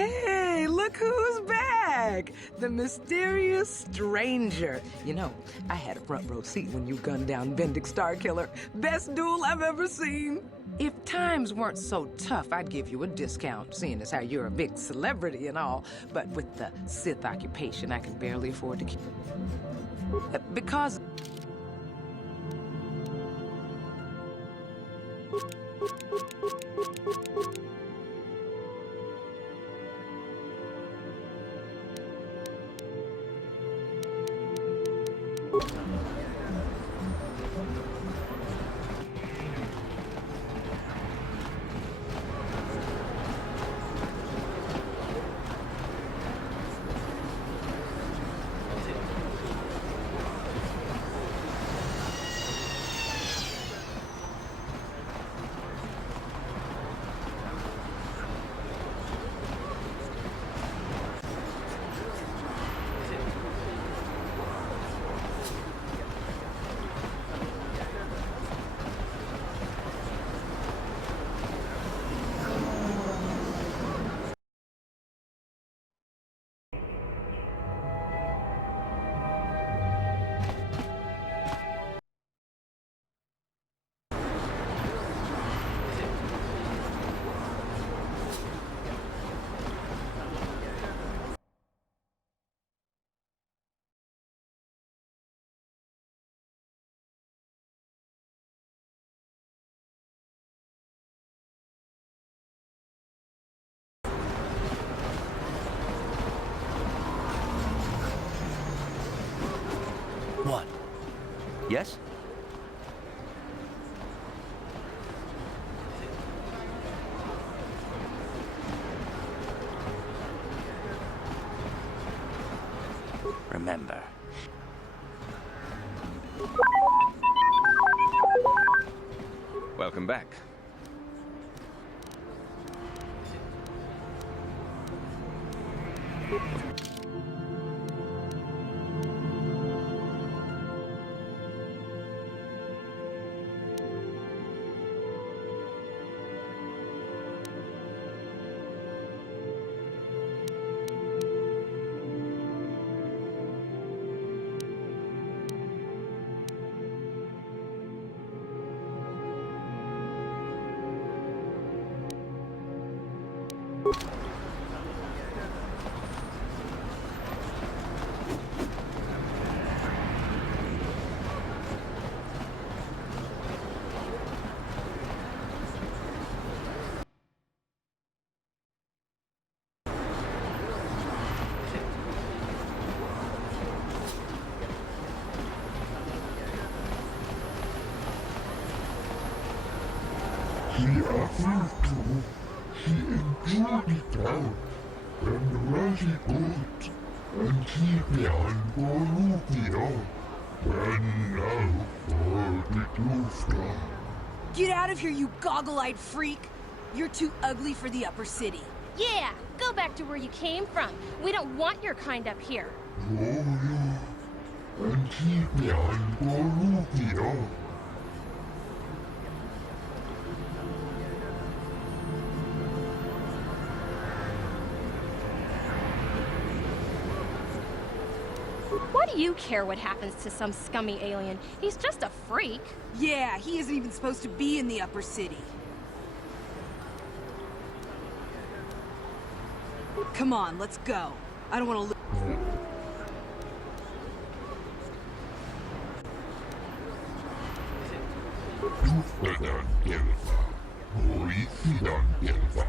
Hey, look who's back! The mysterious stranger. You know, I had a front row seat when you gunned down Bendick Starkiller. Best duel I've ever seen. If times weren't so tough, I'd give you a discount, seeing as how you're a big celebrity and all. But with the Sith occupation, I can barely afford to keep... Because... What? Yes? Remember. Welcome back. He offered to, he enjoyed it out, and very good, and he behind Bolivia, and now for the Klufter. Get out of here, you goggle-eyed freak! You're too ugly for the upper city. Yeah, go back to where you came from. We don't want your kind up here. Oh yeah, and he behind Bolivia. Why do you care what happens to some scummy alien? He's just a freak. Yeah, he isn't even supposed to be in the upper city. Come on, let's go. I don't want to lose. Tuftadan Delva, Hoisidan Delva,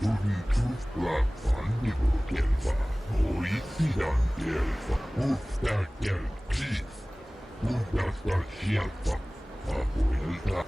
Tufla Fandigo Delva, Hoisidan Delva, Ufta Del Chief, Ufta Shelfa, Abuelta.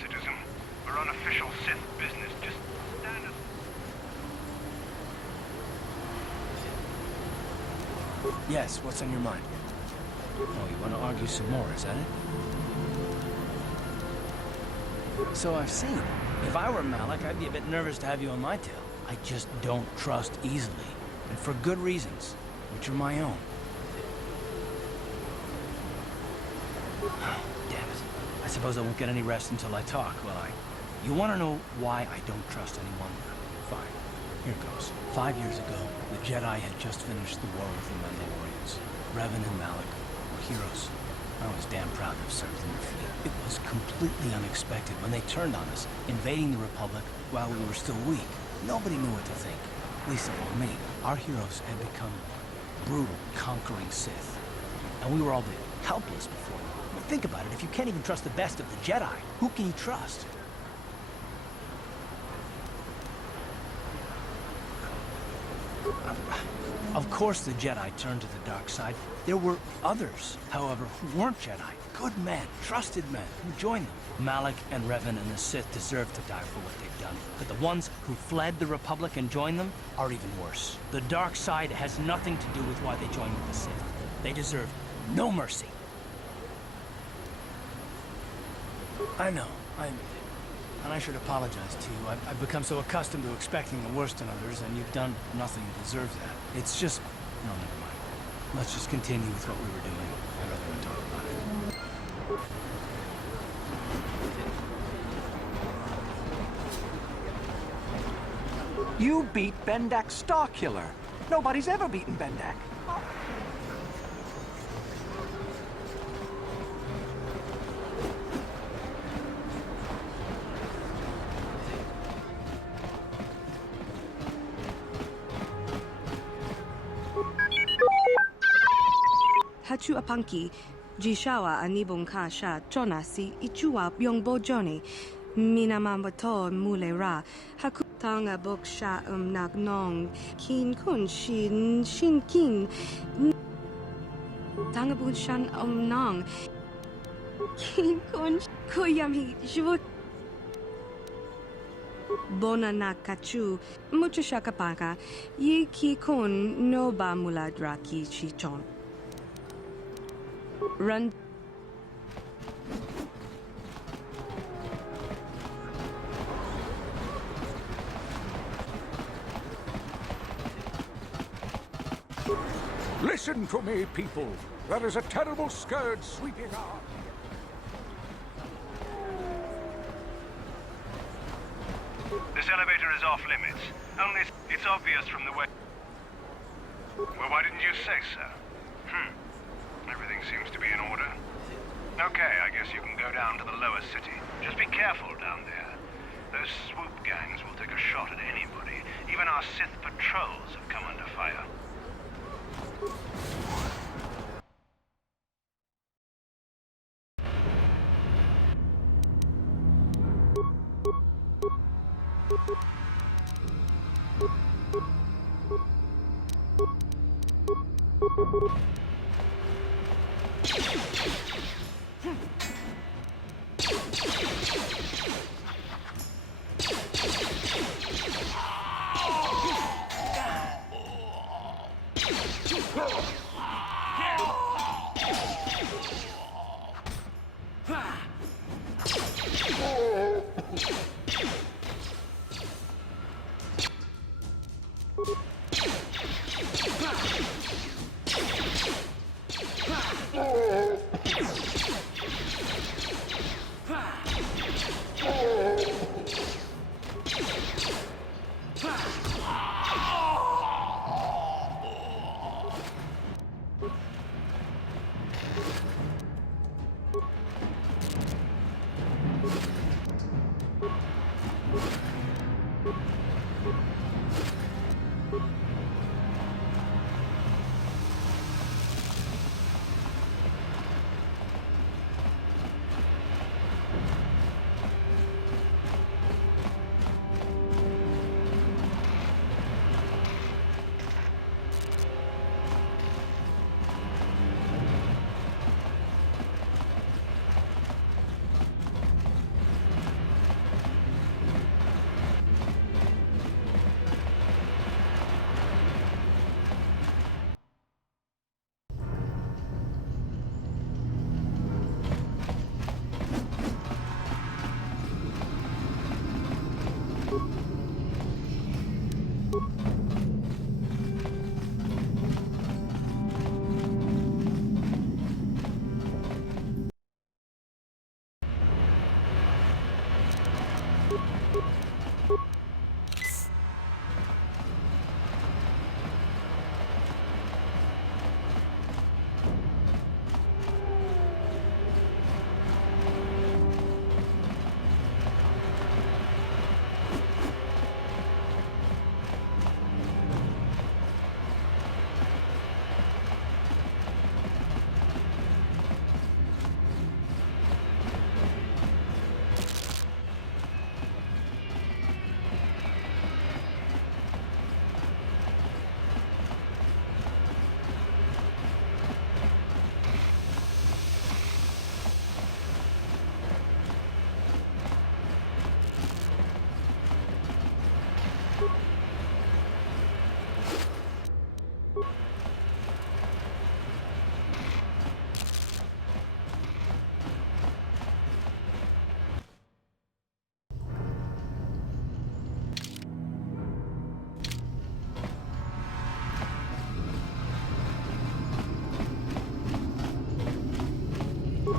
citizen. We're on official Sith business. Just stand as... Yes, what's on your mind? Oh, you want to argue some more, is that it? So I've seen. If I were Malik, I'd be a bit nervous to have you on my tail. I just don't trust easily. And for good reasons, which are my own. Oh, damn it. I suppose I won't get any rest until I talk, will I? You want to know why I don't trust anyone? Fine. Here goes. 5 years ago, the Jedi had just finished the war with the Mandalorians. Revan and Malik were heroes. I was damn proud to have served in their fleet. It was completely unexpected when they turned on us, invading the Republic while we were still weak. Nobody knew what to think, least of all me. Our heroes had become brutal, conquering Sith. And we were all a bit helpless before them. But think about it, if you can't even trust the best of the Jedi, who can you trust? Of course the Jedi turned to the dark side. There were others, however, who weren't Jedi. Good men, trusted men, who joined them. Malik and Revan and the Sith deserve to die for what they've done. But the ones who fled the Republic and joined them are even worse. The dark side has nothing to do with why they joined with the Sith. They deserve no mercy. I know, and I should apologize to you. I've become so accustomed to expecting the worst in others, and you've done nothing to deserve that. It's just... No, never mind. Let's just continue with what we were doing. I'd rather not talk about it. You beat Bendak Starkiller. Nobody's ever beaten Bendak. Hachu apanki, Jishawa anibong kasha, Jonasi, Ichua byongbo Johnny, Minamambato mule ra, Haku tanga boksha nagnong, Kin kun shin kin, Tangabun shan nong, Kin kun kuyami shvut. Bona nakachu, mucho shakapaka, Yi ki kun no ba muladra ki chichon. Run. Listen to me, people. There is a terrible scourge sweeping our... This elevator is off limits. Only it's obvious from the way... Well, why didn't you say so? Everything seems to be in order. Okay, I guess you can go down to the lower city. Just be careful down there. Those swoop gangs will take a shot at anybody. Even our Sith patrols have come under fire.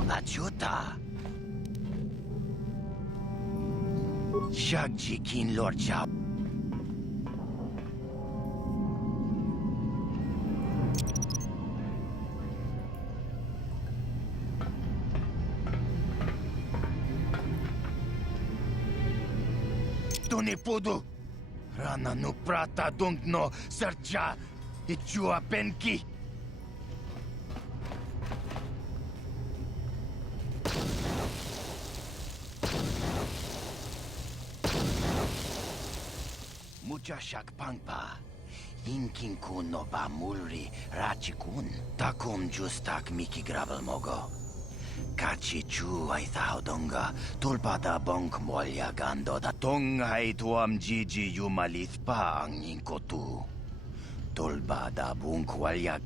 Achuta. Shagji kin Lord Jao. Tuni pudu. Rana nu prata dungno serja. Ichua penki. Mucha shakpangpa. Inkin kun no ba mulri rachikun. Takum justak miki gravel mogo. Kachi chu ay donga. Tulpada bonk molya gando da. Tonga ay tuam jiji yumalit pa ang inkotu. Tulbada bunk walya.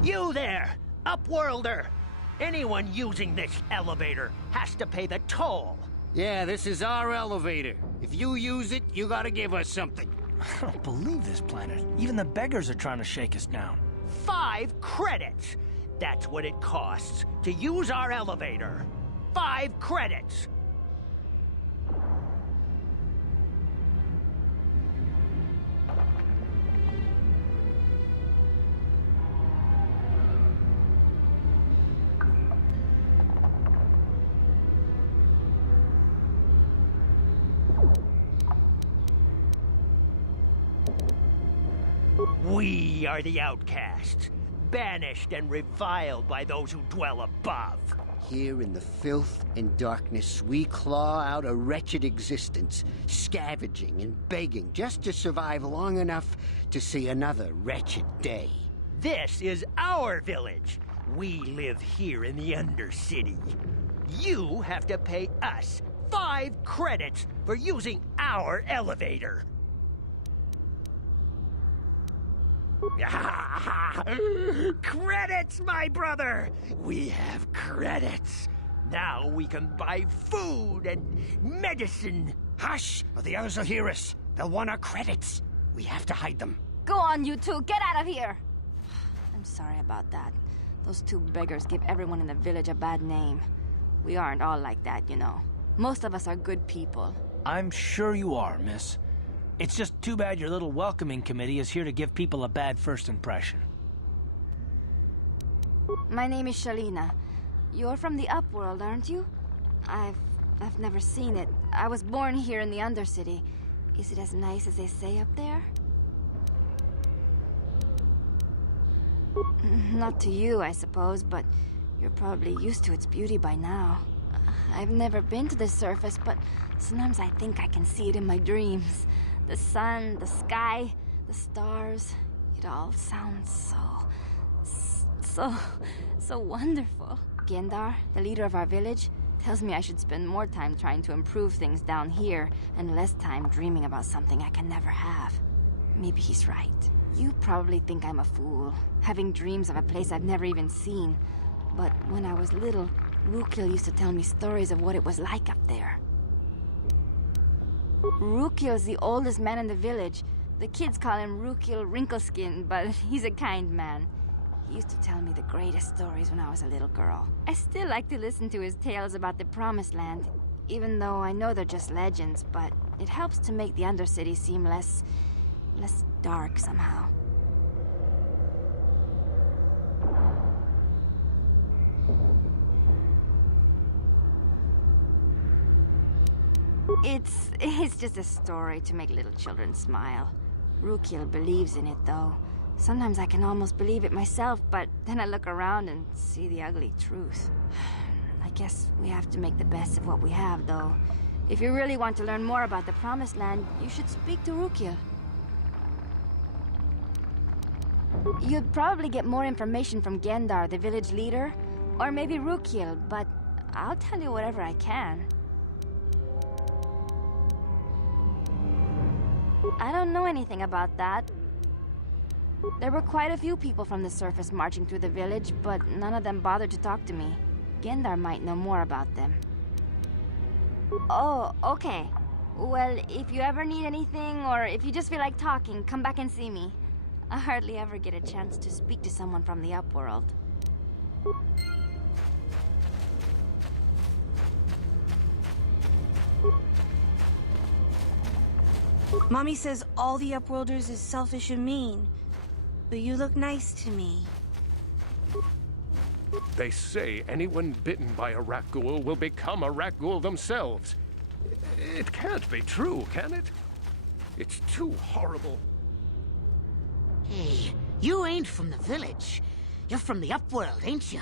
You there, Upworlder! Anyone using this elevator has to pay the toll. Yeah, this is our elevator. If you use it, you gotta give us something. I don't believe this planet. Even the beggars are trying to shake us down. 5 credits! That's what it costs to use our elevator. 5 credits! We are the outcasts, banished and reviled by those who dwell above. Here in the filth and darkness, we claw out a wretched existence, scavenging and begging just to survive long enough to see another wretched day. This is our village. We live here in the Undercity. You have to pay us 5 credits for using our elevator. Credits, my brother! We have credits. Now we can buy food and medicine. Hush, or the others will hear us. They'll want our credits. We have to hide them. Go on, you two. Get out of here. I'm sorry about that. Those 2 beggars give everyone in the village a bad name. We aren't all like that, you know. Most of us are good people. I'm sure you are, miss. It's just too bad your little welcoming committee is here to give people a bad first impression. My name is Shalina. You're from the Upworld, aren't you? I've never seen it. I was born here in the Undercity. Is it as nice as they say up there? Not to you, I suppose, but you're probably used to its beauty by now. I've never been to the surface, but sometimes I think I can see it in my dreams. The sun, the sky, the stars. It all sounds so wonderful. Gendar, the leader of our village, tells me I should spend more time trying to improve things down here and less time dreaming about something I can never have. Maybe he's right. You probably think I'm a fool, having dreams of a place I've never even seen. But when I was little, Rukil used to tell me stories of what it was like up there. Rukil's the oldest man in the village. The kids call him Rukil Wrinkleskin, but he's a kind man. He used to tell me the greatest stories when I was a little girl. I still like to listen to his tales about the Promised Land, even though I know they're just legends, but it helps to make the Undercity seem less dark somehow. It's just a story to make little children smile. Rukil believes in it, though. Sometimes I can almost believe it myself, but then I look around and see the ugly truth. I guess we have to make the best of what we have, though. If you really want to learn more about the Promised Land, you should speak to Rukil. You'd probably get more information from Gendar, the village leader, or maybe Rukil, but I'll tell you whatever I can. I don't know anything about that. There were quite a few people from the surface marching through the village, but none of them bothered to talk to me. Gendar might know more about them. Oh, okay. Well, if you ever need anything, or if you just feel like talking, come back and see me. I hardly ever get a chance to speak to someone from the Upworld. Mommy says all the Upworlders is selfish and mean. But you look nice to me. They say anyone bitten by a rat ghoul will become a rat ghoul themselves. It can't be true, can it? It's too horrible. Hey, you ain't from the village. You're from the Upworld, ain't you?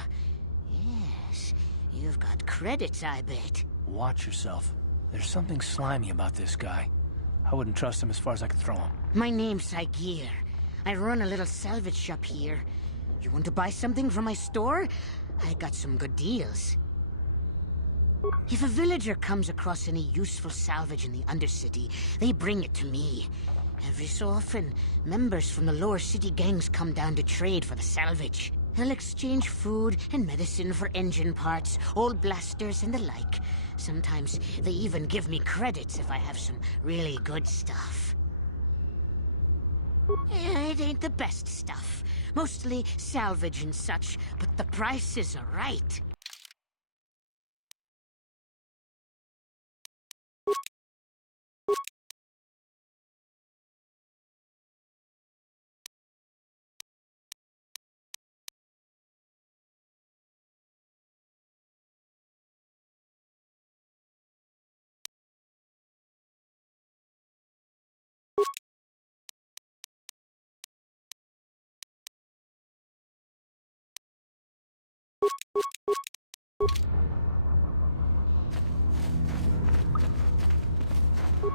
Yes, you've got credits, I bet. Watch yourself. There's something slimy about this guy. I wouldn't trust him as far as I could throw him. My name's Saigir. I run a little salvage shop here. You want to buy something from my store? I got some good deals. If a villager comes across any useful salvage in the Undercity, they bring it to me. Every so often, members from the lower city gangs come down to trade for the salvage. They'll exchange food and medicine for engine parts, old blasters and the like. Sometimes they even give me credits if I have some really good stuff. It ain't the best stuff. Mostly salvage and such, but the prices are right.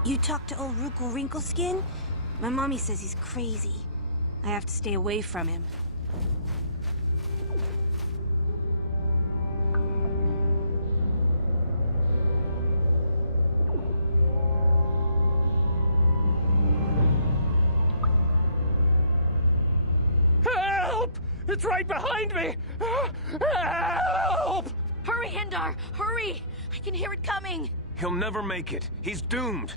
You talked to old Ruko Wrinkleskin? My mommy says he's crazy. I have to stay away from him. Help! It's right behind me! Help! Hurry, Hindar! Hurry! I can hear it coming! He'll never make it. He's doomed.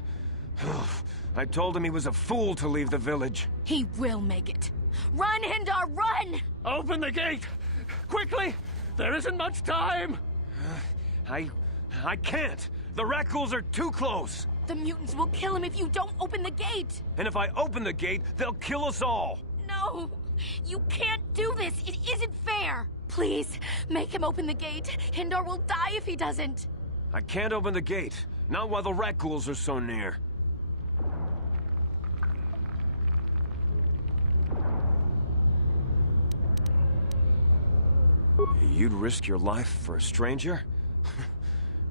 I told him he was a fool to leave the village. He will make it. Run, Hindar, run! Open the gate! Quickly! There isn't much time! I can't. The Rakghouls are too close. The mutants will kill him if you don't open the gate! And if I open the gate, they'll kill us all. No! You can't do this! It isn't fair! Please, make him open the gate. Hindar will die if he doesn't. I can't open the gate. Not while the Rakghouls are so near. You'd risk your life for a stranger?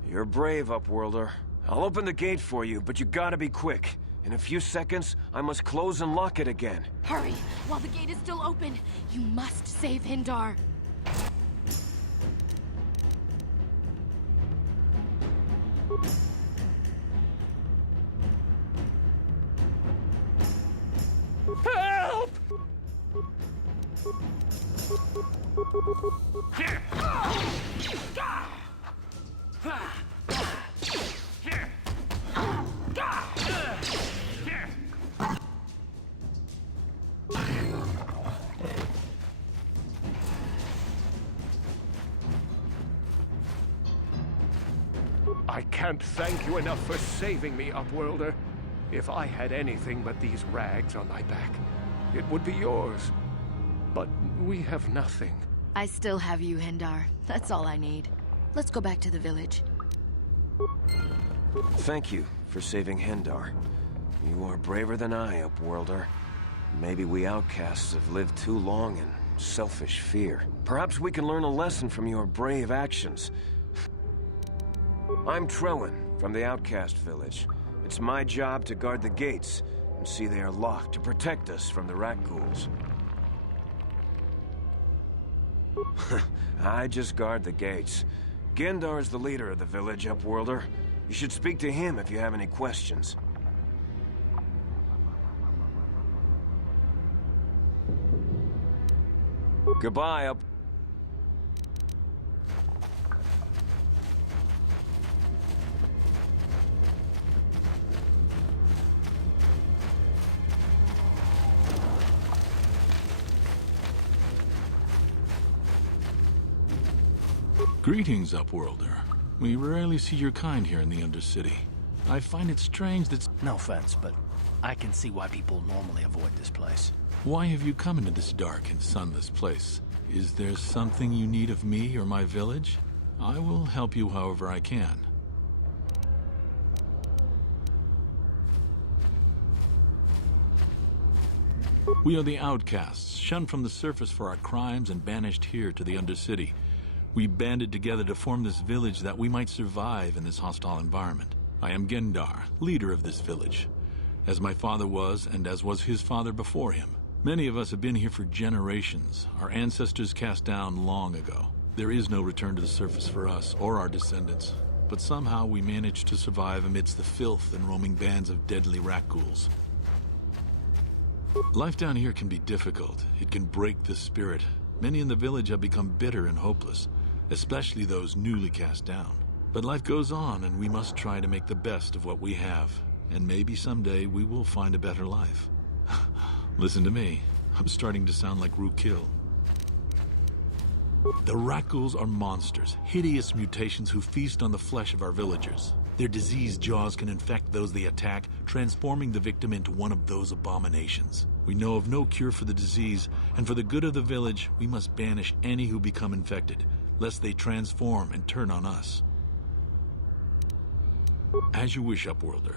You're brave, Upworlder. I'll open the gate for you, but you gotta be quick. In a few seconds, I must close and lock it again. Hurry, while the gate is still open. You must save Hindar. Help! I can't thank you enough for saving me, Upworlder. If I had anything but these rags on my back, it would be yours. But we have nothing. I still have you, Hindar. That's all I need. Let's go back to the village. Thank you for saving Hindar. You are braver than I, Upworlder. Maybe we outcasts have lived too long in selfish fear. Perhaps we can learn a lesson from your brave actions. I'm Trowan, from the Outcast Village. It's my job to guard the gates and see they are locked to protect us from the Rakghouls. I just guard the gates. Gendar is the leader of the village, Upworlder. You should speak to him if you have any questions. Goodbye, Up. Greetings, Upworlder. We rarely see your kind here in the Undercity. I find it strange that... No offense, but I can see why people normally avoid this place. Why have you come into this dark and sunless place? Is there something you need of me or my village? I will help you however I can. We are the outcasts, shunned from the surface for our crimes and banished here to the Undercity. We banded together to form this village that we might survive in this hostile environment. I am Gendar, leader of this village, as my father was and as was his father before him. Many of us have been here for generations, our ancestors cast down long ago. There is no return to the surface for us or our descendants, but somehow we managed to survive amidst the filth and roaming bands of deadly Rakghouls. Life down here can be difficult. It can break the spirit. Many in the village have become bitter and hopeless, especially those newly cast down. But life goes on, and we must try to make the best of what we have. And maybe someday we will find a better life. Listen to me. I'm starting to sound like Rookil. The Rakghouls are monsters, hideous mutations who feast on the flesh of our villagers. Their diseased jaws can infect those they attack, transforming the victim into one of those abominations. We know of no cure for the disease, and for the good of the village, we must banish any who become infected, lest they transform and turn on us. As you wish, Upworlder.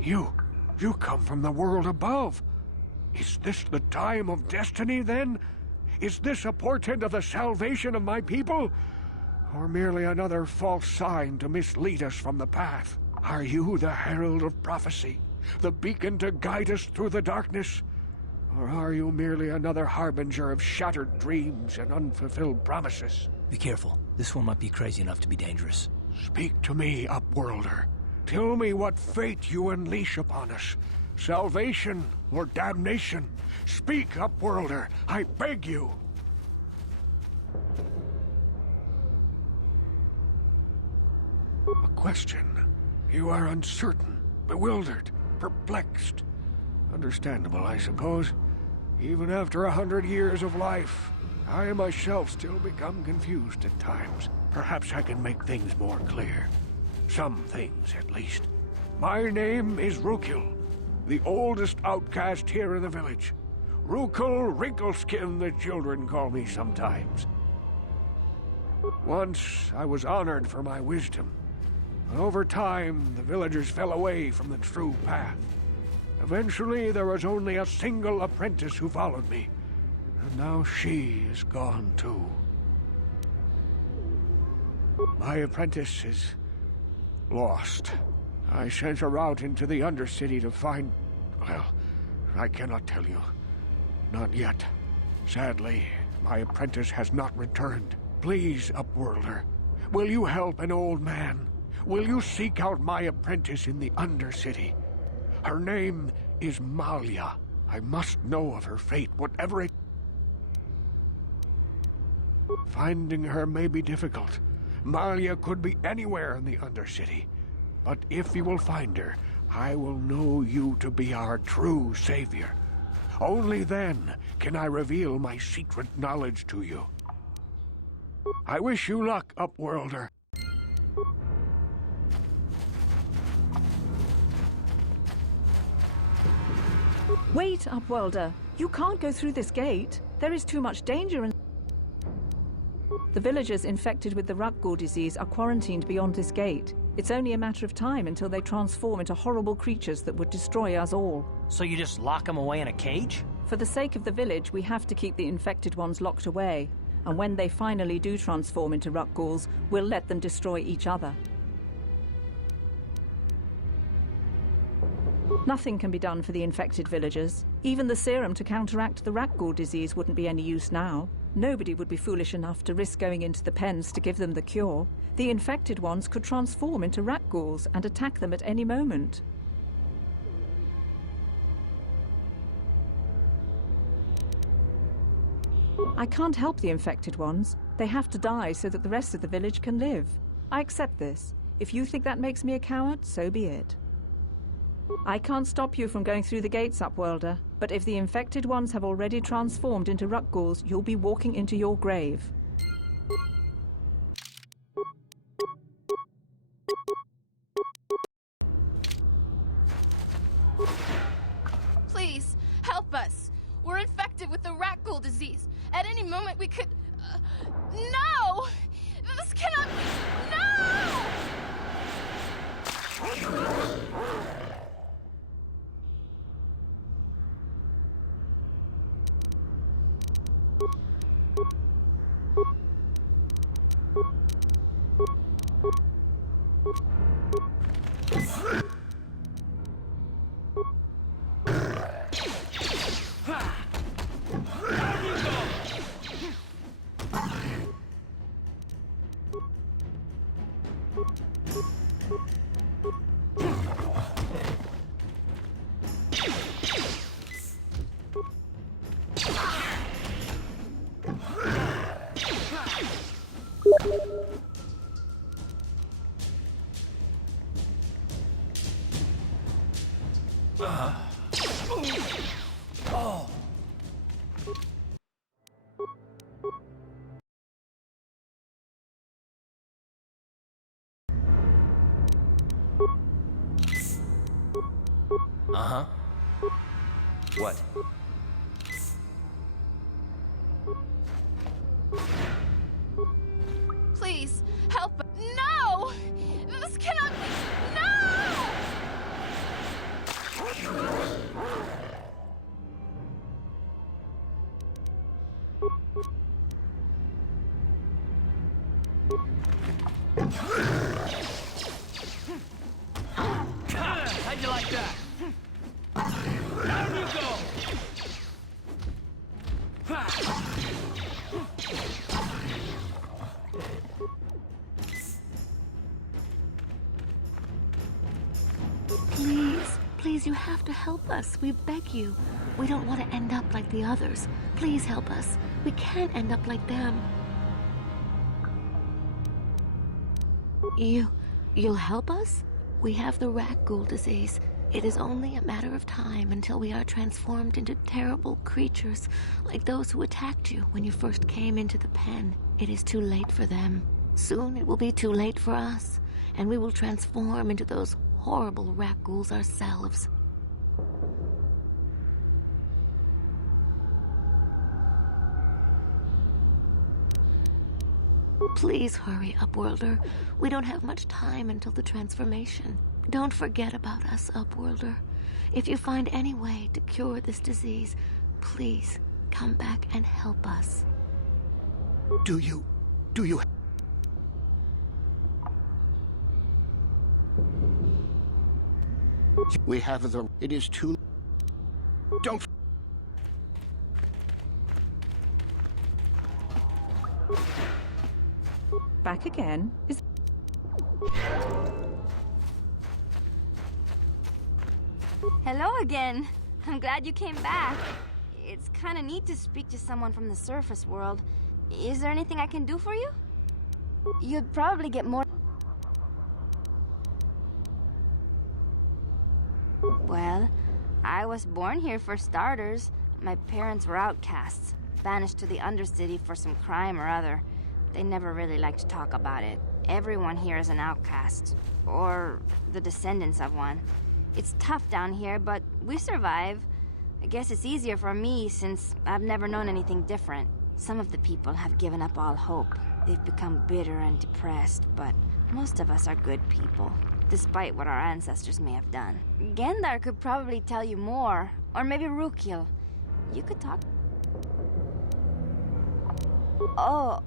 You come from the world above. Is this the time of destiny, then? Is this a portent of the salvation of my people? Or merely another false sign to mislead us from the path? Are you the herald of prophecy? The beacon to guide us through the darkness? Or are you merely another harbinger of shattered dreams and unfulfilled promises? Be careful. This one might be crazy enough to be dangerous. Speak to me, Upworlder. Tell me what fate you unleash upon us. Salvation or damnation? Speak, Upworlder, I beg you. A question. You are uncertain, bewildered, perplexed. Understandable, I suppose. Even after 100 years of life, I myself still become confused at times. Perhaps I can make things more clear. Some things, at least. My name is Rukil, the oldest outcast here in the village. Rukil Wrinkleskin, the children call me sometimes. Once I was honored for my wisdom, but over time the villagers fell away from the true path. Eventually there was only a single apprentice who followed me, and now she is gone too. My apprentice is lost. I sent her out into the Undercity to find... well, I cannot tell you. Not yet. Sadly, my apprentice has not returned. Please, Upworlder, will you help an old man? Will you seek out my apprentice in the Undercity? Her name is Malia. I must know of her fate, whatever it... Finding her may be difficult. Malia could be anywhere in the Undercity. But if you will find her, I will know you to be our true savior. Only then can I reveal my secret knowledge to you. I wish you luck, Upworlder. Wait, Upworlder. You can't go through this gate. There is too much danger and... The villagers infected with the Rukgul disease are quarantined beyond this gate. It's only a matter of time until they transform into horrible creatures that would destroy us all. So you just lock them away in a cage? For the sake of the village, we have to keep the infected ones locked away. And when they finally do transform into Rukguls, we'll let them destroy each other. Nothing can be done for the infected villagers. Even the serum to counteract the Rukgul disease wouldn't be any use now. Nobody would be foolish enough to risk going into the pens to give them the cure. The infected ones could transform into Rukguls and attack them at any moment. I can't help the infected ones. They have to die so that the rest of the village can live. I accept this. If you think that makes me a coward, so be it. I can't stop you from going through the gates, Upworlder, but if the infected ones have already transformed into Rukguls, you'll be walking into your grave. Please, help us. We're infected with the Rukgul disease. At any moment we could... No! This cannot be... No! Oh. Uh-huh. What? Please, help us. No! This cannot be... No! How'd you like that? Down you go! Please, please, you have to help us. We beg you. We don't want to end up like the others. Please help us. We can't end up like them. You'll help us? We have the rat ghoul disease. It is only a matter of time until we are transformed into terrible creatures, like those who attacked you when you first came into the pen. It is too late for them. Soon it will be too late for us, and we will transform into those horrible rat ghouls ourselves. Please hurry, Upworlder. We don't have much time until the transformation. Don't forget about us, Upworlder. If you find any way to cure this disease, please come back and help us. Do you... We have the... It is too... Don't... Back again? Hello again. I'm glad you came back. It's kind of neat to speak to someone from the surface world. Is there anything I can do for you? You'd probably get more... Well, I was born here for starters. My parents were outcasts, banished to the Undercity for some crime or other. They never really liked to talk about it. Everyone here is an outcast, or the descendants of one. It's tough down here, but we survive. I guess it's easier for me since I've never known anything different. Some of the people have given up all hope. They've become bitter and depressed, but most of us are good people, despite what our ancestors may have done. Gendar could probably tell you more, or maybe Rukiel. You could talk... Oh...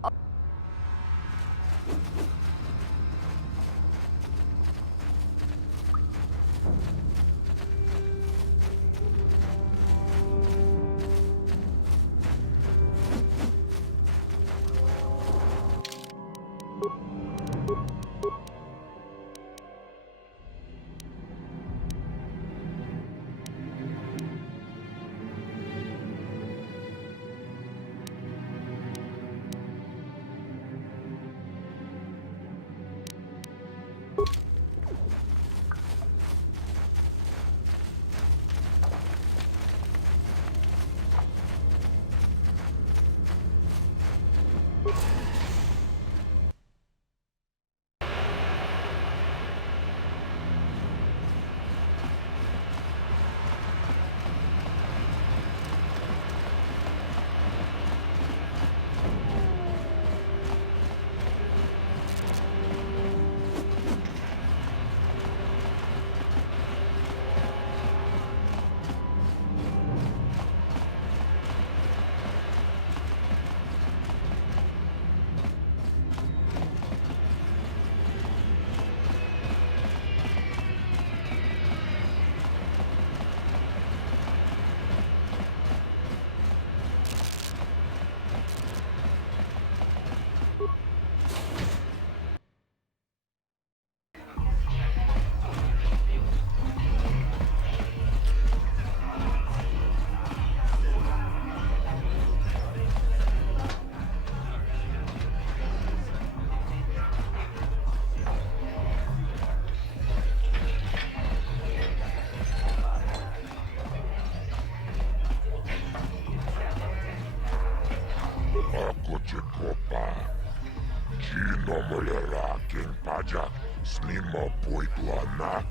pajak snimo puituana.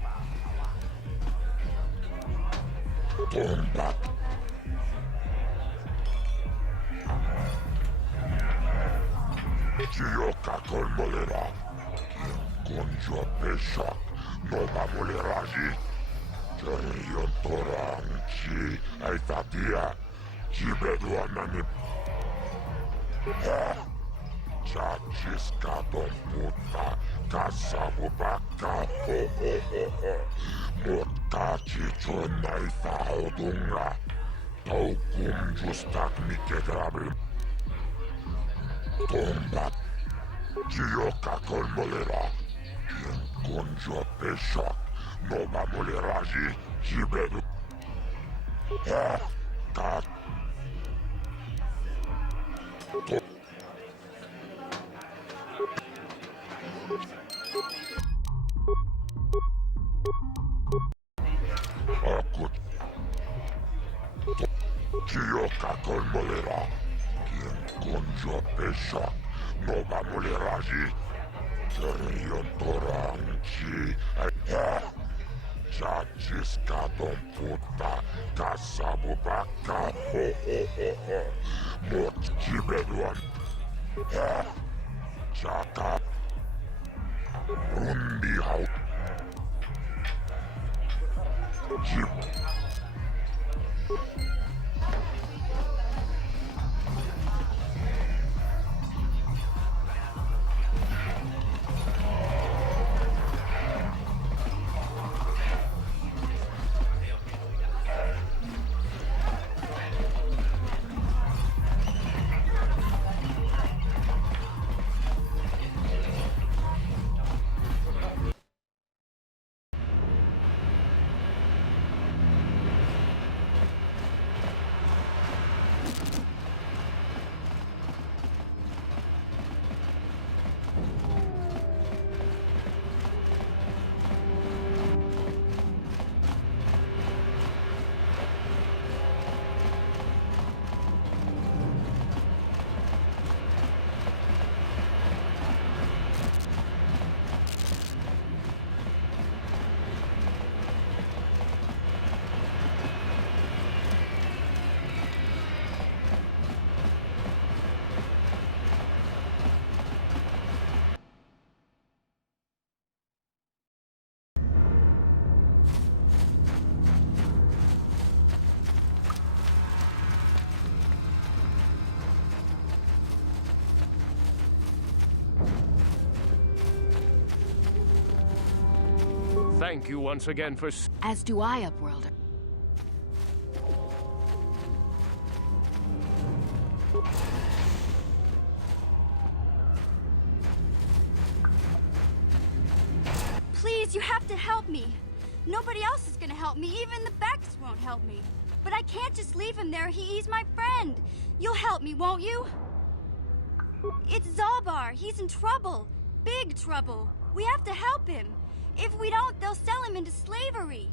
Tombat. Chiyoka kolmolera. Konjo peshak. Nova moleraji. Terion torang chi aitatia. Chibeduanani. Chachis kadon puta. kasabubaka ho ho ho ho. Mutkachi chunai thaudunga. Taukum justak mikegrabl. Tombat. Chioka kolmolera. Konjo peshak. Nova moleraji. Jibedu. Kat. Akut. Chioka kolmolera. Konjo peshak. Nova moleraji. Torangchi. Chachiska don puta. Kasabubaka. Ho ho ho ho. Mot jibeduan. Chaka. Rundi hau. Jib. Thank you once again for... As do I, Upworlder. Please, you have to help me. Nobody else is gonna help me. Even the Becks won't help me. But I can't just leave him there. He's my friend. You'll help me, won't you? It's Zalbar. He's in trouble. Big trouble. We have to help him. If we don't, they'll sell him into slavery.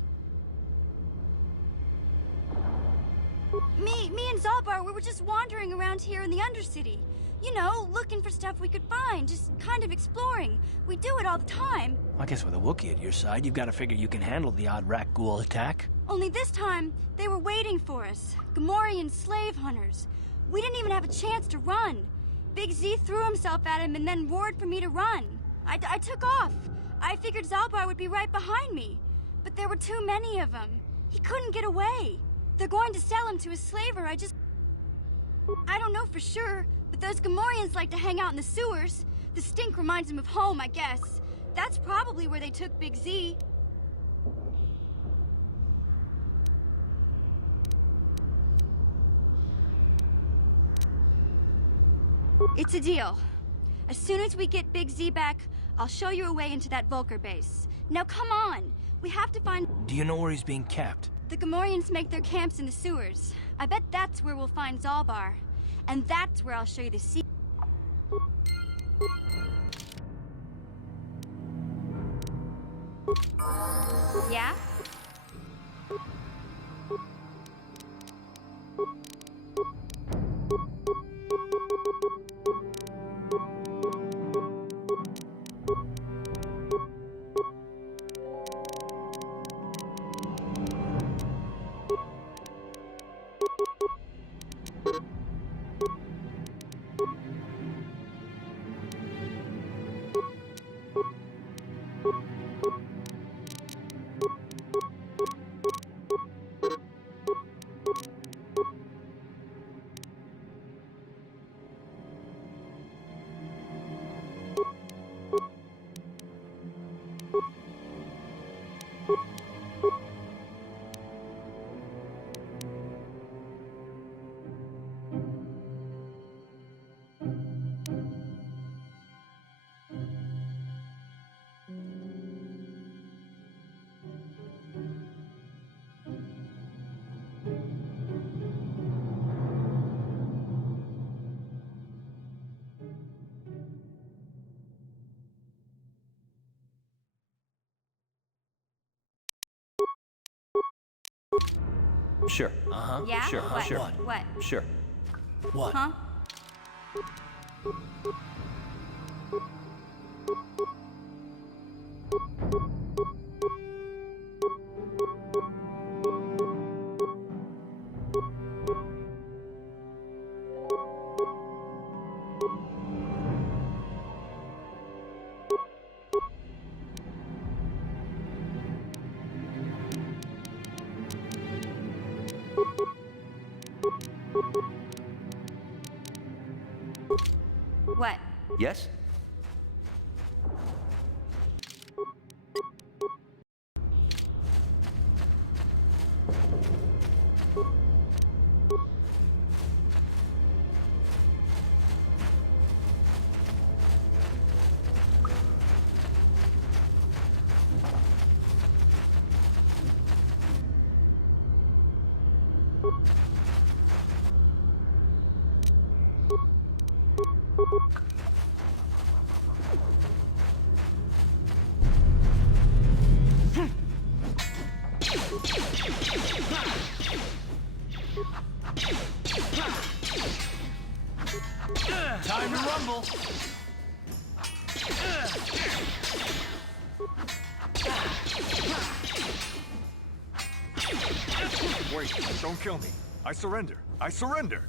Me and Zalbar, we were just wandering around here in the Undercity. You know, looking for stuff we could find, just kind of exploring. We do it all the time. I guess with a Wookiee at your side, you've got to figure you can handle the odd rat ghoul attack. Only this time, they were waiting for us. Gamorrean slave hunters. We didn't even have a chance to run. Big Z threw himself at him and then roared for me to run. I took off. I figured Zalbar would be right behind me. But there were too many of them. He couldn't get away. They're going to sell him to a slaver. I don't know for sure, but those Gamorreans like to hang out in the sewers. The stink reminds them of home, I guess. That's probably where they took Big Z. It's a deal. As soon as we get Big Z back, I'll show you a way into that Vulcar base. Now come on! We have to find... Do you know where he's being kept? The Gamorreans make their camps in the sewers. I bet that's where we'll find Zalbar. And that's where I'll show you the sea... Yeah? Sure. Uh-huh. Yeah? Sure, What? sure. What? Sure. What? Huh? What? Yes? Time to rumble. Wait, don't kill me. I surrender. I surrender.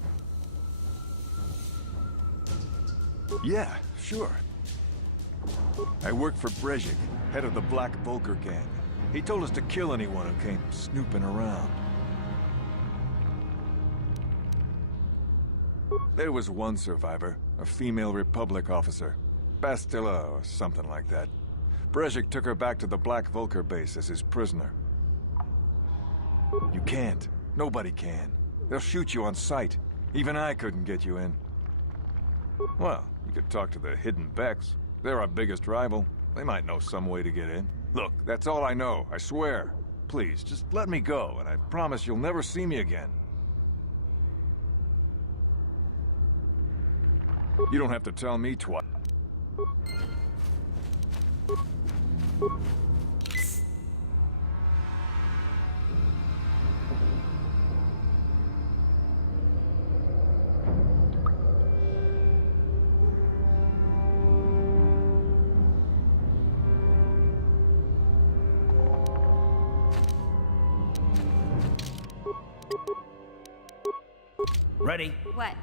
Yeah, sure. I work for Brezhik, head of the Black Volker gang. He told us to kill anyone who came snooping around. There was one survivor, a female Republic officer. Bastilla or something like that. Brezhik took her back to the Black Volker base as his prisoner. You can't. Nobody can. They'll shoot you on sight. Even I couldn't get you in. Well, you could talk to the Hidden Becks. They're our biggest rival. They might know some way to get in. Look, that's all I know, I swear. Please, just let me go, and I promise you'll never see me again. You don't have to tell me twice. Ready? What?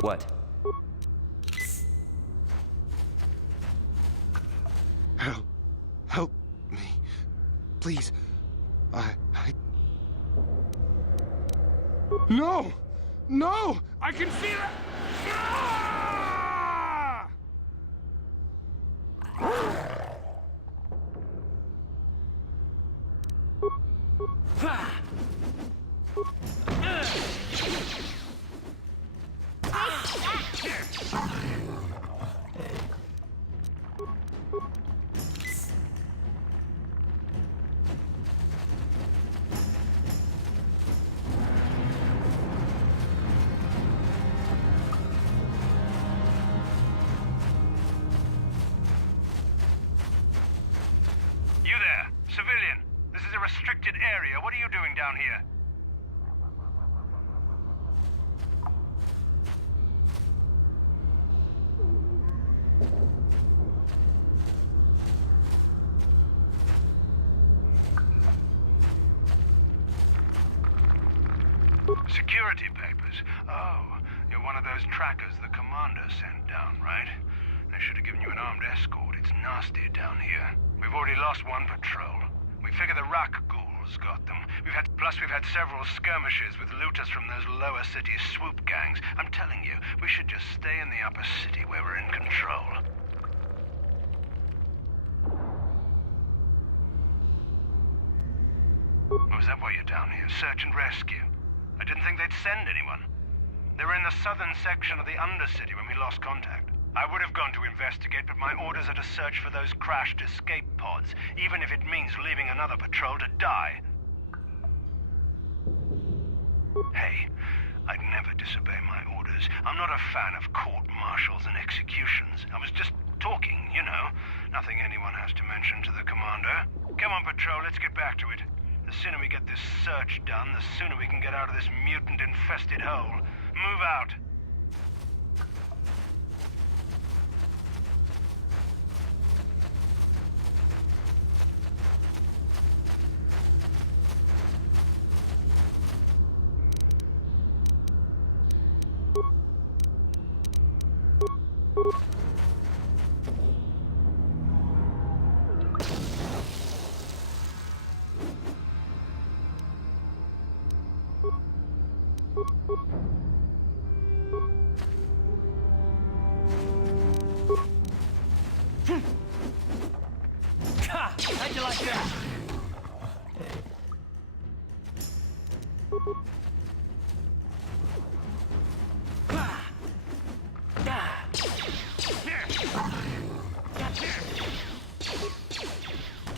What? Help me. Please. I... No! No! I can feel it! Ah! area. What are you doing down here? Security papers? Oh, you're one of those trackers the commander sent down, right? They should have given you an armed escort. It's nasty down here. We've already lost one patrol. We figure the rock ghouls got them. We've had several skirmishes with looters from those lower city swoop gangs. I'm telling you, we should just stay in the upper city where we're in control. Oh, is that why you're down here? Search and rescue? I didn't think they'd send anyone. They were in the southern section of the Undercity when we lost contact. I would have gone to investigate, but my orders are to search for those crashed escape pods, even if it means leaving another patrol to die. Hey, I'd never disobey my orders. I'm not a fan of court-martials and executions. I was just talking, you know. Nothing anyone has to mention to the commander. Come on, patrol, let's get back to it. The sooner we get this search done, the sooner we can get out of this mutant-infested hole. Move out. How'd you like that?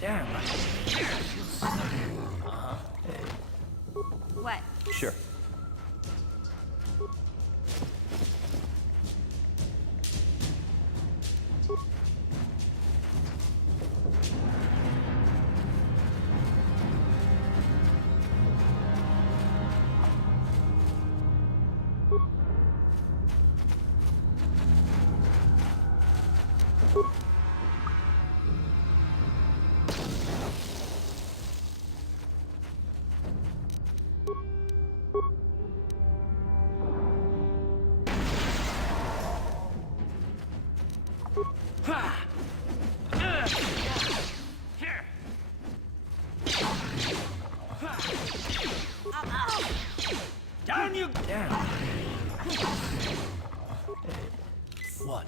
Damn. What? Sure. Down you down. What?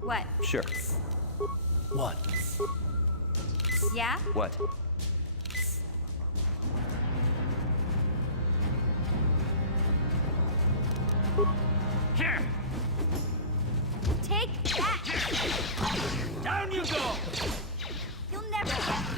What? Sure. What? Yeah? What? Here! Take that! Down you go! You'll never get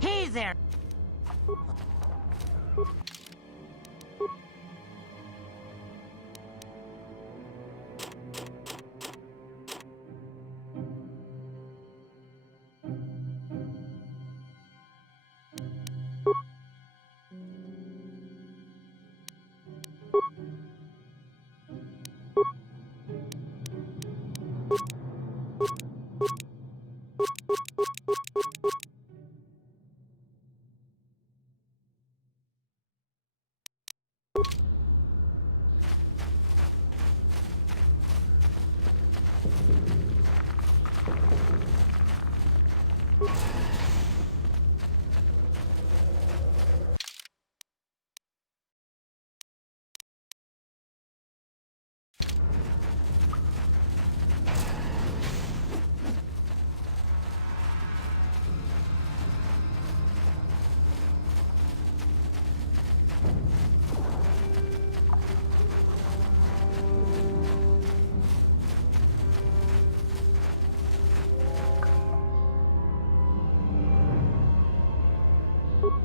Hey there!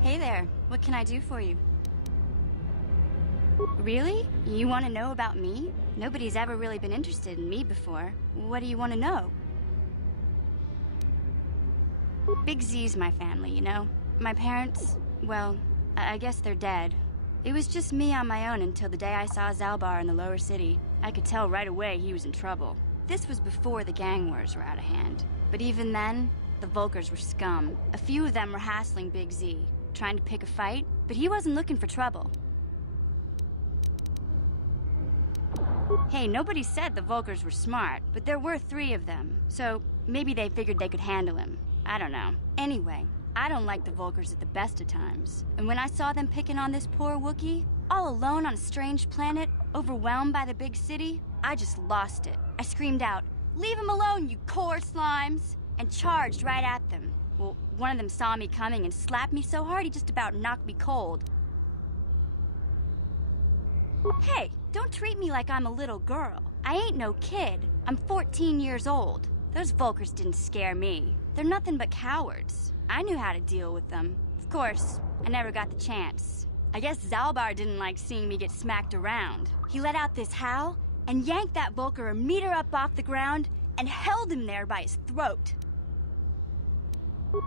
Hey there, what can I do for you? Really? You want to know about me? Nobody's ever really been interested in me before. What do you want to know? Big Z's my family, you know? My parents, well, I guess they're dead. It was just me on my own until the day I saw Zalbar in the lower city. I could tell right away he was in trouble. This was before the gang wars were out of hand. But even then, the Volkers were scum. A few of them were hassling Big Z, trying to pick a fight, but he wasn't looking for trouble. Hey, nobody said the Volkers were smart, but there were 3 of them, so maybe they figured they could handle him. I don't know. Anyway, I don't like the Volkers at the best of times. And when I saw them picking on this poor Wookiee, all alone on a strange planet, overwhelmed by the big city, I just lost it. I screamed out, "Leave him alone, you core slimes!" and charged right at them. Well, one of them saw me coming and slapped me so hard he just about knocked me cold. Hey, don't treat me like I'm a little girl. I ain't no kid. I'm 14 years old. Those Volkers didn't scare me. They're nothing but cowards. I knew how to deal with them. Of course, I never got the chance. I guess Zalbar didn't like seeing me get smacked around. He let out this howl and yanked that Volker a meter up off the ground and held him there by his throat.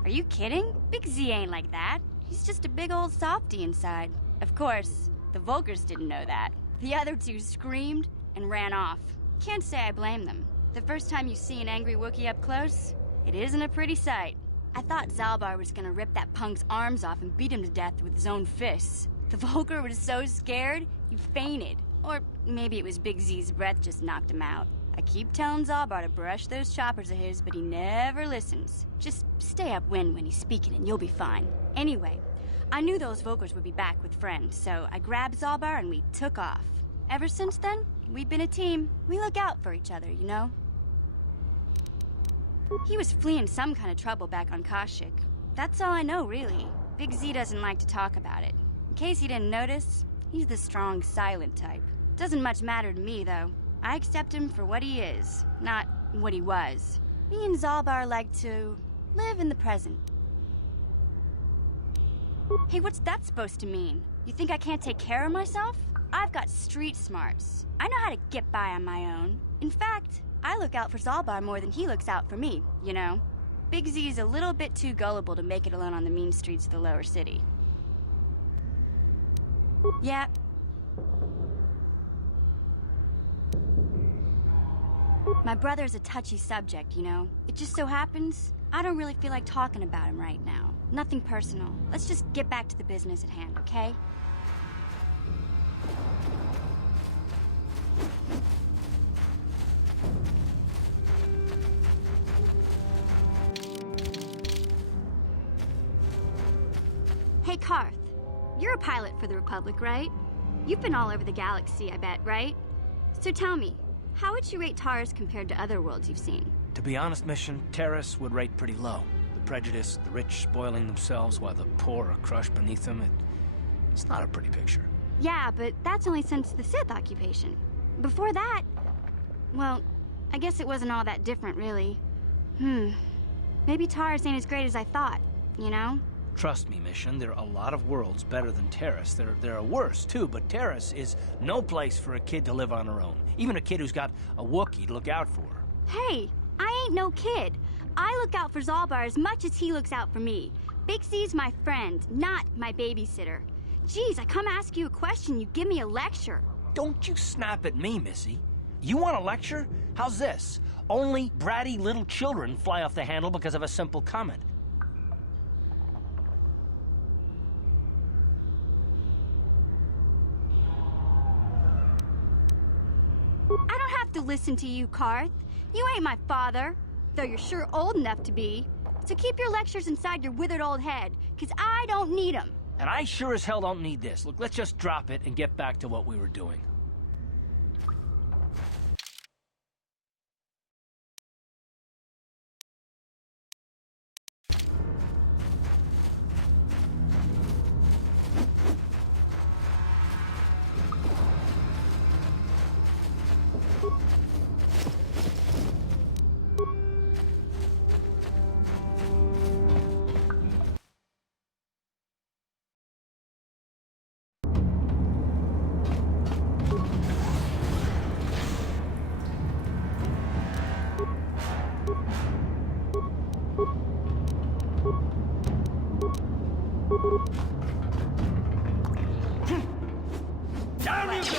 Are you kidding? Big Z ain't like that. He's just a big old softy inside. Of course, the Volkers didn't know that. The other 2 screamed and ran off. Can't say I blame them. The first time you see an angry Wookiee up close, it isn't a pretty sight. I thought Zalbar was gonna rip that punk's arms off and beat him to death with his own fists. The Volker was so scared, he fainted. Or maybe it was Big Z's breath just knocked him out. I keep telling Zalbar to brush those choppers of his, but he never listens. Just stay upwind when he's speaking and you'll be fine. Anyway, I knew those Volkers would be back with friends, so I grabbed Zalbar and we took off. Ever since then, we've been a team. We look out for each other, you know? He was fleeing some kind of trouble back on Kashyyyk. That's all I know, really. Big Z doesn't like to talk about it. In case you didn't notice, he's the strong, silent type. Doesn't much matter to me, though. I accept him for what he is, not what he was. Me and Zalbar like to live in the present. Hey, what's that supposed to mean? You think I can't take care of myself? I've got street smarts. I know how to get by on my own. In fact, I look out for Zalbar more than he looks out for me, you know? Big Z's a little bit too gullible to make it alone on the mean streets of the lower city. Yeah. My brother's a touchy subject, you know? It just so happens, I don't really feel like talking about him right now. Nothing personal. Let's just get back to the business at hand, okay? Hey, Karth. You're a pilot for the Republic, right? You've been all over the galaxy, I bet, right? So tell me, how would you rate Taurus compared to other worlds you've seen? To be honest, Mission, Terrace would rate pretty low. The prejudice, the rich spoiling themselves while the poor are crushed beneath them, it's not a pretty picture. Yeah, but that's only since the Sith occupation. Before that, well, I guess it wasn't all that different, really. Maybe Taurus ain't as great as I thought, you know? Trust me, Mission, there are a lot of worlds better than Terrace. There are worse, too, but Terrace is no place for a kid to live on her own. Even a kid who's got a Wookiee to look out for her. Hey, I ain't no kid. I look out for Zalbar as much as he looks out for me. Big Z's my friend, not my babysitter. Geez, I come ask you a question, you give me a lecture. Don't you snap at me, Missy. You want a lecture? How's this? Only bratty little children fly off the handle because of a simple comment. I don't have to listen to you, Karth. You ain't my father, though you're sure old enough to be. So keep your lectures inside your withered old head, 'cause I don't need 'em. And I sure as hell don't need this. Look, let's just drop it and get back to what we were doing. Down you go!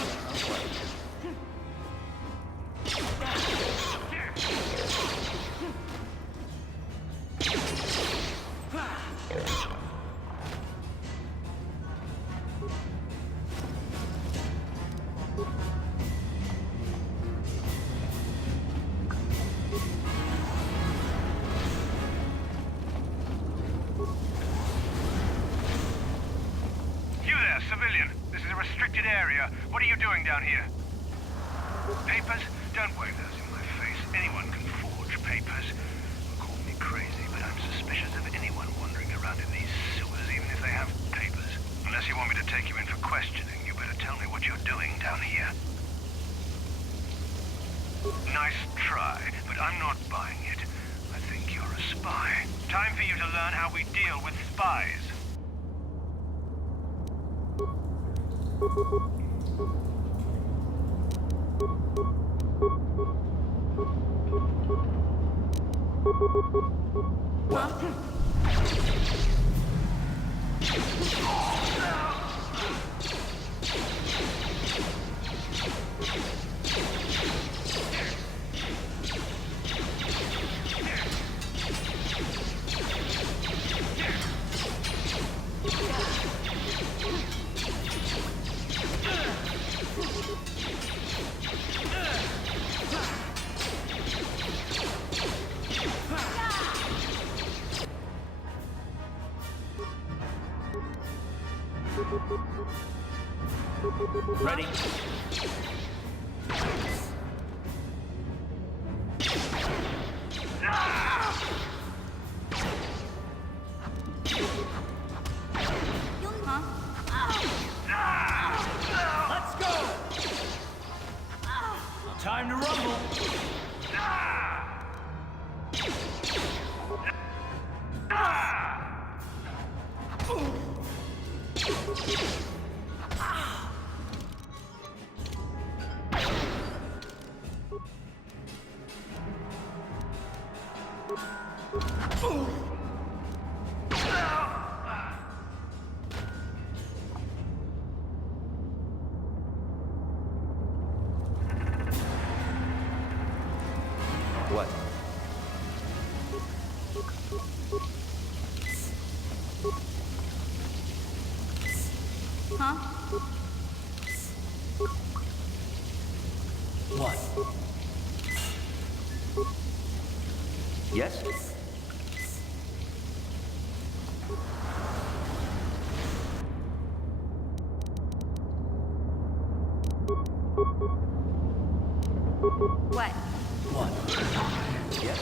Civilian, this is a restricted area. What are you doing down here? Papers? Don't wave those in my face. Anyone can forge papers. Call me crazy, but I'm suspicious of anyone wandering around in these sewers, even if they have papers. Unless you want me to take you in for questioning, you better tell me what you're doing down here. Nice try, but I'm not buying it. I think you're a spy. Time for you to learn how we deal with spies. Ready? Let's go! Time to rumble! What? Huh? What? Yes? What? What? Yes?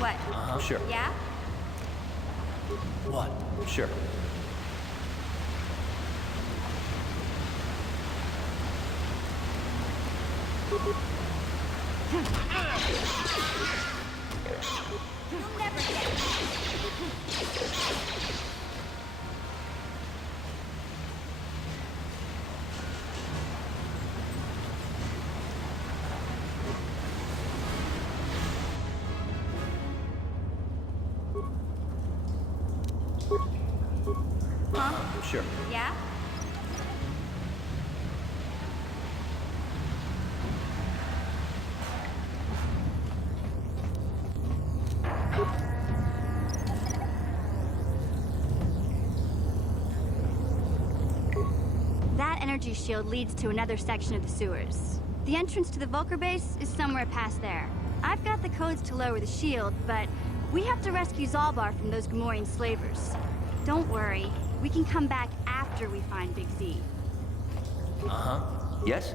What? Sure. Yeah? What? Sure. You'll never get it. Huh? Sure. Yeah? That energy shield leads to another section of the sewers. The entrance to the Vulcar base is somewhere past there. I've got the codes to lower the shield, but we have to rescue Zalbar from those Gamorrean slavers. Don't worry, we can come back after we find Big Z. Uh-huh. Yes?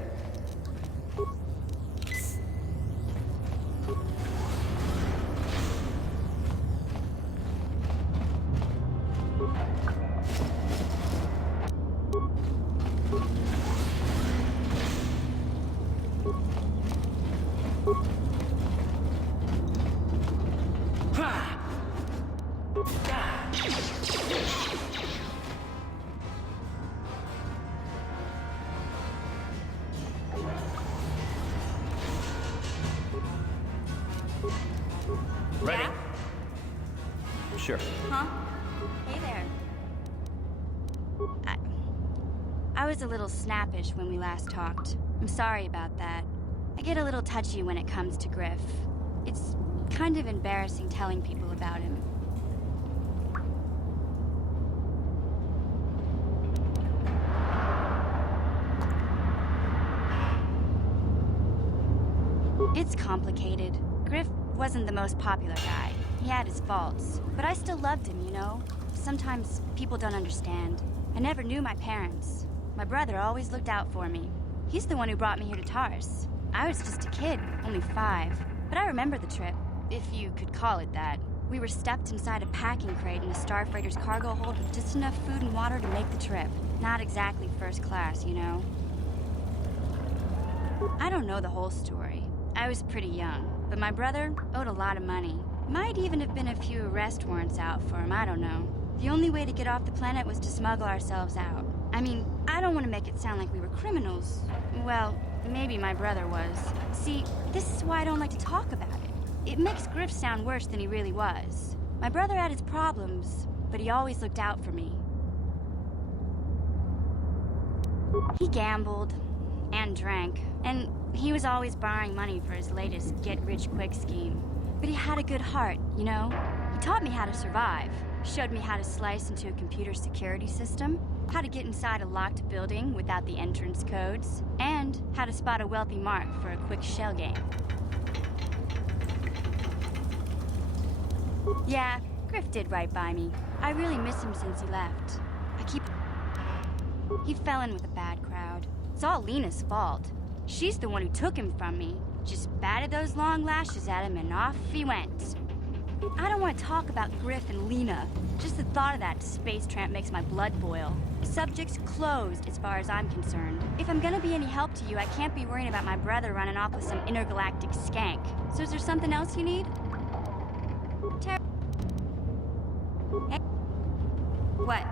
Ready? Sure. Huh? Hey there. I was a little snappish when we last talked. I'm sorry about that. I get a little touchy when it comes to Griff. It's kind of embarrassing telling people about him. It's complicated. Griff wasn't the most popular guy. He had his faults. But I still loved him, you know? Sometimes people don't understand. I never knew my parents. My brother always looked out for me. He's the one who brought me here to Tars. I was just a kid, only 5. But I remember the trip, if you could call it that. We were stuffed inside a packing crate in a starfreighter's cargo hold with just enough food and water to make the trip. Not exactly first class, you know? I don't know the whole story. I was pretty young, but my brother owed a lot of money. Might even have been a few arrest warrants out for him, I don't know. The only way to get off the planet was to smuggle ourselves out. I mean, I don't want to make it sound like we were criminals. Well, maybe my brother was. See, this is why I don't like to talk about it. It makes Griff sound worse than he really was. My brother had his problems, but he always looked out for me. He gambled and drank, and he was always borrowing money for his latest get-rich-quick scheme. But he had a good heart, you know? He taught me how to survive, showed me how to slice into a computer security system, how to get inside a locked building without the entrance codes, and how to spot a wealthy mark for a quick shell game. Yeah, Griff did right by me. I really miss him since he left. He fell in with a bad crowd. It's all Lena's fault. She's the one who took him from me. Just batted those long lashes at him and off he went. I don't want to talk about Griff and Lena. Just the thought of that space tramp makes my blood boil. Subject's closed as far as I'm concerned. If I'm gonna be any help to you, I can't be worrying about my brother running off with some intergalactic skank. So is there something else you need? Hey. What?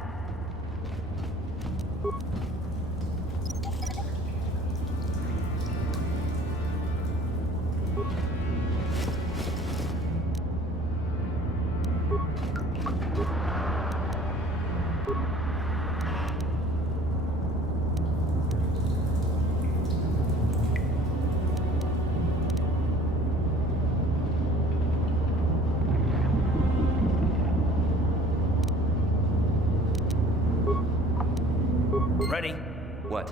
Ready? What?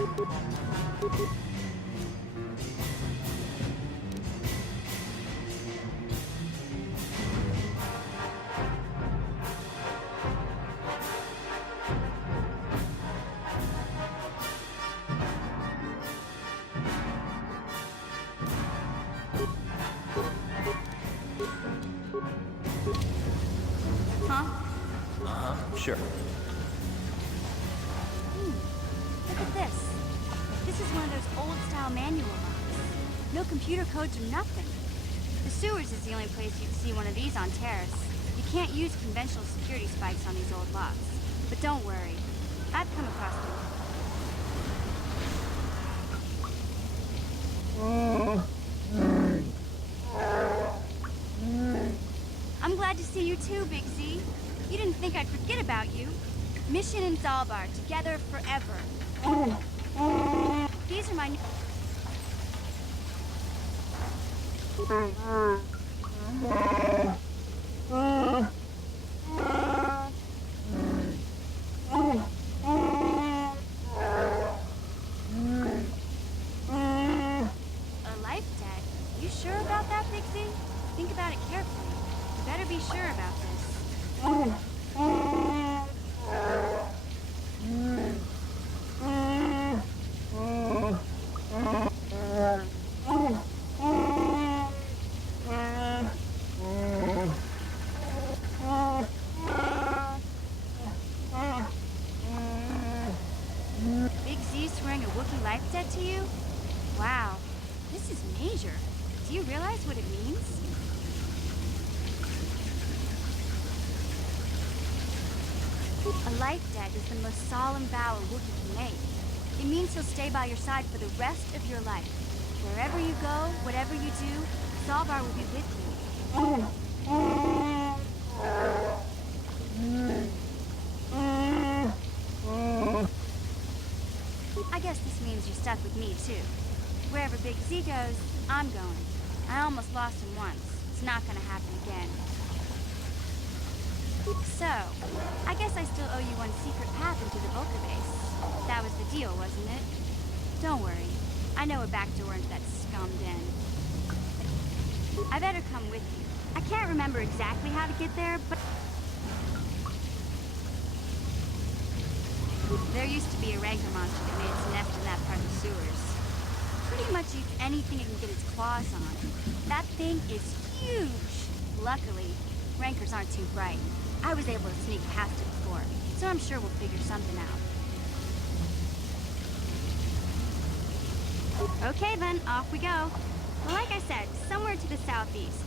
Huh? Sure. Look at this. This is one of those old-style manual locks. No computer codes or nothing. The sewers is the only place you'd see one of these on Terrace. You can't use conventional security spikes on these old locks. But don't worry. I've come across them. I'm glad to see you too, Big Z. You didn't think I'd forget about you. Mission and Zalbar, together forever. These are my new... A life debt? You sure about that, Big Z? Think about it carefully. You better be sure about this. Big Z swearing a Wookiee life debt to you? Wow, this is major. Do you realize what it means? A life debt is the most solemn vow a Wookiee can make. It means he'll stay by your side for the rest of your life. Wherever you go, whatever you do, Zalbar will be with you. I guess this means you're stuck with me, too. Wherever Big Z goes, I'm going. I almost lost him once. It's not gonna happen again. So, I guess I still owe you one secret path into the Volker base. That was the deal, wasn't it? Don't worry. I know a back door into that scum den. I better come with you. I can't remember exactly how to get there, but... There used to be a rancor monster that made its nest in that part of the sewers. Pretty much eats anything it can get its claws on. That thing is huge! Luckily, rancors aren't too bright. I was able to sneak past it before, so I'm sure we'll figure something out. Okay then, off we go. Well, like I said, somewhere to the southeast.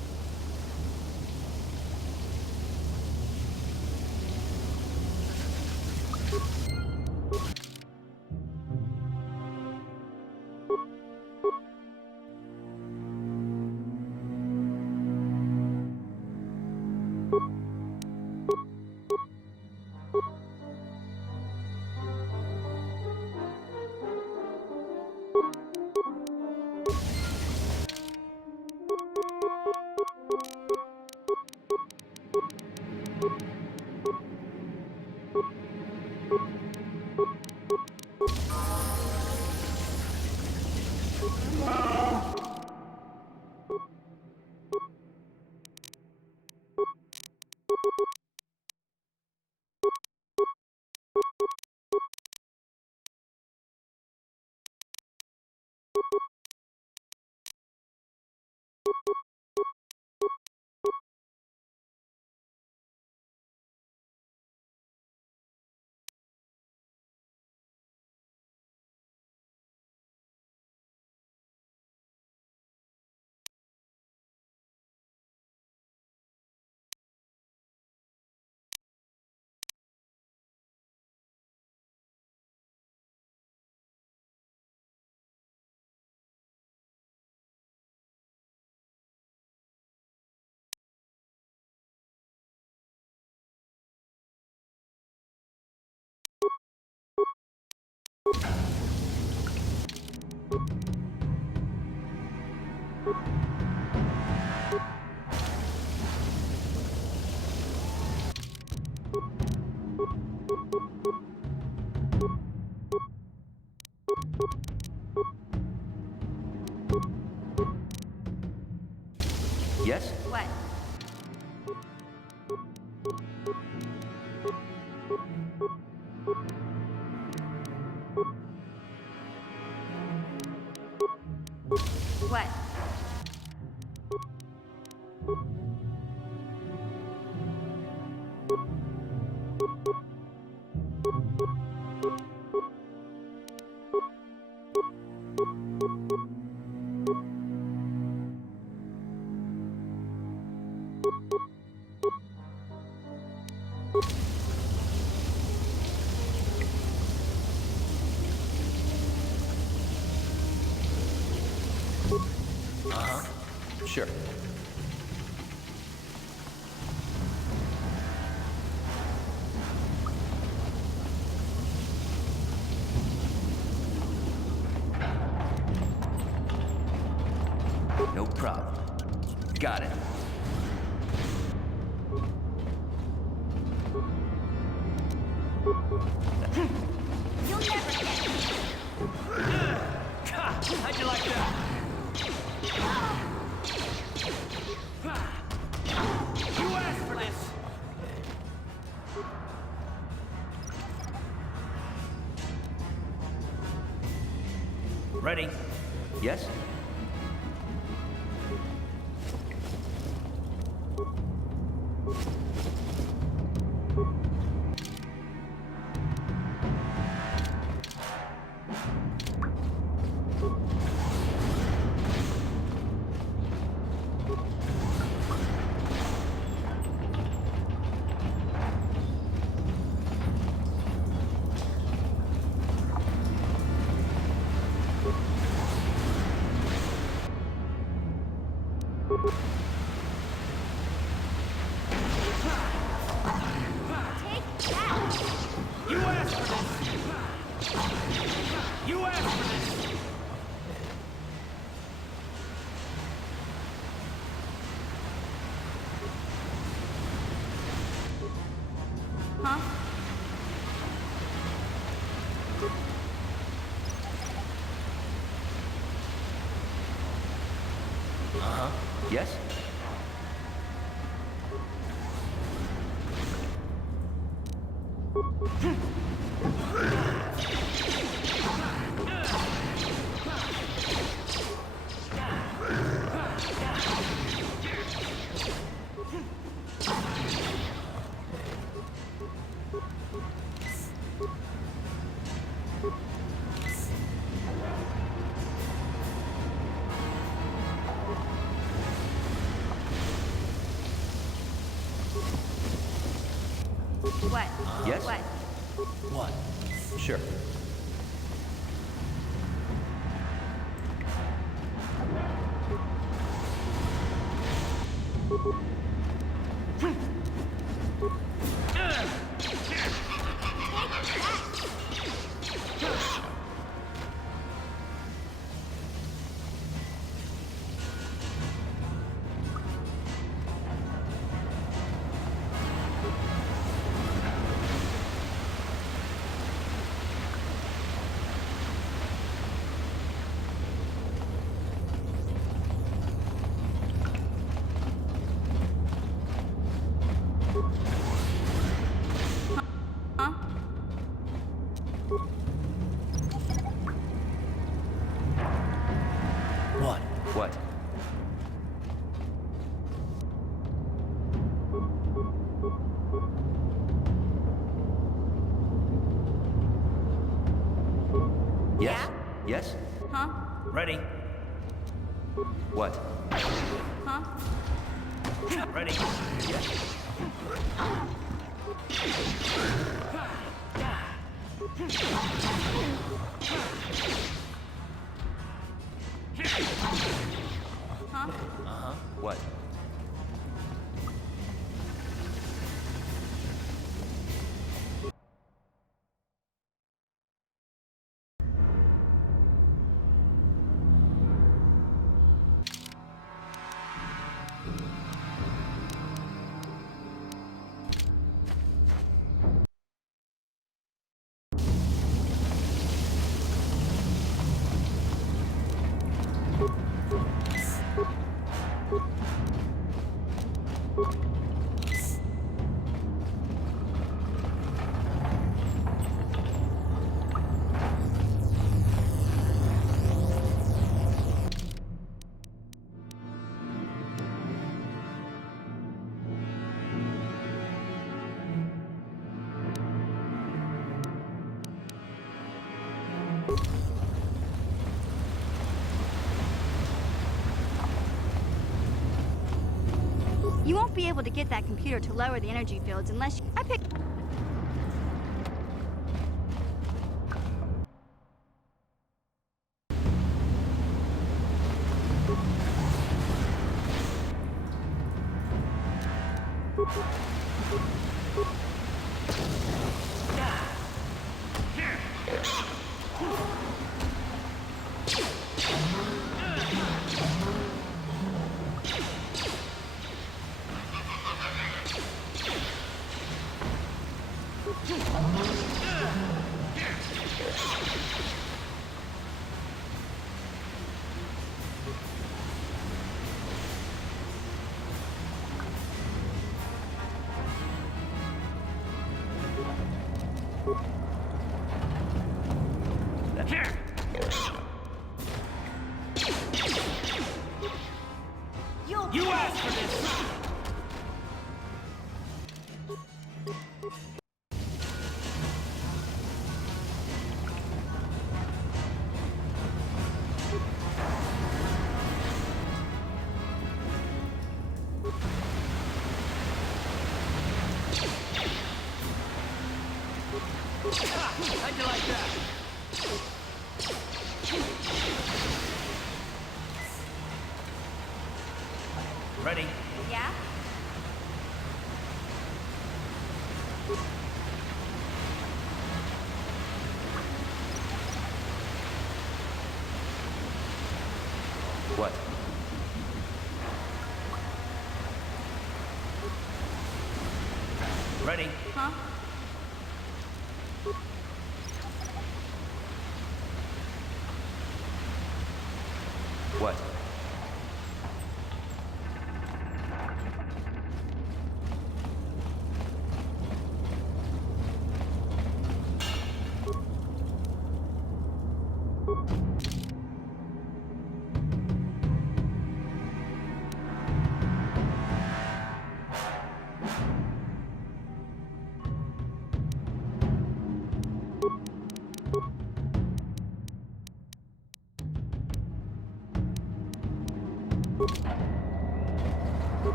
Yes? What? What? Uh-huh. Sure. No problem. Got it. You'll never get me. How'd you like that? You asked for this! Ready? Yes? You asked for this! You asked for this! Huh? Uh-huh. Yes? What? Yes? What? What? Sure. Huh? What? What? Yes? Yes? Huh? Ready? What? Huh? Ready? Yes? Huh? Uh-huh. What? won't be able to get that computer to lower the energy fields unless I pick... You asked for this! How'd you like that? Ready? Yeah? What? Ready? Huh? What?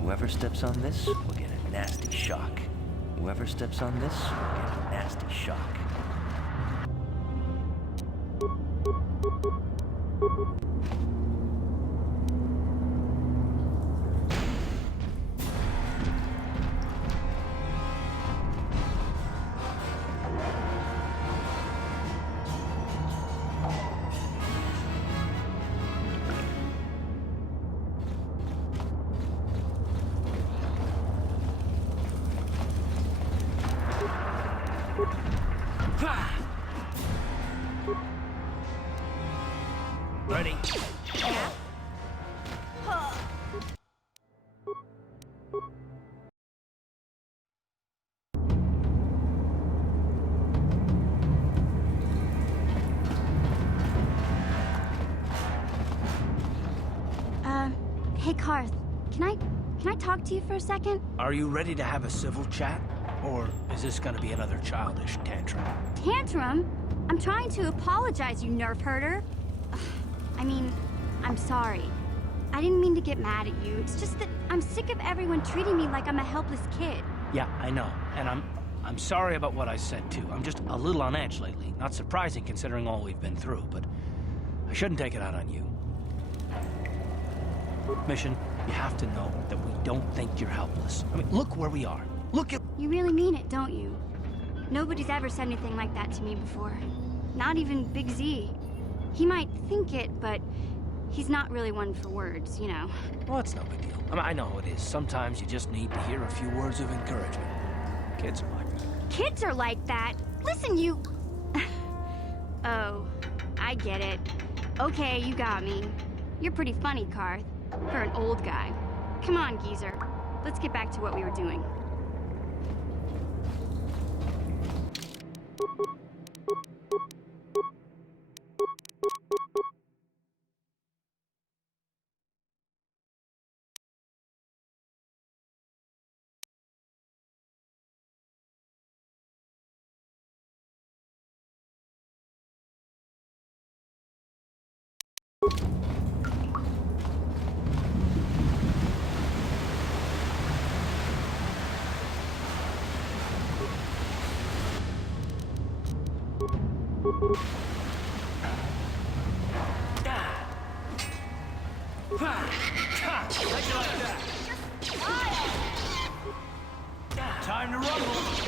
Whoever steps on this will get a nasty shock. Whoever steps on this will get a nasty shock. Ready? Yeah? Hey Karth, can I talk to you for a second? Are you ready to have a civil chat? Or is this gonna be another childish tantrum? Tantrum? I'm trying to apologize, you nerf herder. Ugh, I mean, I'm sorry. I didn't mean to get mad at you. It's just that I'm sick of everyone treating me like I'm a helpless kid. Yeah, I know. And I'm sorry about what I said too. I'm just a little on edge lately. Not surprising considering all we've been through, but I shouldn't take it out on you. Mission, you have to know that we don't think you're helpless. I mean, look where we are. Look at... You really mean it, don't you? Nobody's ever said anything like that to me before. Not even Big Z. He might think it, but he's not really one for words, you know. Well, it's no big deal. I mean, I know how it is. Sometimes you just need to hear a few words of encouragement. Kids are like that. Kids are like that? Listen, you... Oh, I get it. Okay, you got me. You're pretty funny, Karth. For an old guy. Come on, geezer. Let's get back to what we were doing. Time to rumble.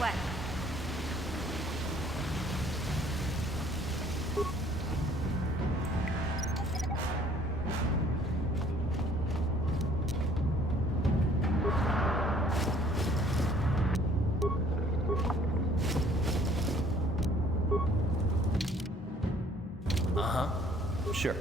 What? Uh-huh. Sure.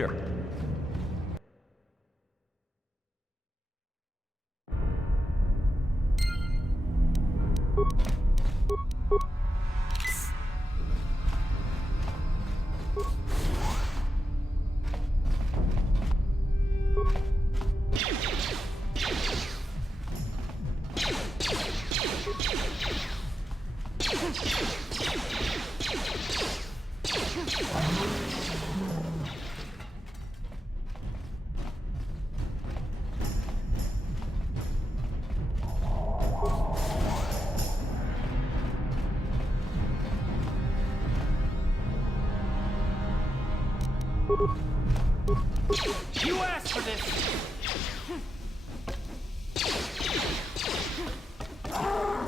Sure. You asked for this!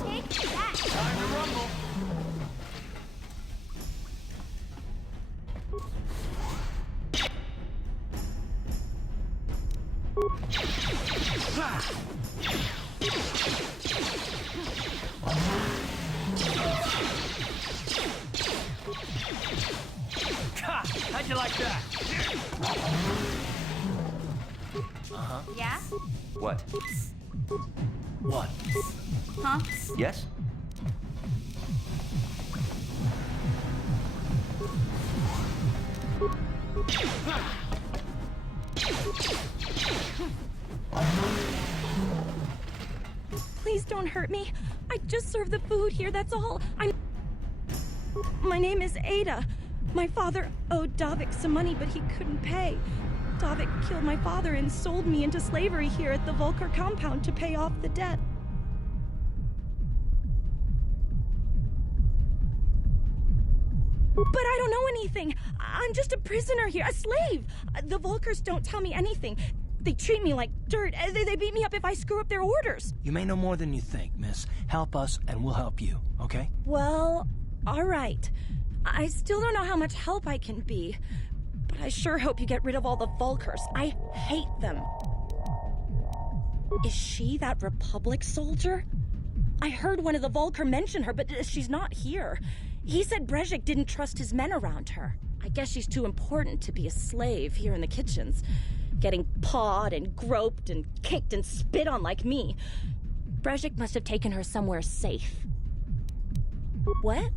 Take that! Time to rumble! How'd you like that? Uh-huh. Yeah? What? What? Huh? Yes? Please don't hurt me. I just served the food here, that's all. My name is Ada. My father owed Davik some money, but he couldn't pay. Davik killed my father and sold me into slavery here at the Volker compound to pay off the debt. But I don't know anything. I'm just a prisoner here, a slave. The Volkers don't tell me anything. They treat me like dirt. They beat me up if I screw up their orders. You may know more than you think, miss. Help us and we'll help you, okay? Well, all right. I still don't know how much help I can be, but I sure hope you get rid of all the Volkers. I hate them. Is she that Republic soldier? I heard one of the Volker mention her, but she's not here. He said Brezhik didn't trust his men around her. I guess she's too important to be a slave here in the kitchens, getting pawed and groped and kicked and spit on like me. Brezhik must have taken her somewhere safe. What?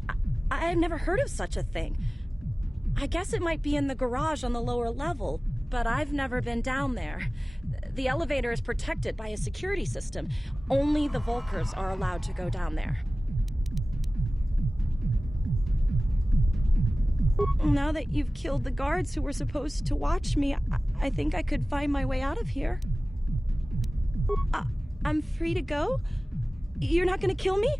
I've never heard of such a thing. I guess it might be in the garage on the lower level, but I've never been down there. The elevator is protected by a security system. Only the Volkers are allowed to go down there. Now that you've killed the guards who were supposed to watch me, I think I could find my way out of here. I'm free to go? You're not gonna kill me?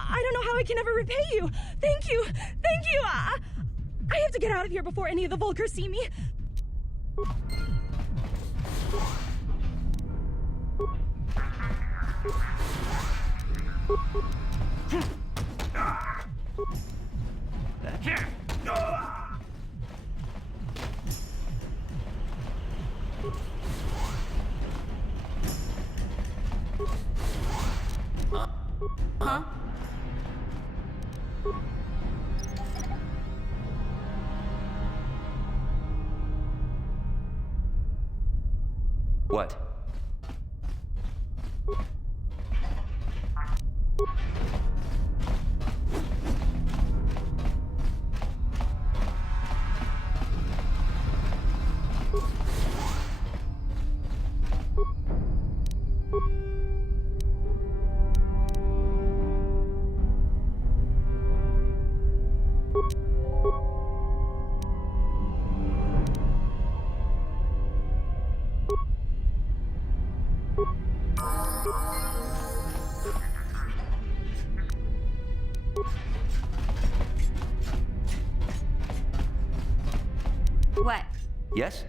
I don't know how I can ever repay you. Thank you. Thank you. I have to get out of here before any of the Volkers see me. Huh? What? What? Yes?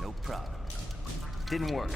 No problem. Didn't work.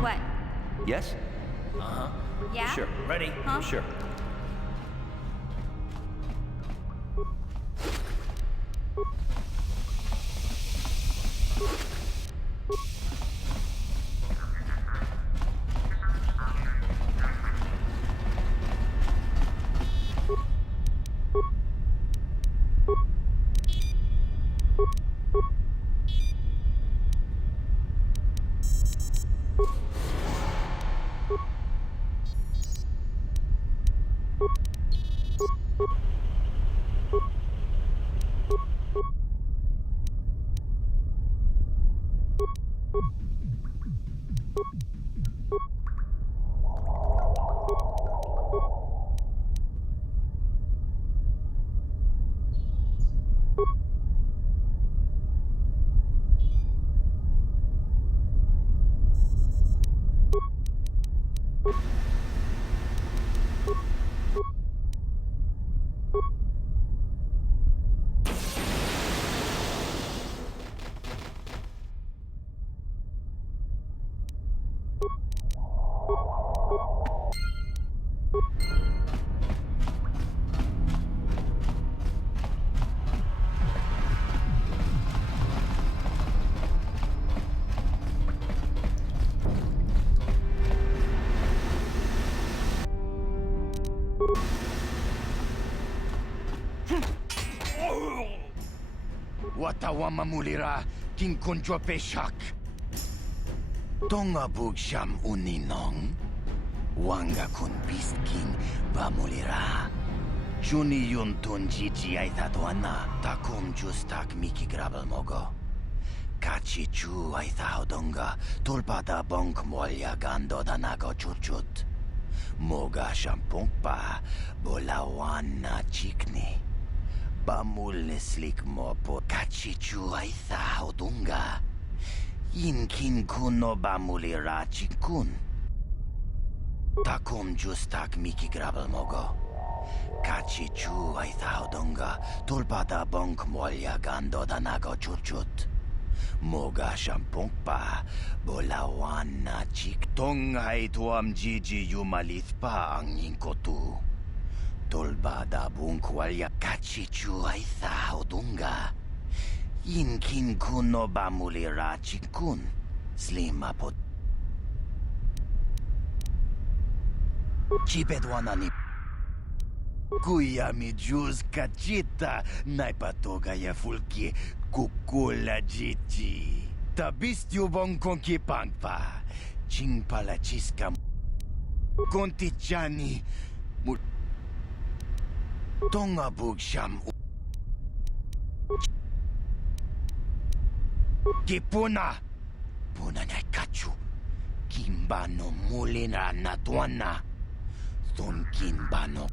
What? Yes? Uh-huh. Yeah? Sure. Ready? Huh? Sure. Watawama mulira king kunjo peshak. Tonga bugsham uninong. Wanga kun beast king bamulira. Juni yun tun jiji aitatuana. Takum justak miki grabel mogo. Kachi chu aitahodonga. Tulpada bonk molya gando danago churchut. Moga shampongpa bolawana chikni. Bamul slik mo po kachichu aitha odunga. Inkin kuno bamulira chikun. Takum justak miki grabel mogo. Kachichu aitha odunga. Tulpada bonk molya gando danago churchut. Moga shampongpa bolawana chik. Tongai tuam jiji yumalithpa ang inkotu. Tolbada bunkwalya kachichu aitha odunga. Inkin kuno bamulira chikun. Slima pot. Chipedwana ni. Kuya mi juz kachita. Naipatoga ya fulki kukula jiji. Tabistyo bong konki pangpa. Chingpala chiska. Kontichani. Tonga bugsham. Kipuna. Puna na kachu. Kimbano mulina natuana. Thon kimbano.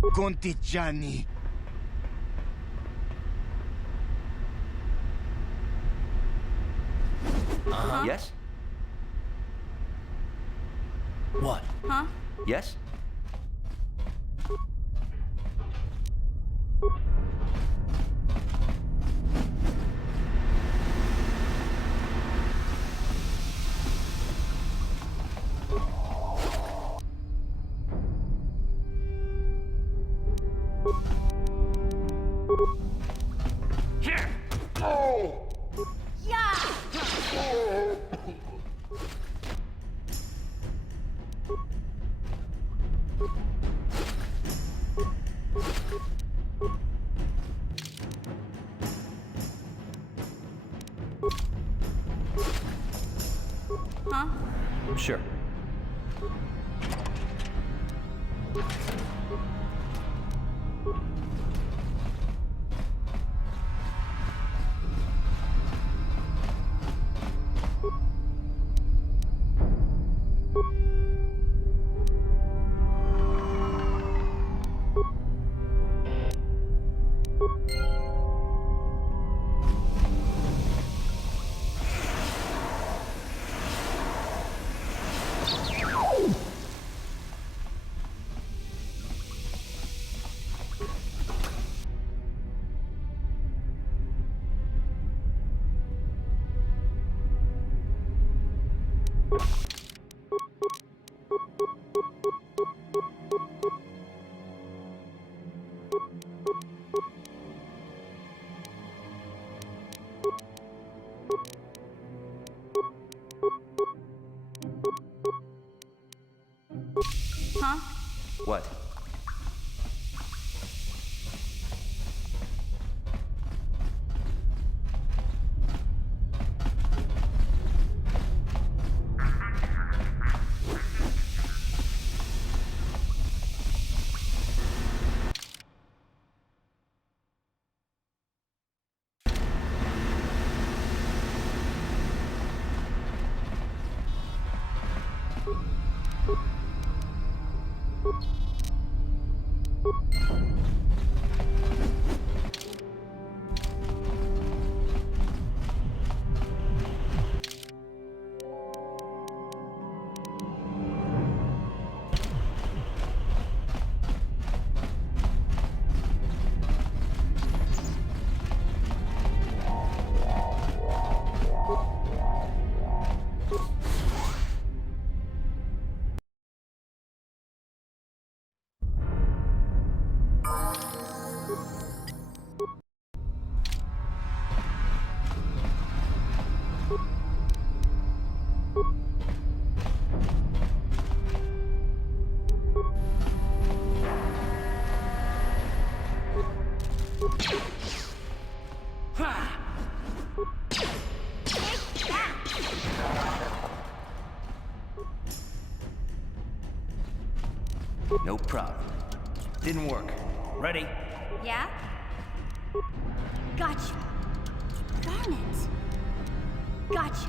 Kontichani. Uh-huh. Yes? What? Huh? Yes? Here! Go! Huh? Sure. Huh? What? No problem. Didn't work. Ready? Yeah? Gotcha. Darn it. Gotcha.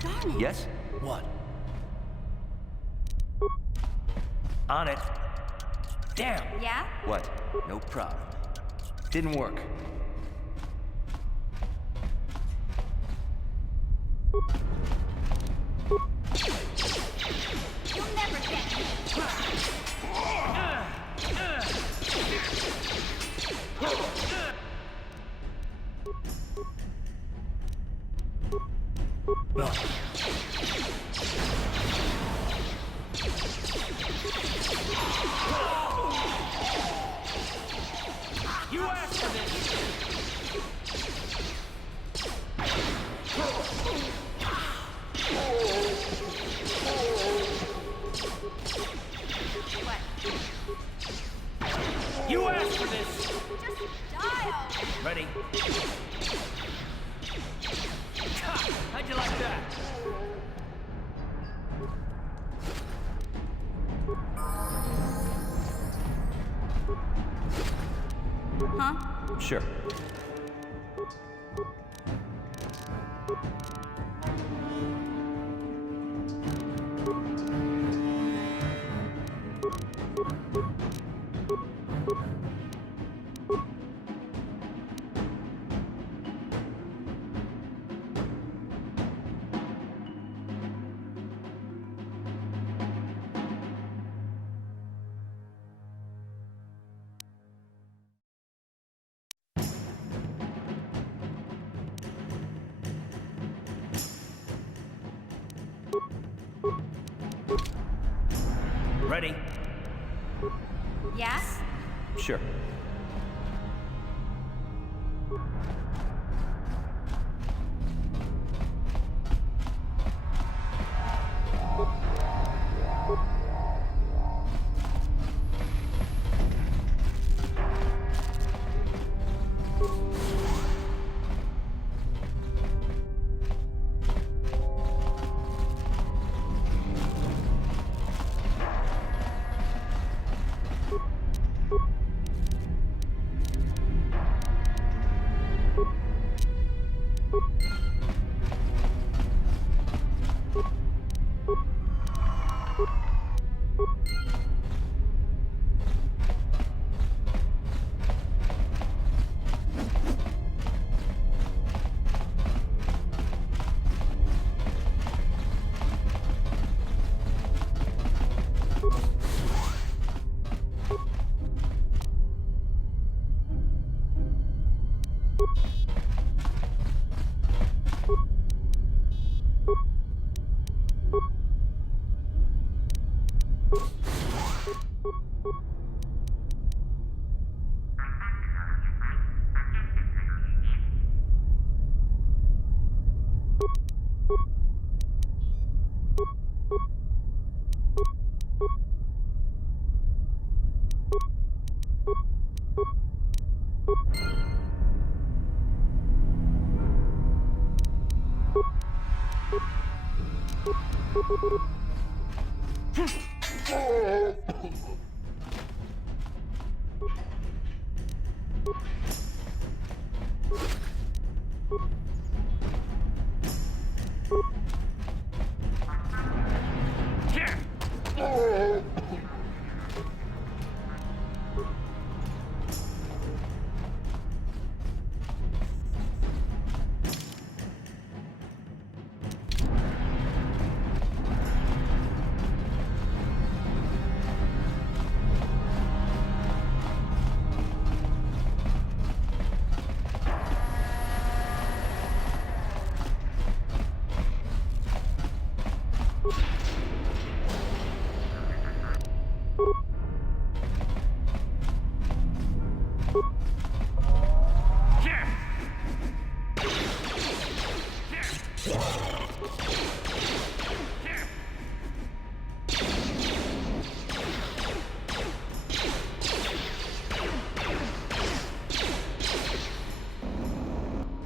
Darn it. Yes? What? On it. Damn! Yeah? What? No problem. Didn't work. You'll never get me. You asked for this! You asked for this! Just die already. Ready? How'd you like that? Huh? Sure. Ready? Yeah? Sure.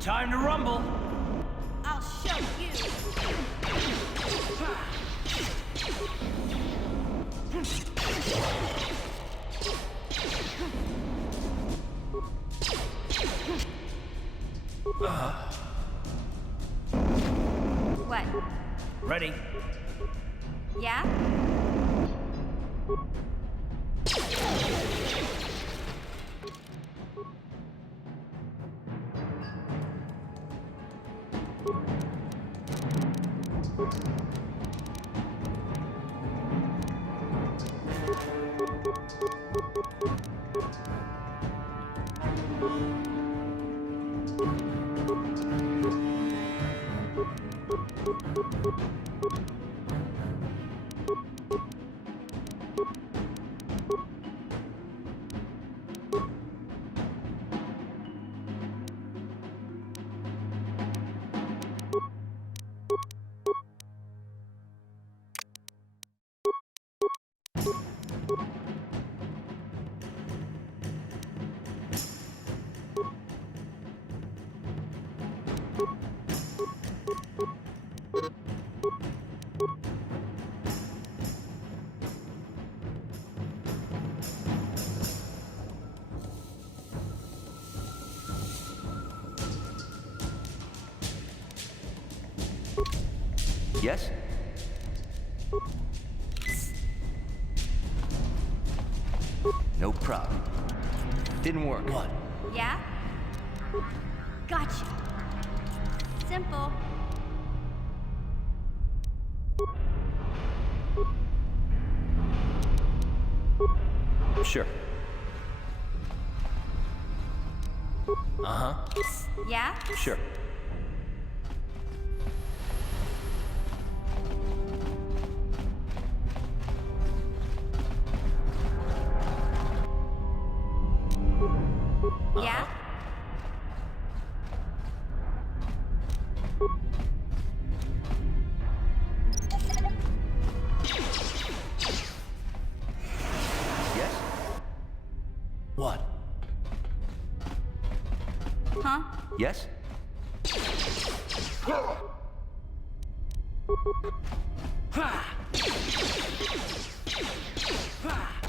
Time to rumble. I'll show you. What? Ready? Yeah? Yes? No problem. Didn't work. What? Yeah? Gotcha. Simple. Sure. Uh-huh. Yeah? Sure. Yes?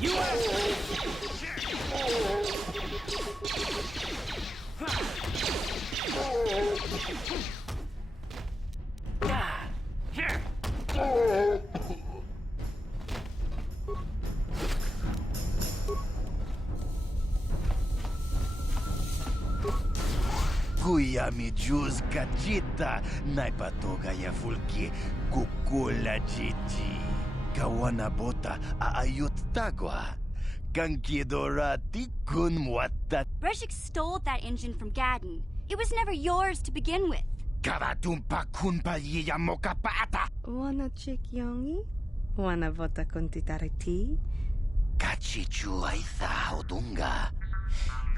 You Kuya mi juz kachita, naipatoga ya fulki kukula jiji. Kawana bota aayut tagwa. Kankidorati kun mwata. Breshik stole that engine from Gadden. It was never yours to begin with. Karatumpa kunpa yiya mokapata. Wanna chick yongi? Wanna vota con titariti? Kachichu aitha hodunga.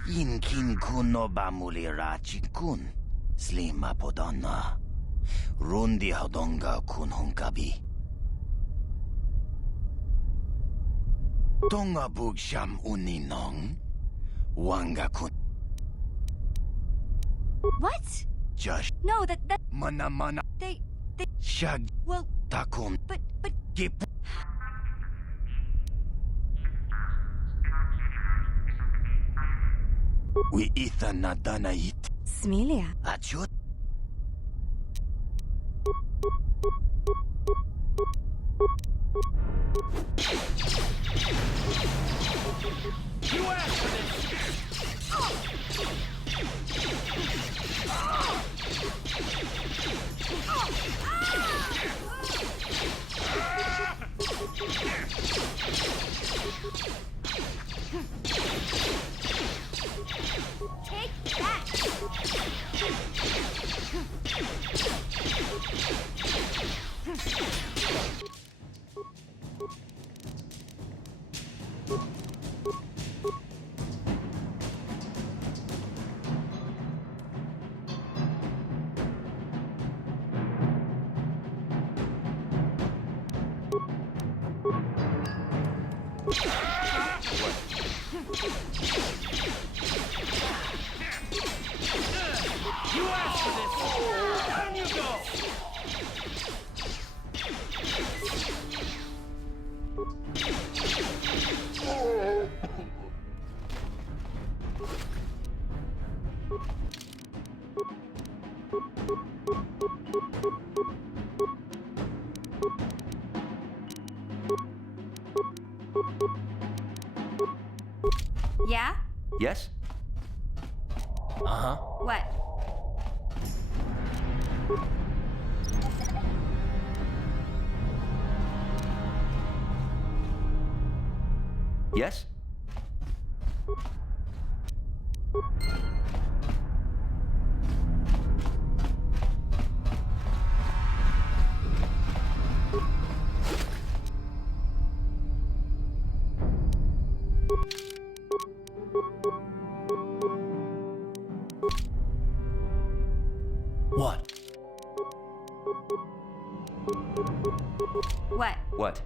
Inkin kuno bamulirachi kun. Slima podonna. Rundi hodonga kun hunkabi. Tonga bugsham uninong. Wanga kun. What? Josh. No, that... Mana. They... Shag. Well... Takum. But... Gip. We itha nadana it. Smilia. Achut. You asked for this! Take that! You asked for this! Down you go! Yeah? Yes? Uh-huh. What? Yes? What? What? What?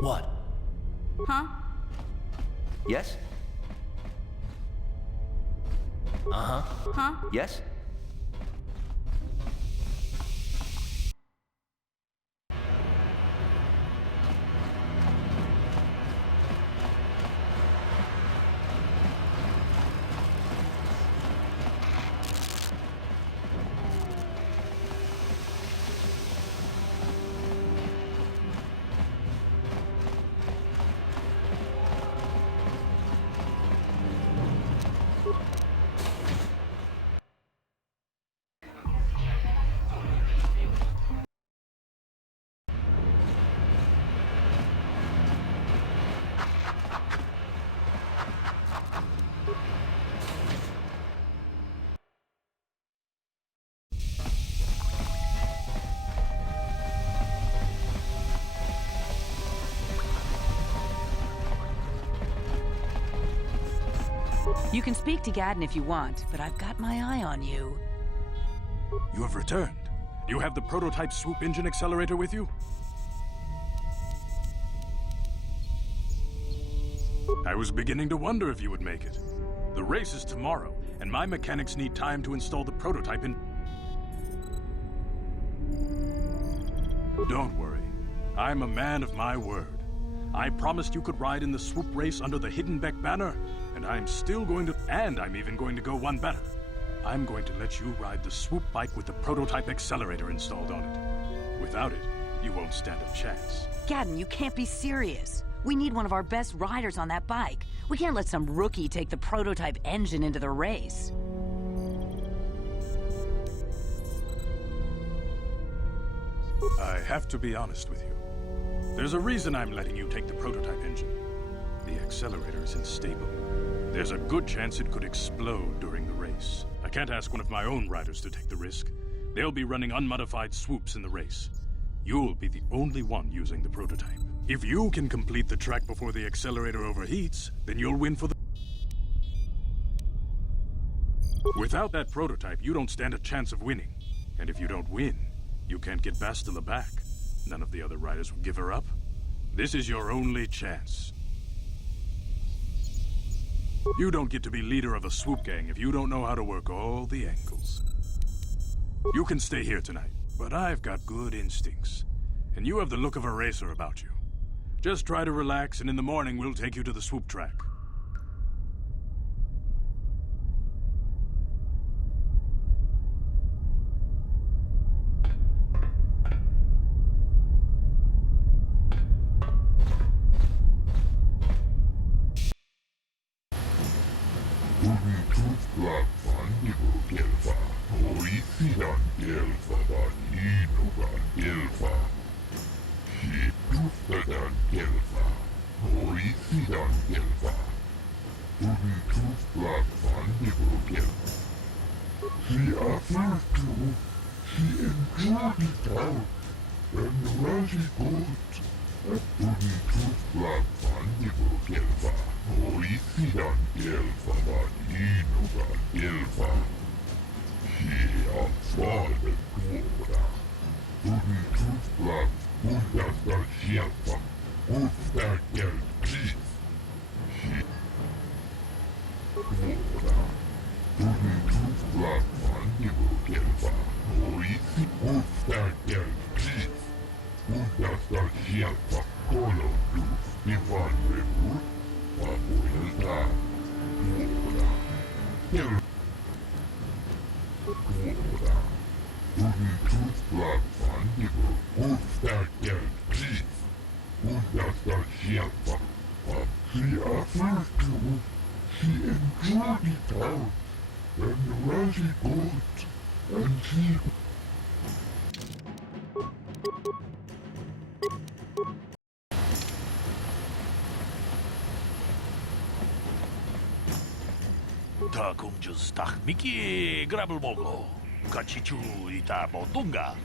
What? Huh? Yes? Uh-huh. Huh? Yes? You can speak to Gadden if you want, but I've got my eye on you. You have returned. You have the prototype swoop engine accelerator with you? I was beginning to wonder if you would make it. The race is tomorrow, and my mechanics need time to install the prototype in... Don't worry. I'm a man of my word. I promised you could ride in the swoop race under the Hiddenbeck banner, and I'm still going to... And I'm even going to go one better. I'm going to let you ride the swoop bike with the prototype accelerator installed on it. Without it, you won't stand a chance. Gadden, you can't be serious. We need one of our best riders on that bike. We can't let some rookie take the prototype engine into the race. I have to be honest with you. There's a reason I'm letting you take the prototype engine. The accelerator is unstable. There's a good chance it could explode during the race. I can't ask one of my own riders to take the risk. They'll be running unmodified swoops in the race. You'll be the only one using the prototype. If you can complete the track before the accelerator overheats, then you'll win for the... Without that prototype, you don't stand a chance of winning. And if you don't win, you can't get Bastila back. None of the other riders will give her up. This is your only chance. You don't get to be leader of a swoop gang if you don't know how to work all the angles. You can stay here tonight, but I've got good instincts. And you have the look of a racer about you. Just try to relax, and in the morning we'll take you to the swoop track. Upadan Gelva, Horisidan Gelva, Unitus Black Vandigo Gelva. She offers to, she enjoyed it out, and Rashi good. Unitus Black Vandigo Gelva, Horisidan Gelva, Vaninugan Gelva. She offended Dora. Unitus Black Undasta Shelfa, Ufta Gel Chief. She Dora. Unitus Black Vandigo Gelva, Horisi Ufta Gel Chief. Undasta Shelfa, Colo Duf, Ivan Rebut, Papuelta. Dora. Gel Dora. Unitus Black Vandigo, Ufta Gel Chief. Undasta Shelfa. She offers to, she enjoyed it out, and Rashi good, and she Takum just tak Mickey grabel mogo. Kachichu ita botunga.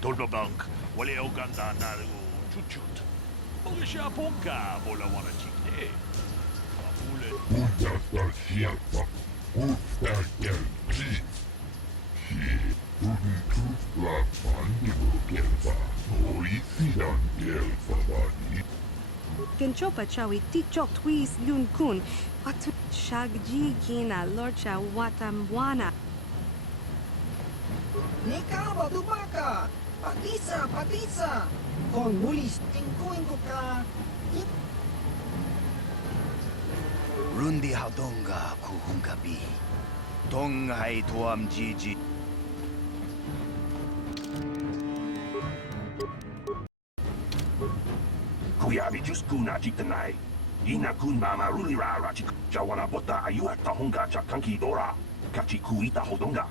Tolbabank wale oganda naru chuchut. Mogisha ponka bola wana chikne. Undasta Shelfa, Ufta Gel Chief. She Unitus Black Vandigo Gelva, Horisidan Gelva Vani. Kenchopa chawi tichok twis yun kun. Watu shagji gina lorcha watamwana. Ikaw, Badumaka! Patisa, patisa! Kung mulis tingkuin ko ka, Rundi Haudonga Kuhungabi. Donghai Tuam Gigi. Kuyabi just kuna chitanai. Ina kun mama rulira rachi jawana bota ayuat tahonga chakanki dora. Kachi kuita hodonga.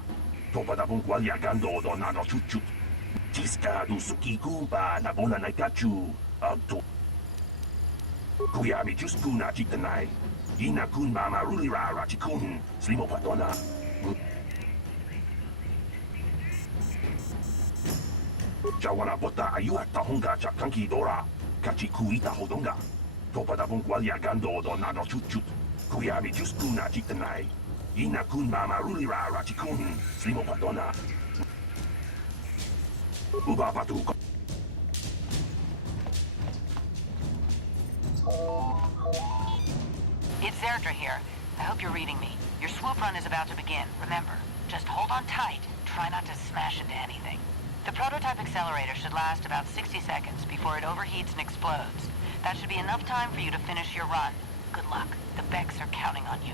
Topa da bunkwal yagando do nano chuchut. Chiska du suki kuba na bona naikachu. Agto. Kuyabi just kuna chitanai. Ina kun mama rulira rachi kun. Slimo patona. Jawana bota ayuat tahonga chakanki dora. Kachi kuita hodonga. Topa da bunkwal yagando do nano chuchut. Kuyabi just kuna chitanai. Ina kun mama rulira rachi kun. Slimo patona. Uba patu. It's Zerdra here. I hope you're reading me. Your swoop run is about to begin, remember. Just hold on tight. Try not to smash into anything. The prototype accelerator should last about 60 seconds before it overheats and explodes. That should be enough time for you to finish your run. Good luck. The Becks are counting on you.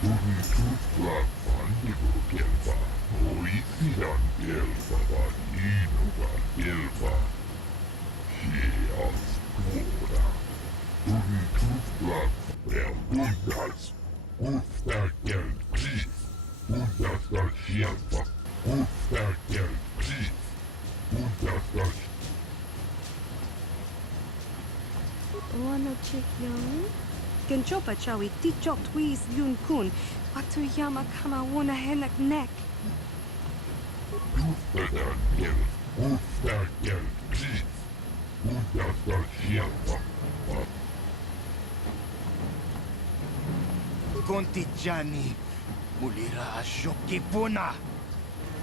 Unitus Black Vandigo Gelva, Horisidan Gelva Vaninugan Gelva. She Dora. Unitus Black Undas. Ufta Gel Chief. Undasta Shelfa. Ufta Gel Chief. Undasta Wano chick young? Kenchopa chawi tichok twis yun kun. Watu yama kama wana henak neck. Ufta Gel. Ufta Gel Chief. Undasta Shelfa. konti Johnny. Mulira asyo kipuna.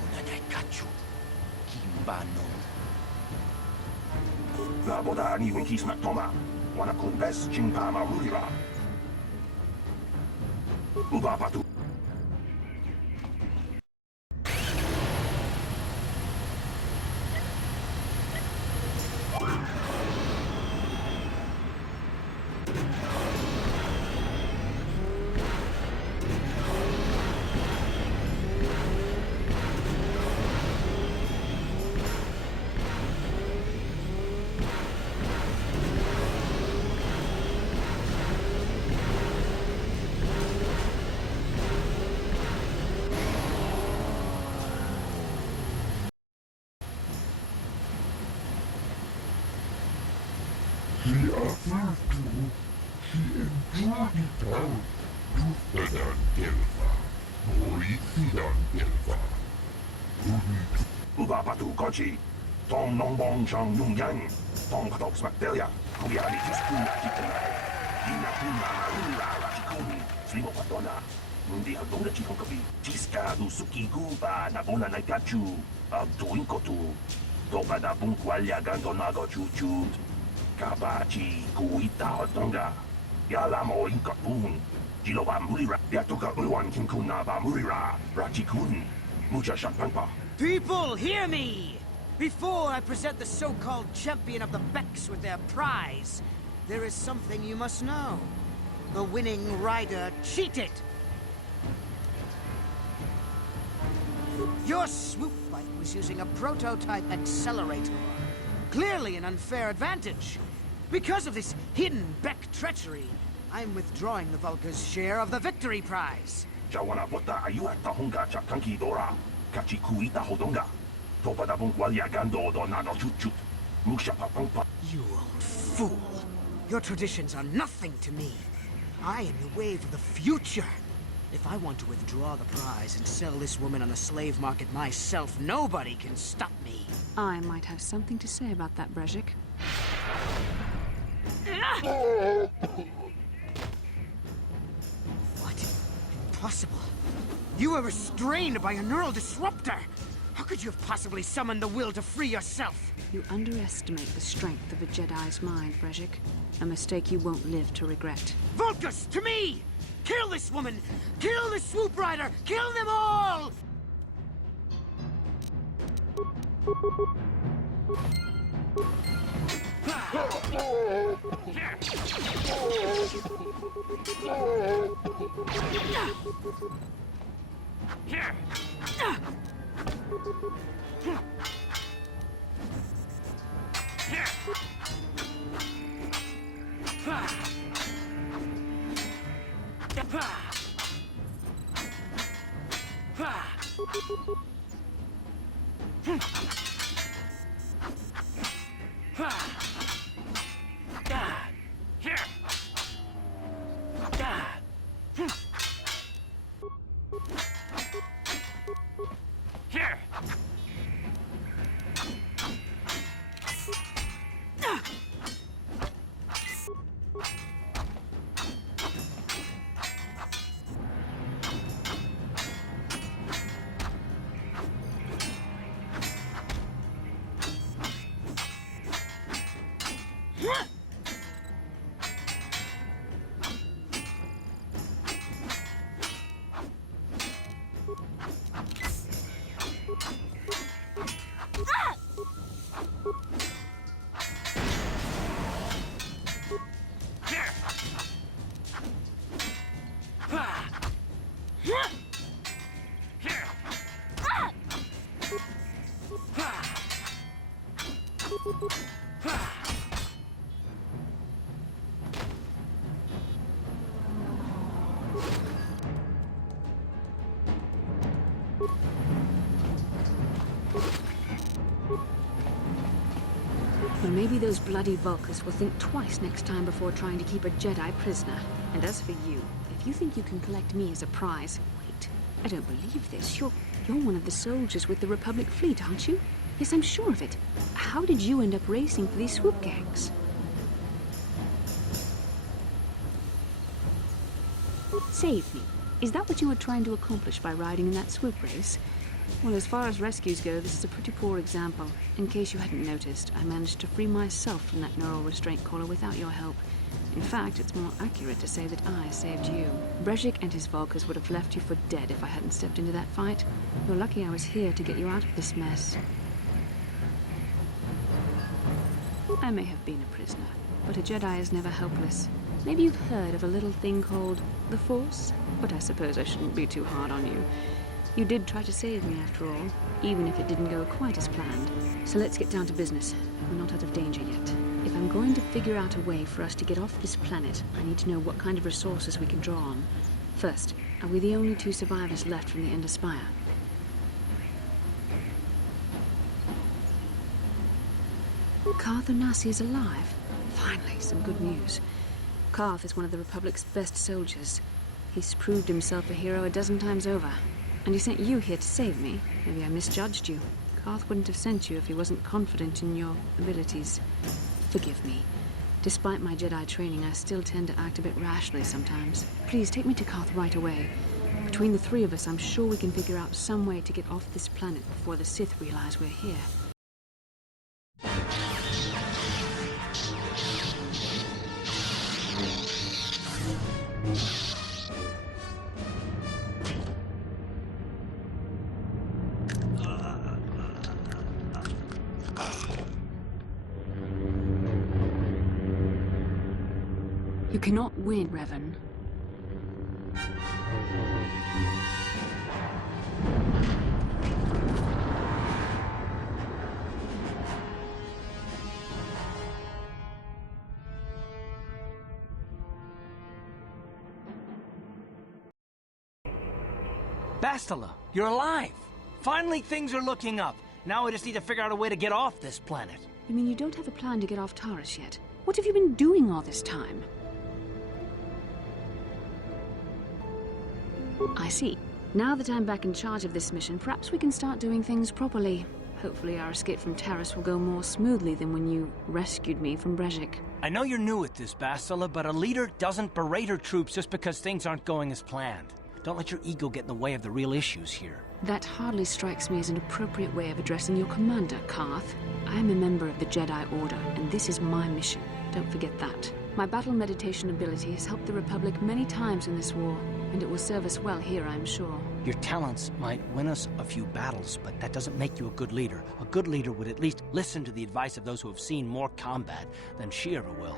Unanyay kachu. Kimbanon. 나보다 니 윈키스마 토마. 와나쿤 베스 징파마 루리라. 우바바두. He affirmed to, he enjoyed it out. Tufadan Delva, Morithidan Delva. 우바바두 거지. 동농봉청 융양. 동파독 스막델야. 우리 아리 디스쿠나 지크나. 이나쿠나 루라 지쿠니. 스리모파도나. 문디 학동나 지콩커비. 디스카두 수키구바 나보나 나이카추. abtuinkotu. Topada punkualya gandonago chuchu. Kabachi kuita hotonga. Yalamo inkapun. Jiloba murira. Yatoka uwan kinkunaba murira. Rachikun. Mucha shampangpa. People, hear me! Before I present the so-called champion of the Becks with their prize, there is something you must know. The winning rider cheated! Your swoop bike was using a prototype accelerator. Clearly an unfair advantage. Because of this hidden Beck treachery, I'm withdrawing the Vulca's share of the victory prize. Jawana bota ayuata honga chakanki dora. Kachi kuita hodonga. Topada punkualya gando do nano chuchut. Musha papangpa. You old fool! Your traditions are nothing to me. I am the wave of the future. If I want to withdraw the prize and sell this woman on the slave market myself, nobody can stop me. I might have something to say about that, Brezhik. What? Impossible. You were restrained by a neural disruptor. How could you have possibly summoned the will to free yourself? You underestimate the strength of a Jedi's mind, Brezhik. A mistake you won't live to regret. Vulcus, to me! Kill this woman! Kill the swoop rider! Kill them all! Well, maybe those bloody Vulcans will think twice next time before trying to keep a Jedi prisoner. And as for you, if you think you can collect me as a prize... Wait, I don't believe this. You're one of the soldiers with the Republic fleet, aren't you? Yes, I'm sure of it. How did you end up racing for these swoop gangs? Save me. Is that what you were trying to accomplish by riding in that swoop race? Well, as far as rescues go, this is a pretty poor example. In case you hadn't noticed, I managed to free myself from that neural restraint collar without your help. In fact, it's more accurate to say that I saved you. Brezhik and his Volkers would have left you for dead if I hadn't stepped into that fight. You're lucky I was here to get you out of this mess. I may have been a prisoner, but a Jedi is never helpless. Maybe you've heard of a little thing called the Force? But I suppose I shouldn't be too hard on you. You did try to save me after all, even if it didn't go quite as planned. So let's get down to business. We're not out of danger yet. If I'm going to figure out a way for us to get off this planet, I need to know what kind of resources we can draw on. First, are we the only two survivors left from the Ender Spire? Karth Onasi is alive. Finally, some good news. Karth is one of the Republic's best soldiers. He's proved himself a hero a dozen times over. And he sent you here to save me. Maybe I misjudged you. Karth wouldn't have sent you if he wasn't confident in your abilities. Forgive me. Despite my Jedi training, I still tend to act a bit rashly sometimes. Please, take me to Karth right away. Between the three of us, I'm sure we can figure out some way to get off this planet before the Sith realize we're here. You cannot win, Revan. Bastila, you're alive! Finally, things are looking up. Now we just need to figure out a way to get off this planet. You mean you don't have a plan to get off Taurus yet? What have you been doing all this time? I see. Now that I'm back in charge of this mission, perhaps we can start doing things properly. Hopefully our escape from Taurus will go more smoothly than when you rescued me from Brezhik. I know you're new at this, Bastila, but a leader doesn't berate her troops just because things aren't going as planned. Don't let your ego get in the way of the real issues here. That hardly strikes me as an appropriate way of addressing your commander, Karth. I am a member of the Jedi Order, and this is my mission. Don't forget that. My battle meditation ability has helped the Republic many times in this war, and it will serve us well here, I'm sure. Your talents might win us a few battles, but that doesn't make you a good leader. A good leader would at least listen to the advice of those who have seen more combat than she ever will.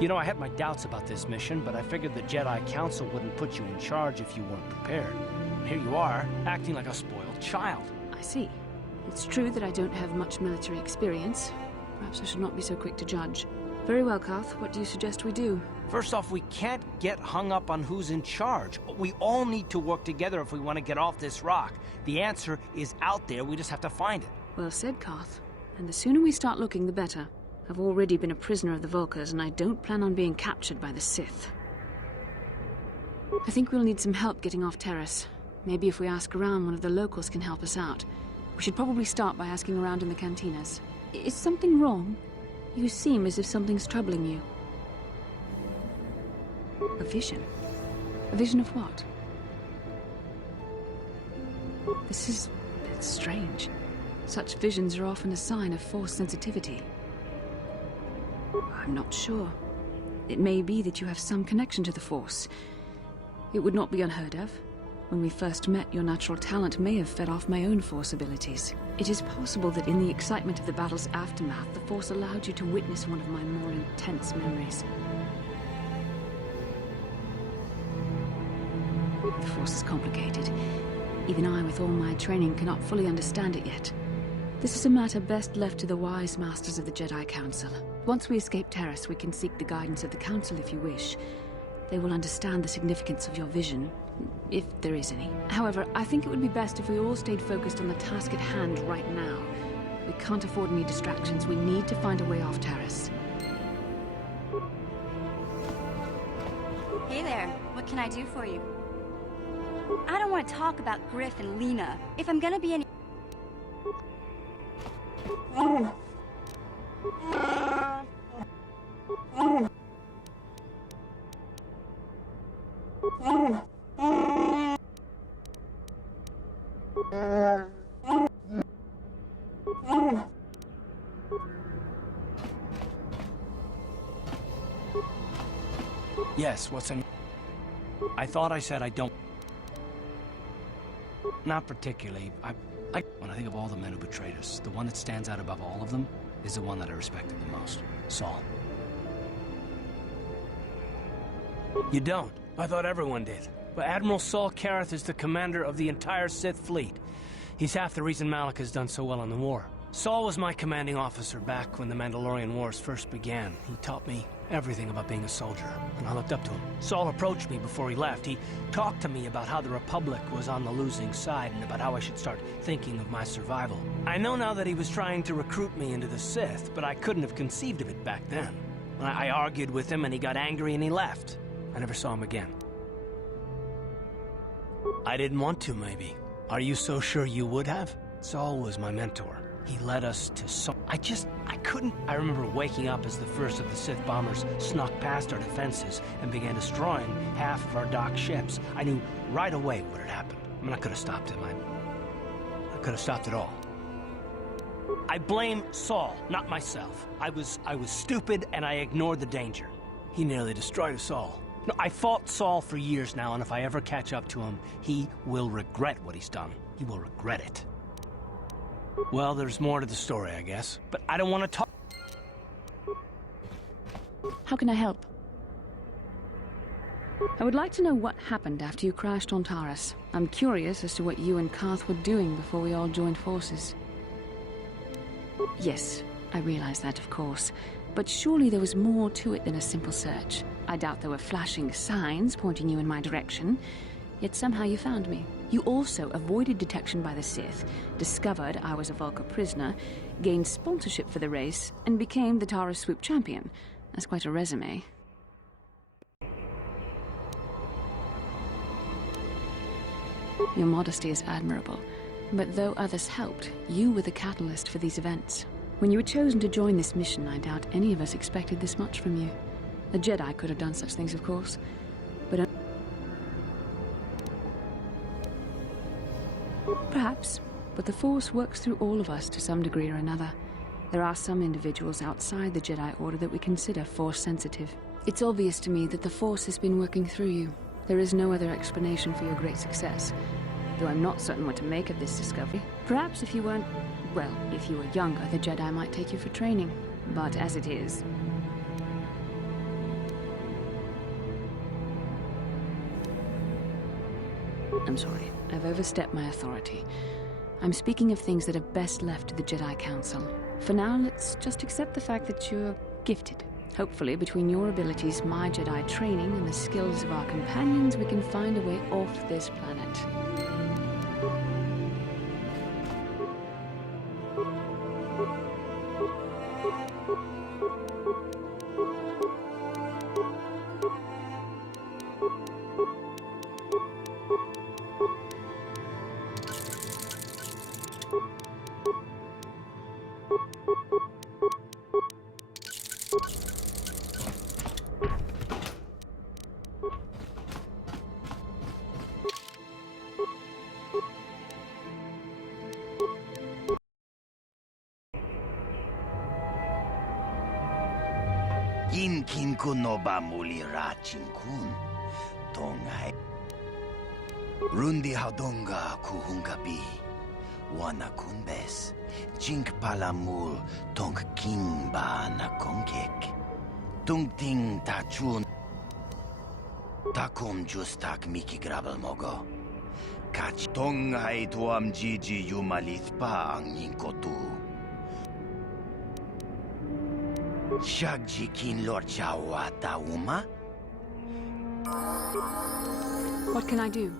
You know, I had my doubts about this mission, but I figured the Jedi Council wouldn't put you in charge if you weren't prepared. Here you are, acting like a spoiled child. I see. It's true that I don't have much military experience. Perhaps I should not be so quick to judge. Very well, Karth. What do you suggest we do? First off, we can't get hung up on who's in charge. We all need to work together if we want to get off this rock. The answer is out there. We just have to find it. Well said, Karth. And the sooner we start looking, the better. I've already been a prisoner of the Volkers, and I don't plan on being captured by the Sith. I think we'll need some help getting off Taurus. Maybe if we ask around, one of the locals can help us out. We should probably start by asking around in the cantinas. Is something wrong? You seem as if something's troubling you. A vision? A vision of what? This is a bit strange. Such visions are often a sign of Force sensitivity. I'm not sure. It may be that you have some connection to the Force. It would not be unheard of. When we first met, your natural talent may have fed off my own Force abilities. It is possible that in the excitement of the battle's aftermath, the Force allowed you to witness one of my more intense memories. The Force is complicated. Even I, with all my training, cannot fully understand it yet. This is a matter best left to the wise masters of the Jedi Council. Once we escape Taurus, we can seek the guidance of the Council if you wish. They will understand the significance of your vision, if there is any. However, I think it would be best if we all stayed focused on the task at hand right now. We can't afford any distractions. We need to find a way off Taurus. Hey there, what can I do for you? I don't want to talk about Griff and Lena. If I'm gonna be any... Yes, what's in... I thought I said I don't... Not particularly. When I think of all the men who betrayed us, the one that stands out above all of them is the one that I respected the most. Saul. You don't? I thought everyone did. But Admiral Saul Kareth is the commander of the entire Sith fleet. He's half the reason Malak has done so well in the war. Saul was my commanding officer back when the Mandalorian Wars first began. He taught me everything about being a soldier, and I looked up to him. Saul approached me before he left. He talked to me about how the Republic was on the losing side and about how I should start thinking of my survival. I know now that he was trying to recruit me into the Sith, but I couldn't have conceived of it back then. I argued with him and he got angry and he left. I never saw him again. I didn't want to, maybe. Are you so sure you would have? Saul was my mentor. He led us to I couldn't. I remember waking up as the first of the Sith bombers snuck past our defenses and began destroying half of our docked ships. I knew right away what had happened. I mean, I could have stopped him. I could have stopped it all. I blame Saul, not myself. I was stupid and I ignored the danger. He nearly destroyed us all. No, I fought Saul for years now, and if I ever catch up to him, he will regret what he's done. He will regret it. Well, there's more to the story, I guess. But I don't want to talk... How can I help? I would like to know what happened after you crashed on Taurus. I'm curious as to what you and Karth were doing before we all joined forces. Yes, I realize that, of course. But surely there was more to it than a simple search. I doubt there were flashing signs pointing you in my direction. Yet somehow you found me. You also avoided detection by the Sith, discovered I was a Vulcar prisoner, gained sponsorship for the race, and became the Taurus Swoop champion. That's quite a resume. Your modesty is admirable, but though others helped, you were the catalyst for these events. When you were chosen to join this mission, I doubt any of us expected this much from you. A Jedi could have done such things, of course, but... Perhaps, but the Force works through all of us to some degree or another. There are some individuals outside the Jedi Order that we consider Force-sensitive. It's obvious to me that the Force has been working through you. There is no other explanation for your great success, though I'm not certain what to make of this discovery. Perhaps if you weren't... well, if you were younger, the Jedi might take you for training. But as it is... I'm sorry. I've overstepped my authority. I'm speaking of things that are best left to the Jedi Council. For now, let's just accept the fact that you're gifted. Hopefully, between your abilities, my Jedi training, and the skills of our companions, we can find a way off this planet. Inkin no ba muli rachin kun. Tongai. Rundi hadonga kuhungabi. Wana kunbes. Chink palamul tong king ba na konkek. Tung ting tachun. Takum justak miki grabel mogo. Kach tongai tuam jiji yumalith pa ang yinkotu. Shagji kin Lord Jawata Uma? What can I do?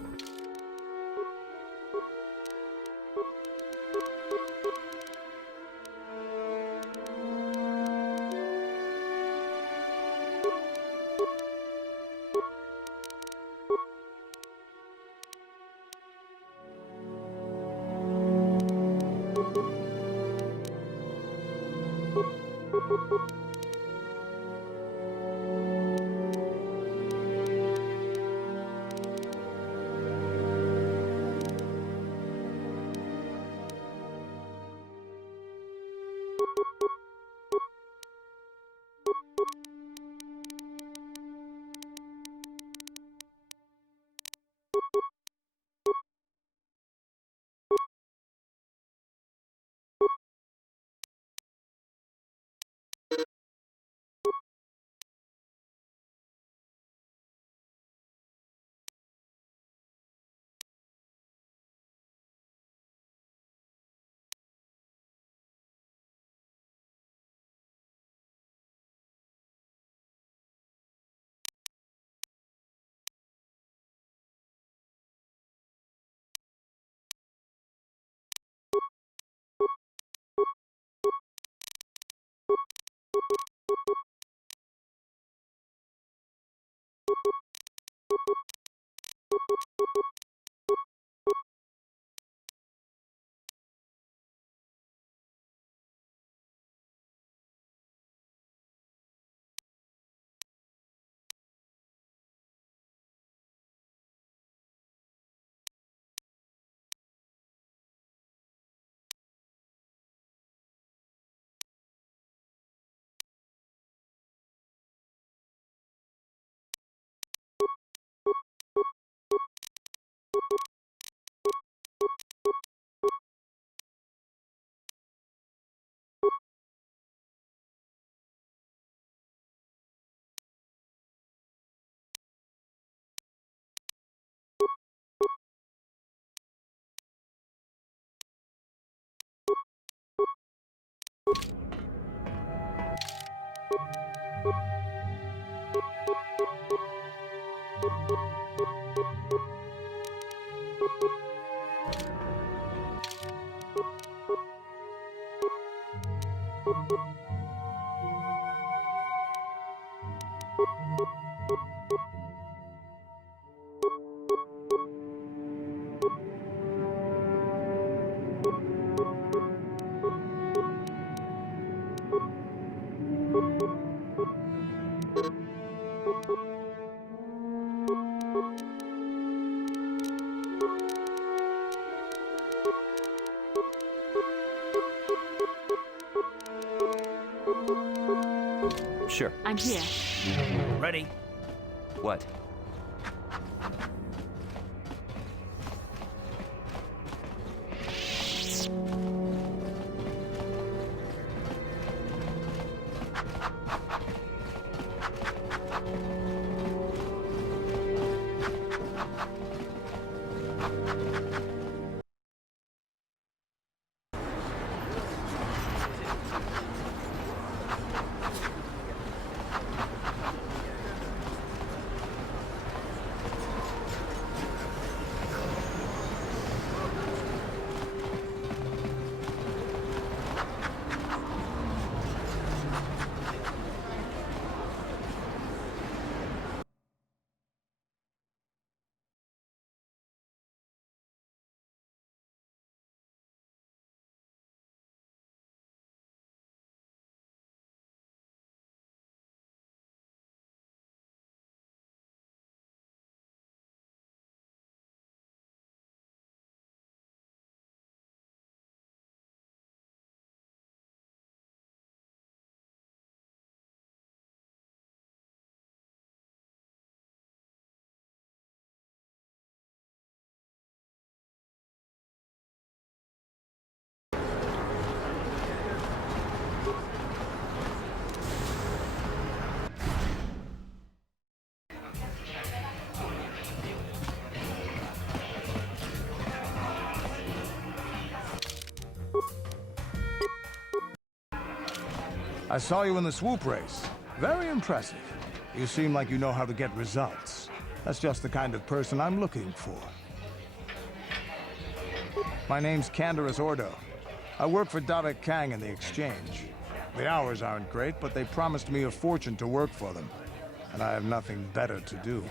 Sure. I'm here. Ready? What? I saw you in the swoop race. Very impressive. You seem like you know how to get results. That's just the kind of person I'm looking for. My name's Canderous Ordo. I work for Davik Kang in the Exchange. The hours aren't great, but they promised me a fortune to work for them. And I have nothing better to do.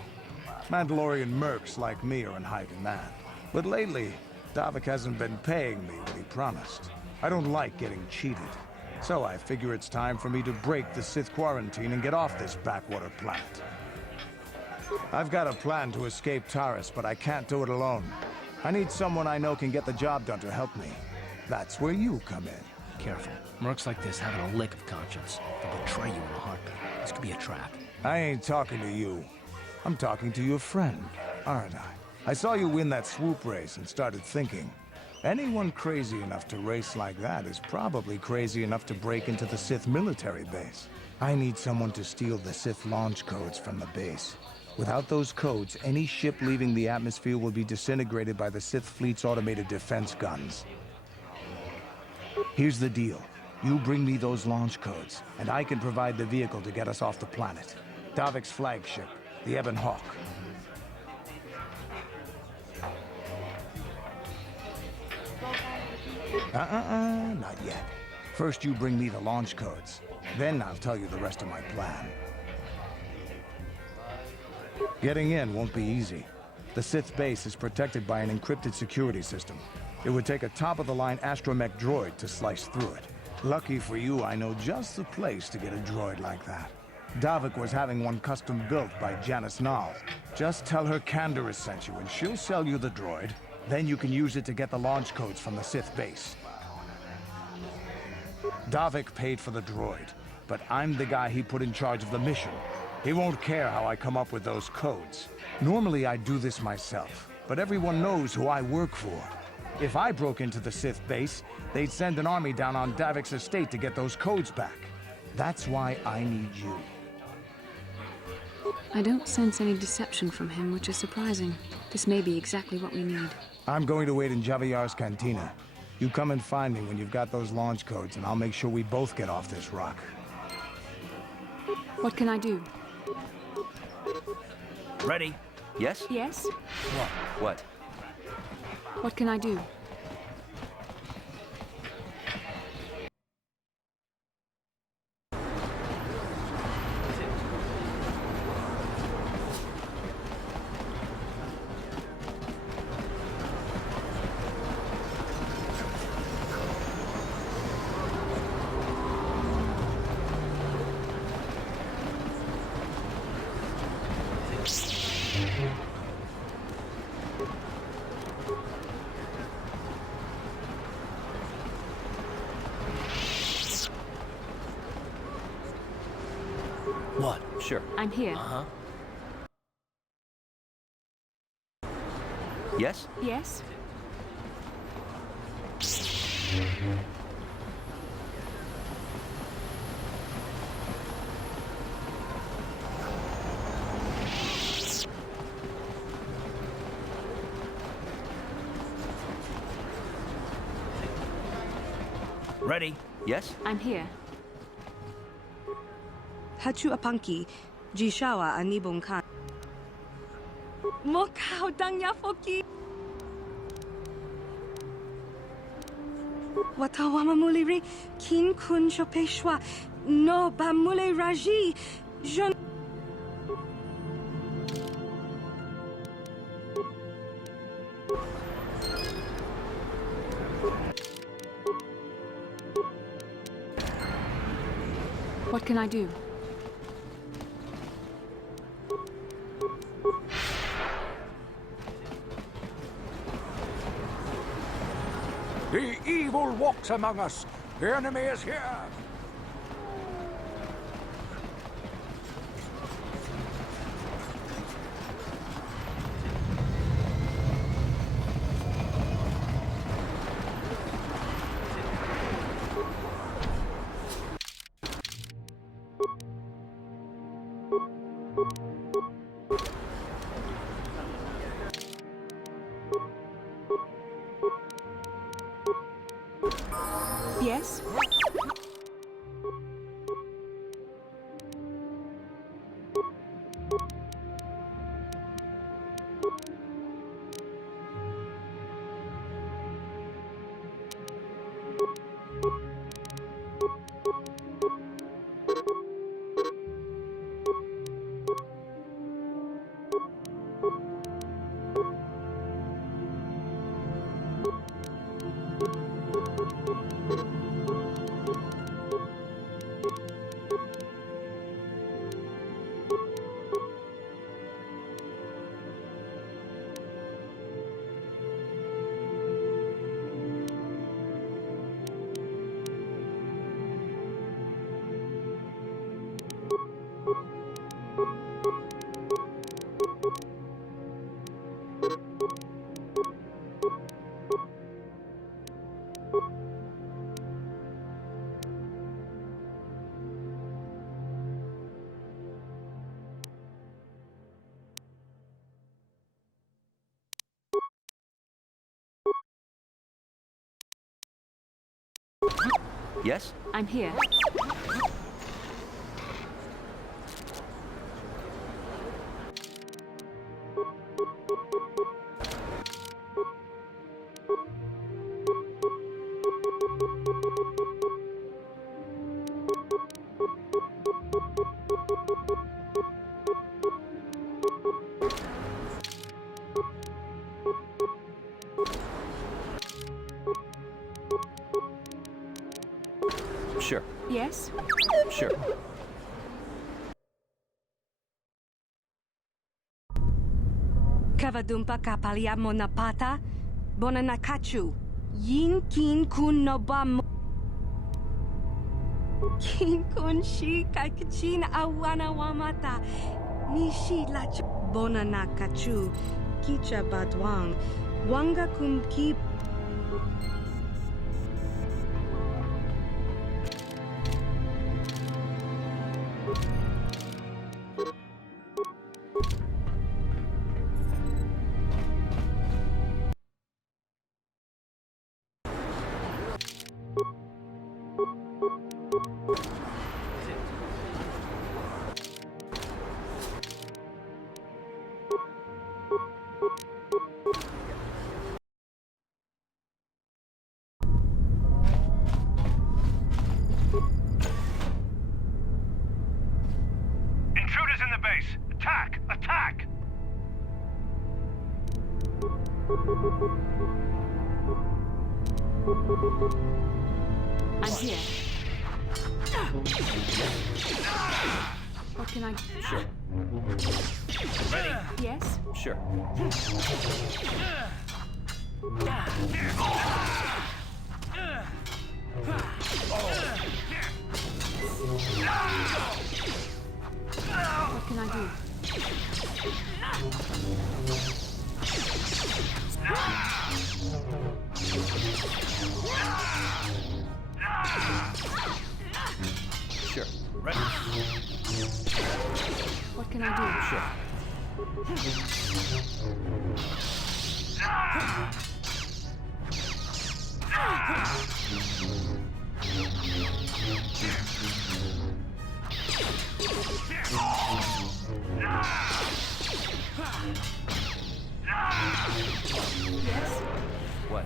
Mandalorian mercs like me are in high demand. But lately, Davik hasn't been paying me what he promised. I don't like getting cheated. So I figure it's time for me to break the Sith quarantine and get off this backwater planet. I've got a plan to escape Taris, but I can't do it alone. I need someone I know can get the job done to help me. That's where you come in. Careful. Mercs like this haven't a lick of conscience. They'll betray you in a heartbeat. This could be a trap. I ain't talking to you. I'm talking to your friend, aren't I? I saw you win that swoop race and started thinking, anyone crazy enough to race like that is probably crazy enough to break into the Sith military base. I need someone to steal the Sith launch codes from the base. Without those codes, any ship leaving the atmosphere will be disintegrated by the Sith fleet's automated defense guns. Here's the deal. You bring me those launch codes, and I can provide the vehicle to get us off the planet. Davik's flagship, the Ebon Hawk. Not yet. First you bring me the launch codes. Then I'll tell you the rest of my plan. Getting in won't be easy. The Sith base is protected by an encrypted security system. It would take a top-of-the-line astromech droid to slice through it. Lucky for you, I know just the place to get a droid like that. Davik was having one custom built by Janice Nall. Just tell her Canderous sent you and she'll sell you the droid. Then you can use it to get the launch codes from the Sith base. Davik paid for the droid, but I'm the guy he put in charge of the mission. He won't care how I come up with those codes. Normally I'd do this myself, but everyone knows who I work for. If I broke into the Sith base, they'd send an army down on Davik's estate to get those codes back. That's why I need you. I don't sense any deception from him, which is surprising. This may be exactly what we need. I'm going to wait in Javier's cantina. You come and find me when you've got those launch codes, and I'll make sure we both get off this rock. What can I do? Ready? Yes? Yes? What? What can I do? What? Sure. I'm here. Uh-huh. Yes? Yes? Ready? Yes? I'm here. Hachu apanki, jishawa anibong kan. Mokao dangya foki. Watawama muliri, kin kun chopeshwa, no bamule raji, jon. What can I do? The evil walks among us. The enemy is here. Yes? Yes? I'm here. Sure. Yes? Sure. Kavadumpa kapaliamo na pata, bonanakachu. Yin kin kun no bam. Kin kun shi kakachin awana wamata. Nishi lachu. Bonanakachu. Kicha badwang. Wanga kumki. Intruders in the base! Attack! Attack! I'm here. What can I... Sure. Ready? Yes? Sure. What can I do? Sure. Ready? What can I do? Sure. Yes? What?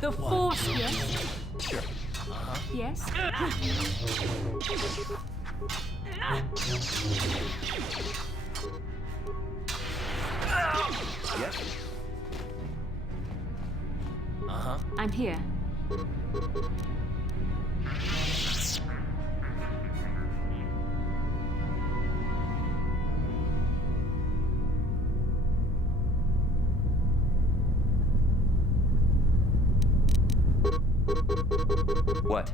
The force, yes? Sure. Yes? Yes? I'm here. What?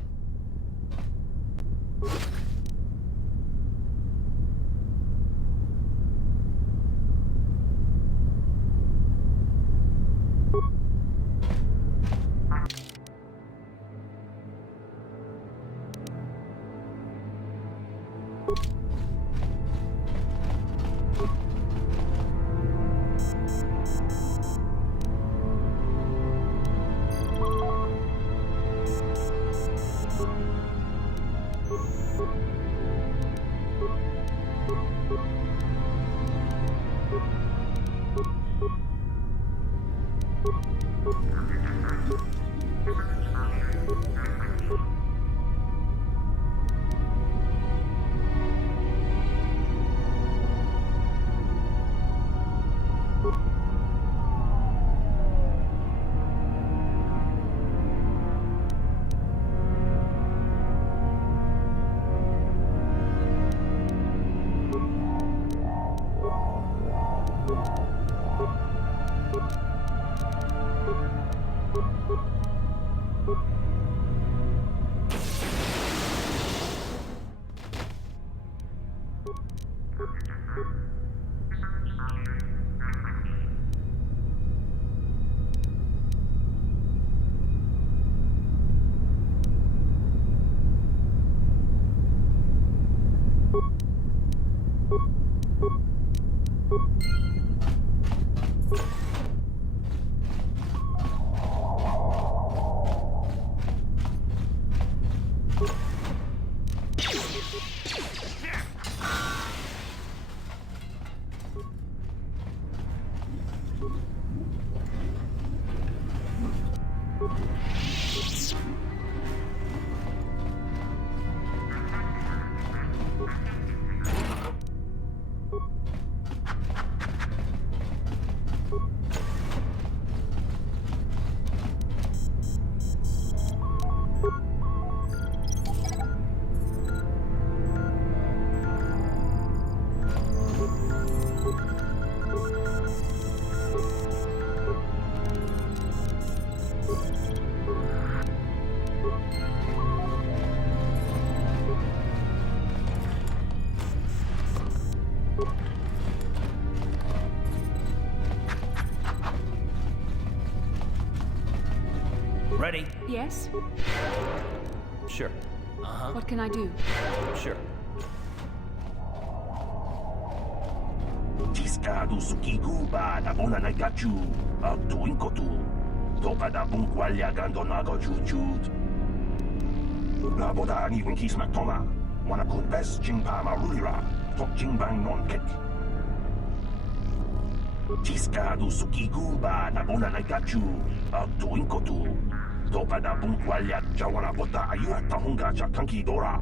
Ready? Yes? Sure. Uh-huh. What can I do? Sure. Tiscado sukicuba na bona na gachu. Aktu inkotu. Topa da bunqualia gandonago jujut. Na boda ani winkis matoma. Wana kumpes jingpa marulira. Tok jingbang non kek. Tiscado sukicuba na bona na gachu. Aktu inkotu. Topa da bunqualia jawana bota ayua tahunga chakanki dora.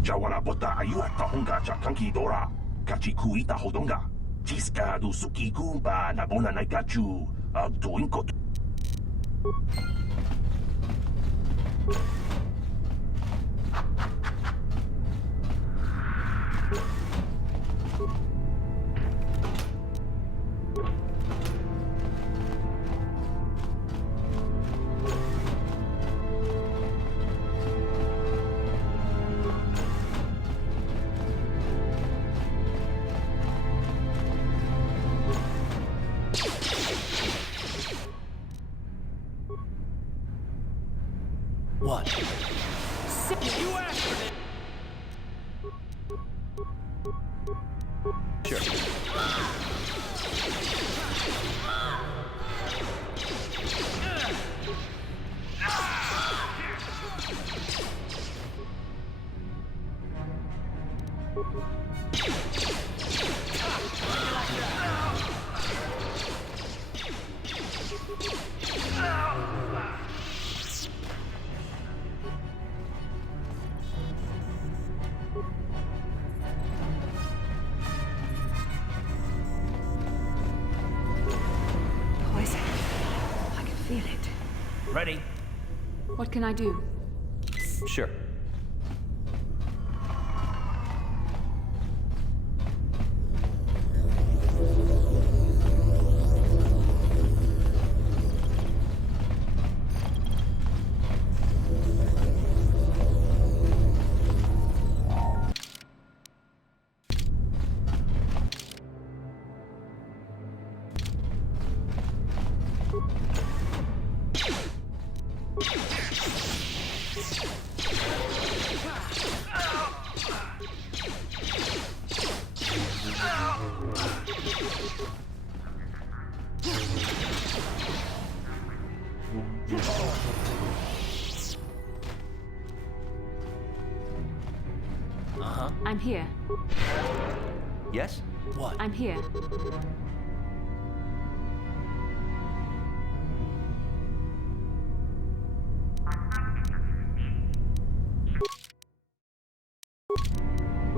Jawana bota ayua tahunga chakanki dora. Kachi kuita hodonga. Tiscado sukicuba na bona na gachu. Aktu inkotu. What? You asked for this! Sure. Poison. I can feel it. Ready? What can I do? Sure. Uh-huh. I'm here. Yes? What? I'm here.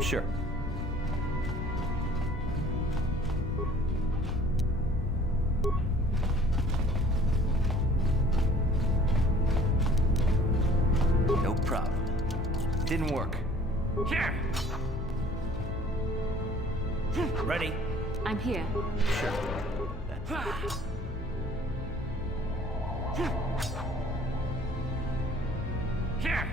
Sure. No problem. Didn't work. Here! Ready? I'm here. Sure. Here!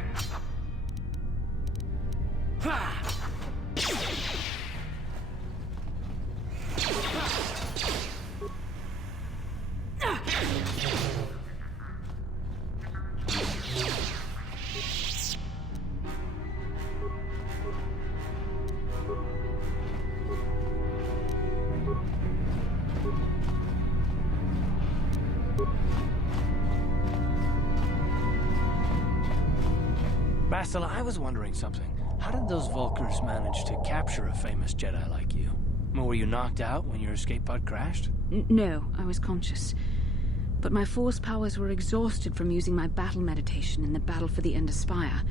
Bastila, I was wondering something. How did those Vulkars manage to capture a famous Jedi like you? Were you knocked out when your escape pod crashed? No, I was conscious. But my force powers were exhausted from using my battle meditation in the battle for the Ender Spire.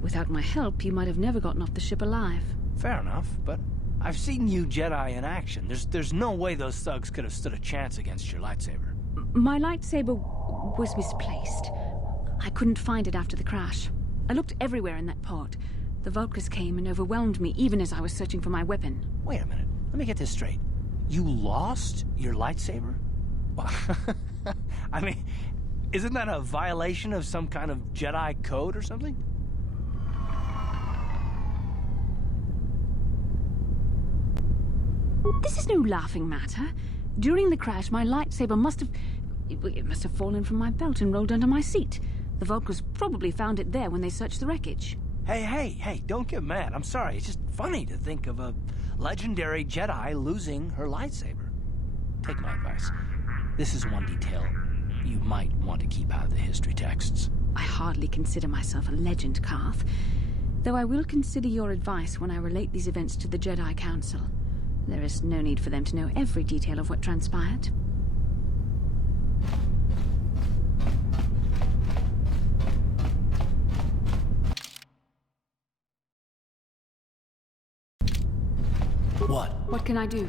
Without my help, you might have never gotten off the ship alive. Fair enough, but I've seen you Jedi in action. There's no way those thugs could have stood a chance against your lightsaber. My lightsaber was misplaced. I couldn't find it after the crash. I looked everywhere in that pod. The Vulkars came and overwhelmed me even as I was searching for my weapon. Wait a minute. Let me get this straight. You lost your lightsaber? I mean, isn't that a violation of some kind of Jedi code or something? This is no laughing matter. During the crash, my lightsaber must have fallen from my belt and rolled under my seat. The Vulkars probably found it there when they searched the wreckage. Hey, don't get mad. I'm sorry. It's just funny to think of a legendary Jedi losing her lightsaber. Take my advice. This is one detail you might want to keep out of the history texts. I hardly consider myself a legend, Karth. Though I will consider your advice when I relate these events to the Jedi Council. There is no need for them to know every detail of what transpired. What? What can I do?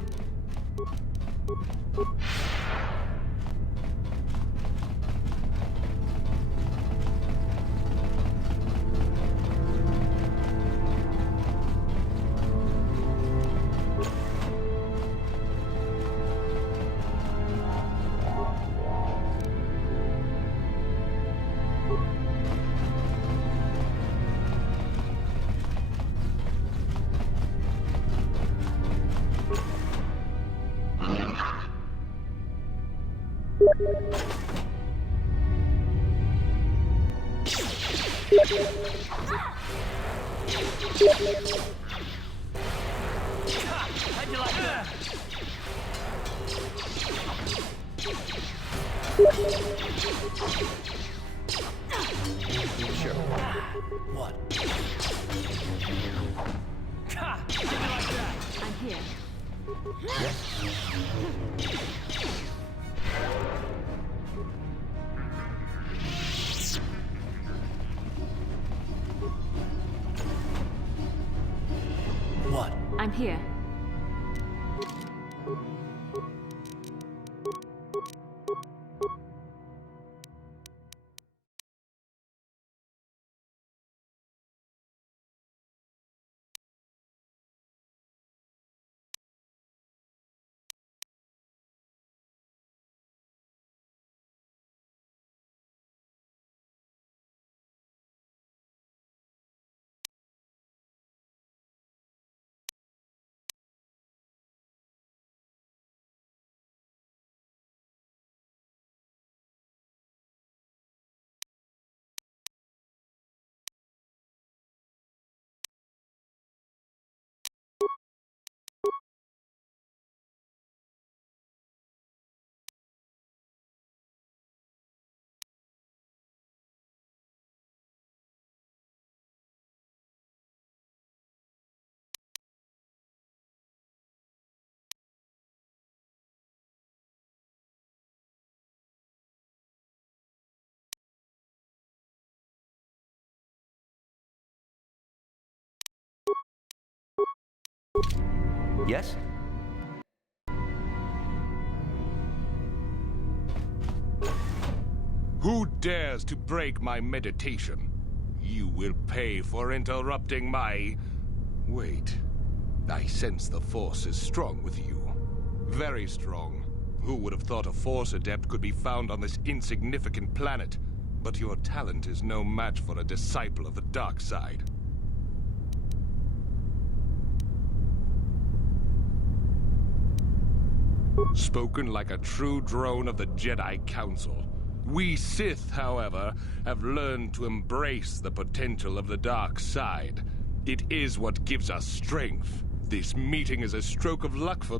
How'd you like that? Sure. What? How'd you like that? I'm here. What? I'm here. Yes? Who dares to break my meditation? You will pay for interrupting my... Wait. I sense the Force is strong with you. Very strong. Who would have thought a Force adept could be found on this insignificant planet? But your talent is no match for a disciple of the dark side. Spoken like a true drone of the Jedi Council. We Sith, however, have learned to embrace the potential of the dark side. It is what gives us strength. This meeting is a stroke of luck for...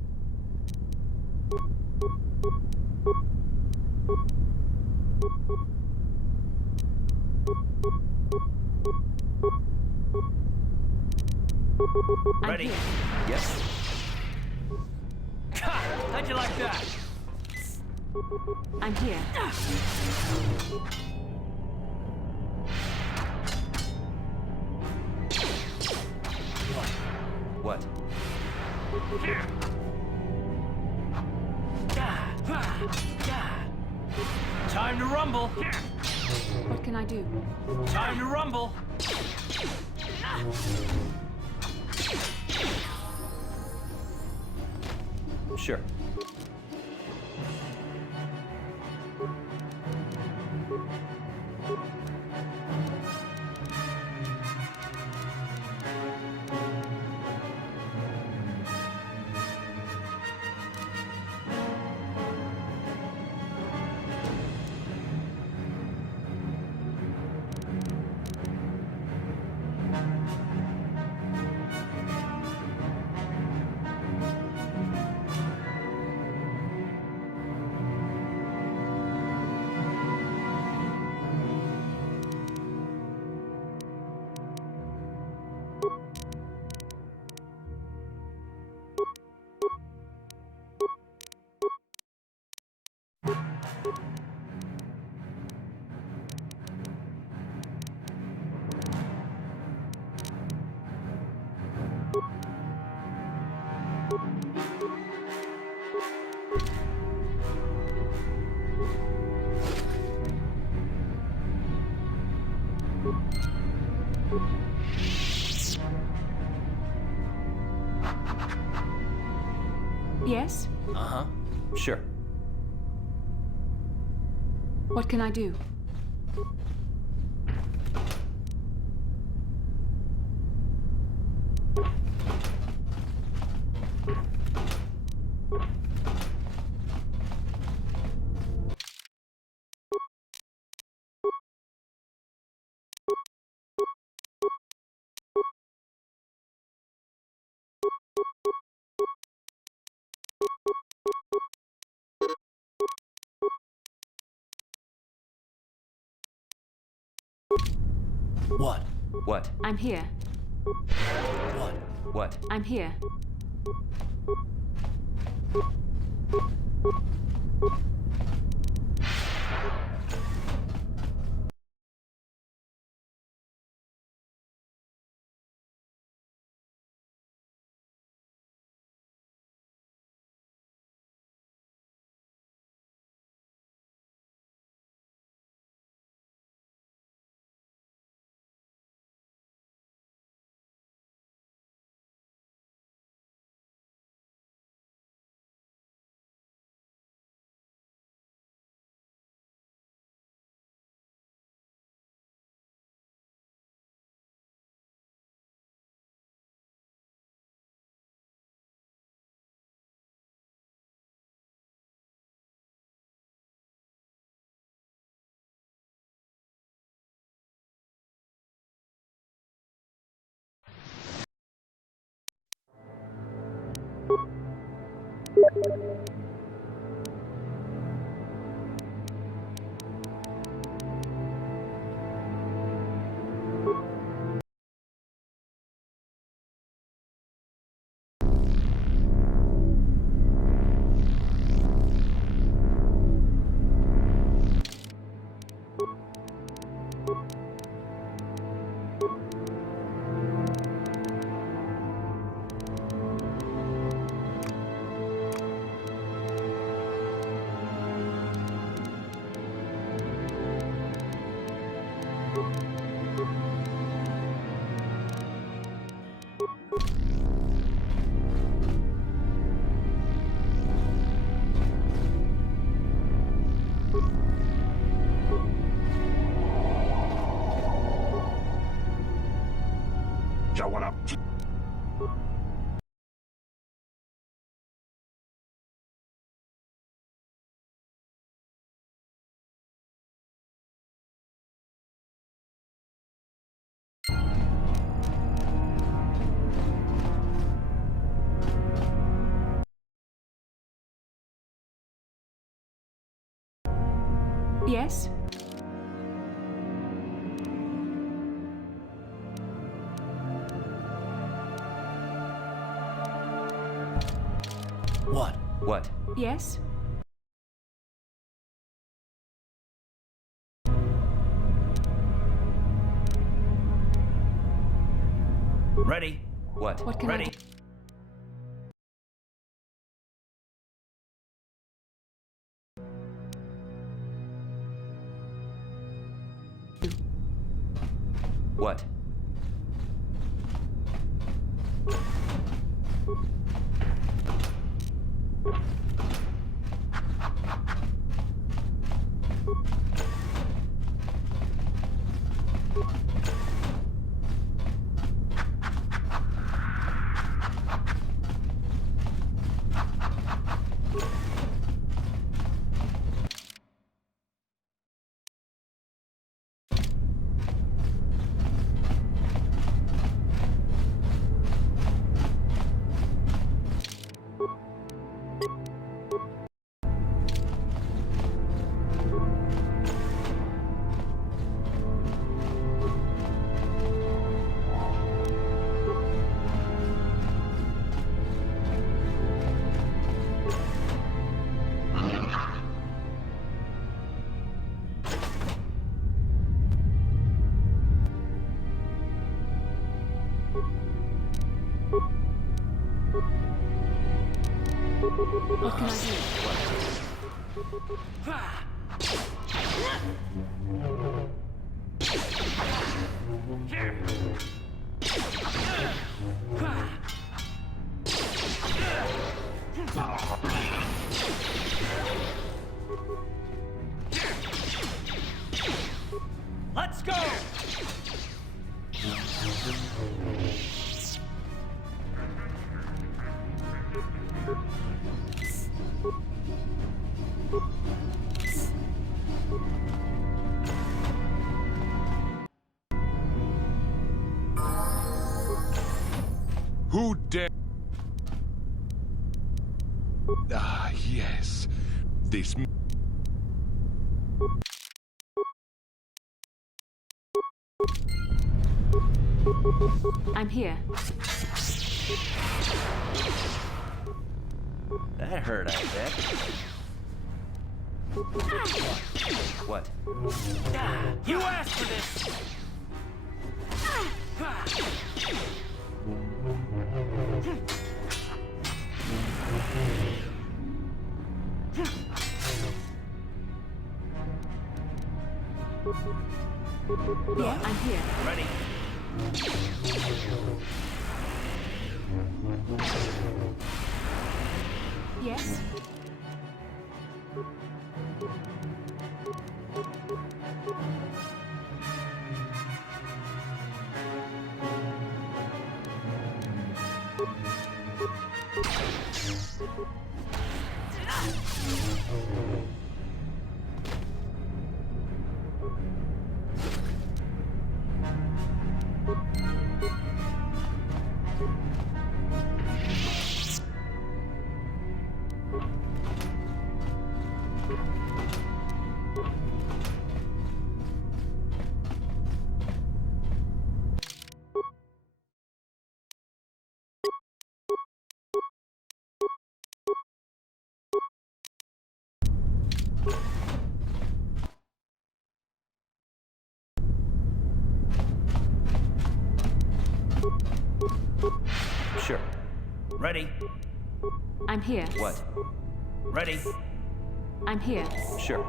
Ready? Yes. How'd you like that? I'm here. What? Time to rumble. What can I do? Time to rumble. Sure. Yes? Uh-huh. Sure. What can I do? What? What? I'm here. What? What? I'm here. Jawana. Yes? What? What? Yes? Ready? What? What can I Ready? do? What? What can I do? Let's go! Who dare? Ah, yes. This. I'm here. That hurt, I bet. What? You asked for this! Yeah, I'm here. Ready? Yes? Sure. Ready? I'm here. What? Ready? I'm here. Sure.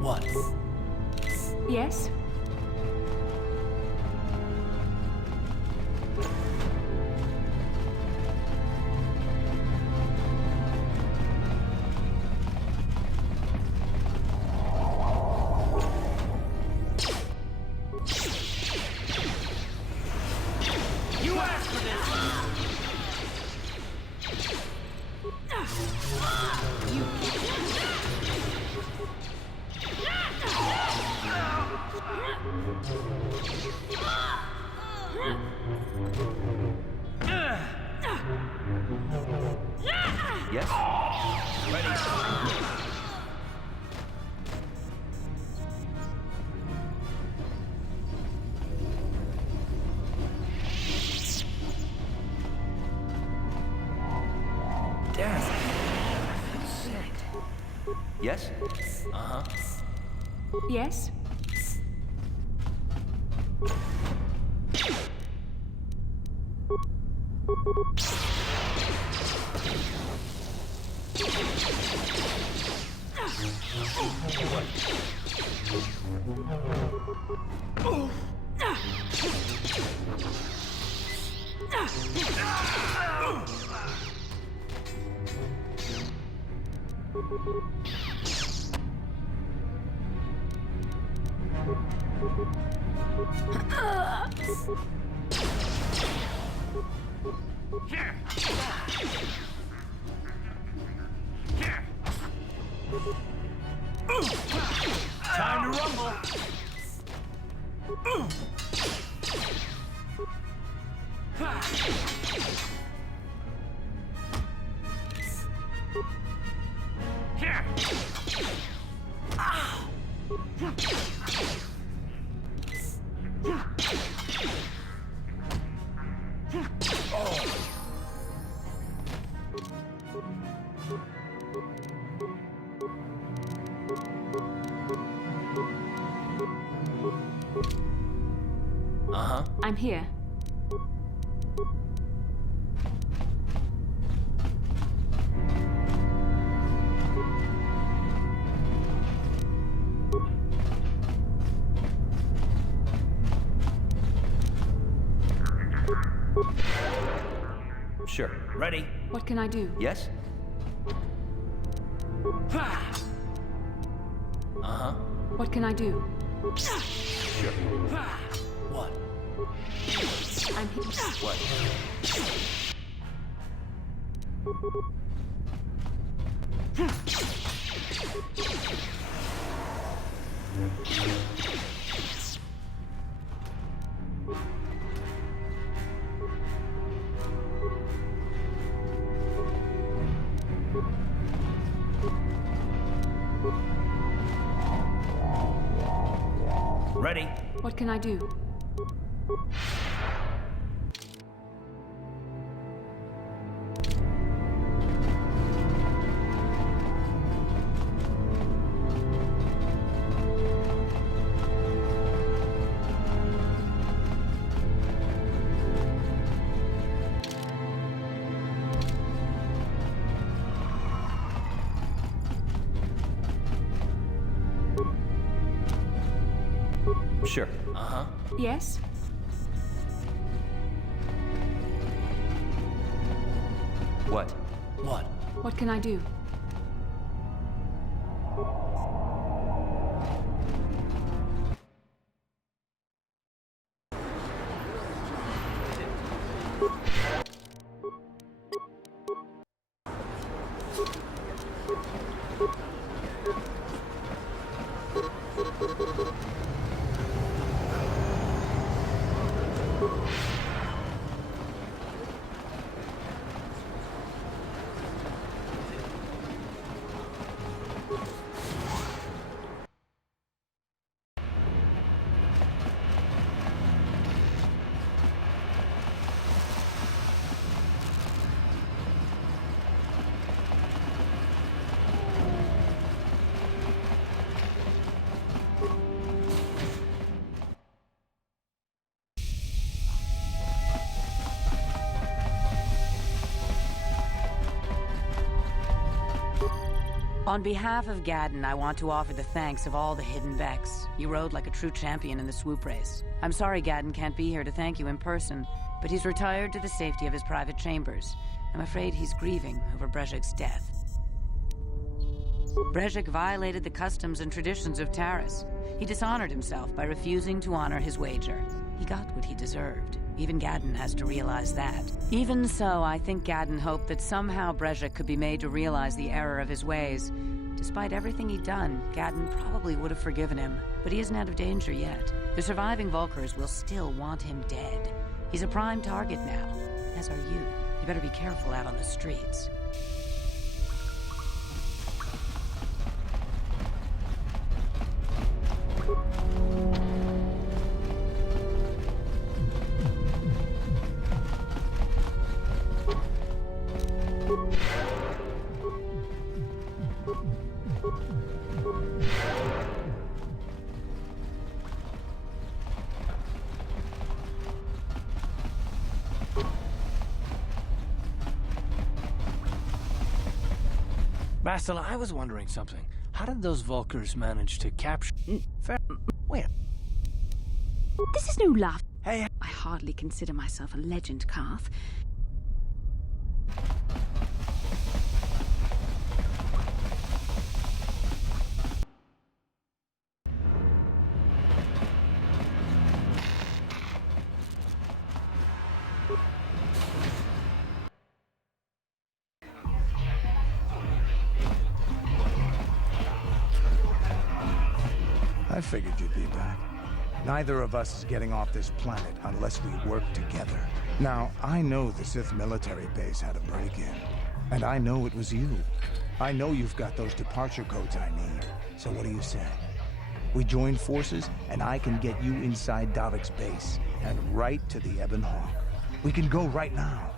What? Yes? You asked for this! You. Yes? Ready? Yes? Uh-huh. Yes? Time to rumble. Uh-huh. I'm here. Sure. Ready? What can I do? Yes? Uh-huh. What can I do? Sure. What? I'm here. What? Ready? What can I do? Sure. Uh-huh. Yes? What? What? What can I do? On behalf of Gadden, I want to offer the thanks of all the hidden Vex. You rode like a true champion in the swoop race. I'm sorry Gadden can't be here to thank you in person, but he's retired to the safety of his private chambers. I'm afraid he's grieving over Brejik's death. Brejik violated the customs and traditions of Taris. He dishonored himself by refusing to honor his wager. He got what he deserved. Even Gadden has to realize that. Even so, I think Gadden hoped that somehow Brejik could be made to realize the error of his ways. Despite everything he'd done, Gadden probably would have forgiven him, but he isn't out of danger yet. The surviving Vulkars will still want him dead. He's a prime target now, as are you. You better be careful out on the streets. Bastila, I was wondering something. How did those Vulkars manage to capture... Wait. This is no laugh. Hey. I hardly consider myself a legend, Karth. I figured you'd be back. Neither of us is getting off this planet unless we work together. Now, I know the Sith military base had a break-in. And I know it was you. I know you've got those departure codes I need. So what do you say? We join forces, and I can get you inside Davik's base, and right to the Ebon Hawk. We can go right now.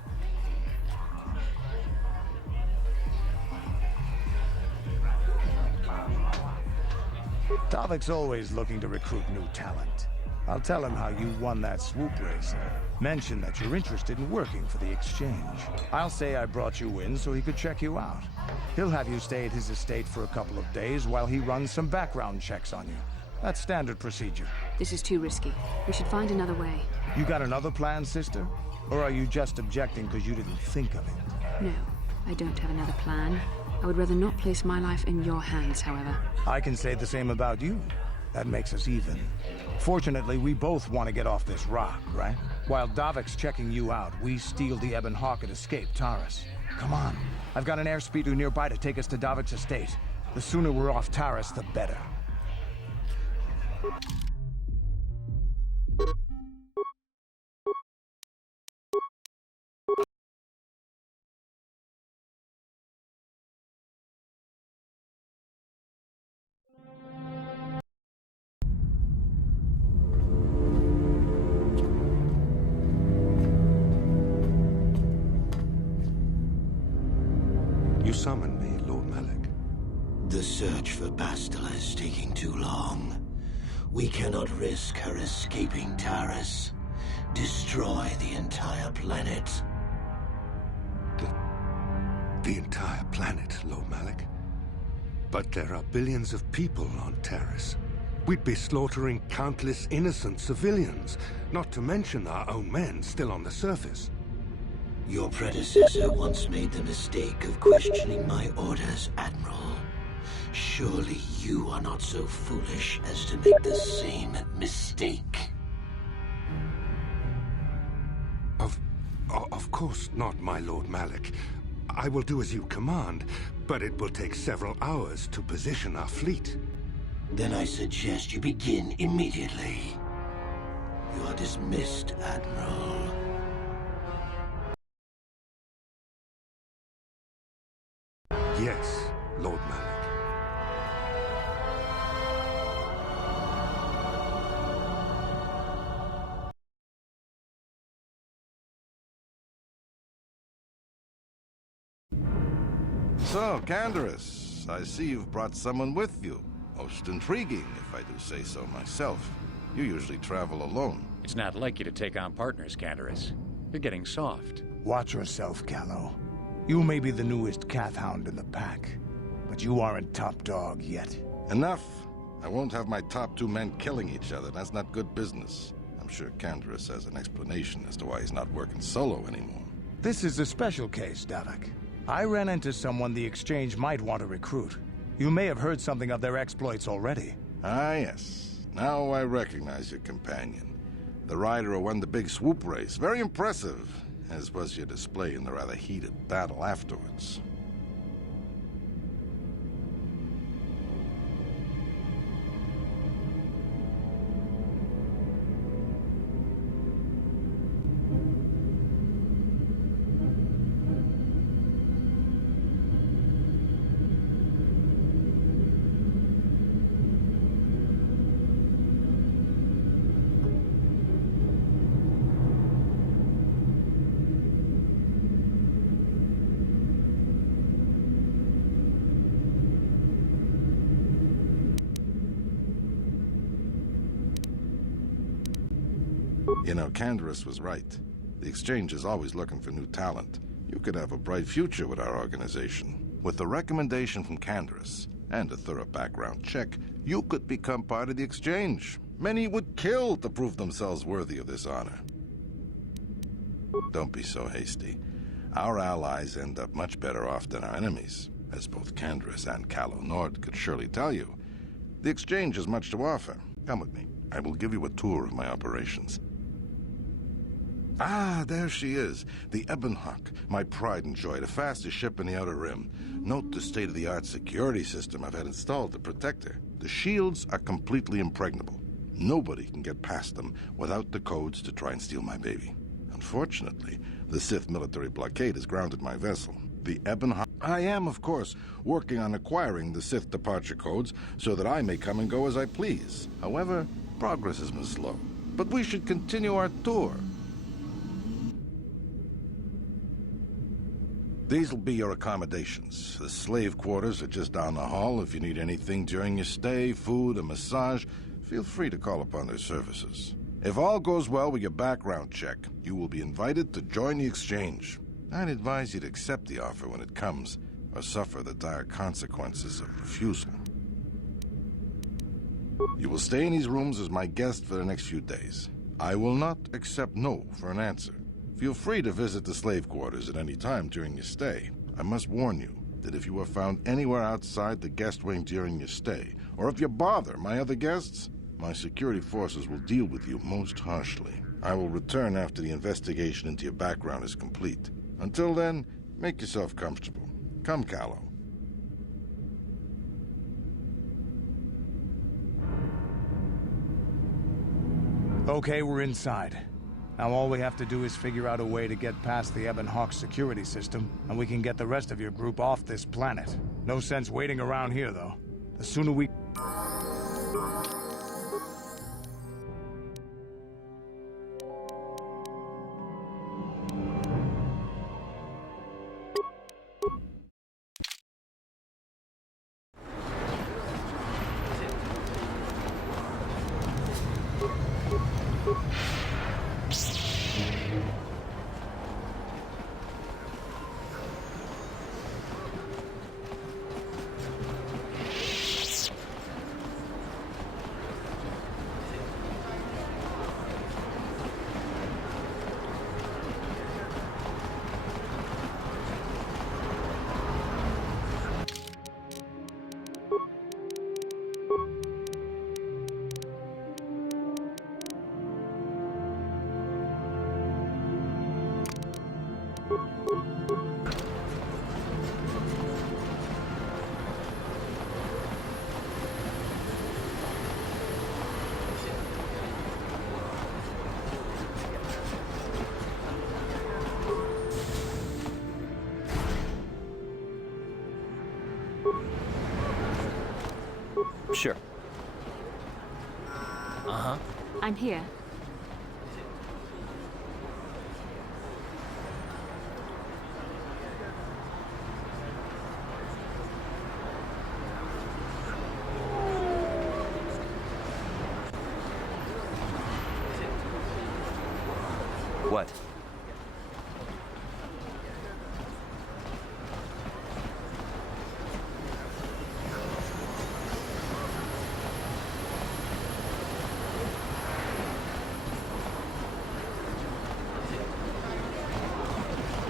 Davik's always looking to recruit new talent. I'll tell him how you won that swoop race. Mention that you're interested in working for the exchange. I'll say I brought you in so he could check you out. He'll have you stay at his estate for a couple of days while he runs some background checks on you. That's standard procedure. This is too risky. We should find another way. You got another plan, sister? Or are you just objecting because you didn't think of it? No, I don't have another plan. I would rather not place my life in your hands, however. I can say the same about you. That makes us even. Fortunately, we both want to get off this rock, right? While Davik's checking you out, we steal the Ebon Hawk and escape Taris. Come on. I've got an airspeeder nearby to take us to Davik's estate. The sooner we're off Taris, the better. You summoned me, Lord Malak. The search for Bastila is taking too long. We cannot risk her escaping Taris. Destroy the entire planet. The entire planet, Lord Malak? But there are billions of people on Taris. We'd be slaughtering countless innocent civilians, not to mention our own men still on the surface. Your predecessor once made the mistake of questioning my orders, Admiral. Surely you are not so foolish as to make the same mistake. Of course not, my Lord Malak. I will do as you command, but it will take several hours to position our fleet. Then I suggest you begin immediately. You are dismissed, Admiral. Yes, Lord Malak. So, Canderous, I see you've brought someone with you. Most intriguing, if I do say so myself. You usually travel alone. It's not like you to take on partners, Canderous. You're getting soft. Watch yourself, Callow. You may be the newest Cath Hound in the pack, but you aren't top dog yet. Enough. I won't have my top two men killing each other. That's not good business. I'm sure Canderous has an explanation as to why he's not working solo anymore. This is a special case, Davik. I ran into someone the Exchange might want to recruit. You may have heard something of their exploits already. Ah, yes. Now I recognize your companion. The rider who won the big swoop race. Very impressive, as was your display in the rather heated battle afterwards. You know, Canderous was right. The Exchange is always looking for new talent. You could have a bright future with our organization. With the recommendation from Candaris and a thorough background check, you could become part of the exchange. Many would kill to prove themselves worthy of this honor. Don't be so hasty. Our allies end up much better off than our enemies, as both Candaris and Calo Nord could surely tell you. The exchange has much to offer. Come with me. I will give you a tour of my operations. Ah, there she is. The Ebonhawk, my pride and joy, the fastest ship in the Outer Rim. Note the state-of-the-art security system I've had installed to protect her. The shields are completely impregnable. Nobody can get past them without the codes to try and steal my baby. Unfortunately, the Sith military blockade has grounded my vessel. The Ebonhawk. I am, of course, working on acquiring the Sith departure codes so that I may come and go as I please. However, progress has been slow. But we should continue our tour. These will be your accommodations. The slave quarters are just down the hall. If you need anything during your stay, food, a massage, feel free to call upon their services. If all goes well with your background check, you will be invited to join the exchange. I'd advise you to accept the offer when it comes, or suffer the dire consequences of refusal. You will stay in these rooms as my guest for the next few days. I will not accept no for an answer. Feel free to visit the slave quarters at any time during your stay. I must warn you that if you are found anywhere outside the guest wing during your stay, or if you bother my other guests, my security forces will deal with you most harshly. I will return after the investigation into your background is complete. Until then, make yourself comfortable. Come, Calo. Okay, we're inside. Now all we have to do is figure out a way to get past the Ebonhawk security system, and we can get the rest of your group off this planet. No sense waiting around here, though. The sooner we... Sure. Uh-huh. I'm here. What?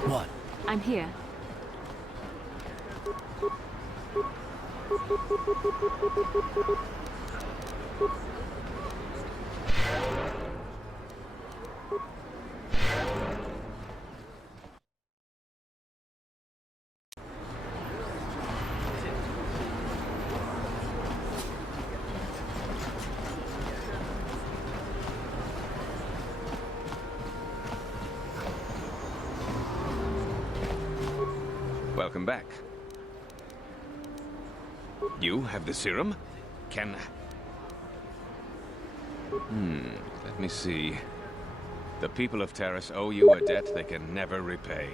What? I'm here. Welcome back. You have the serum? Can... let me see. The people of Terrace owe you a debt they can never repay.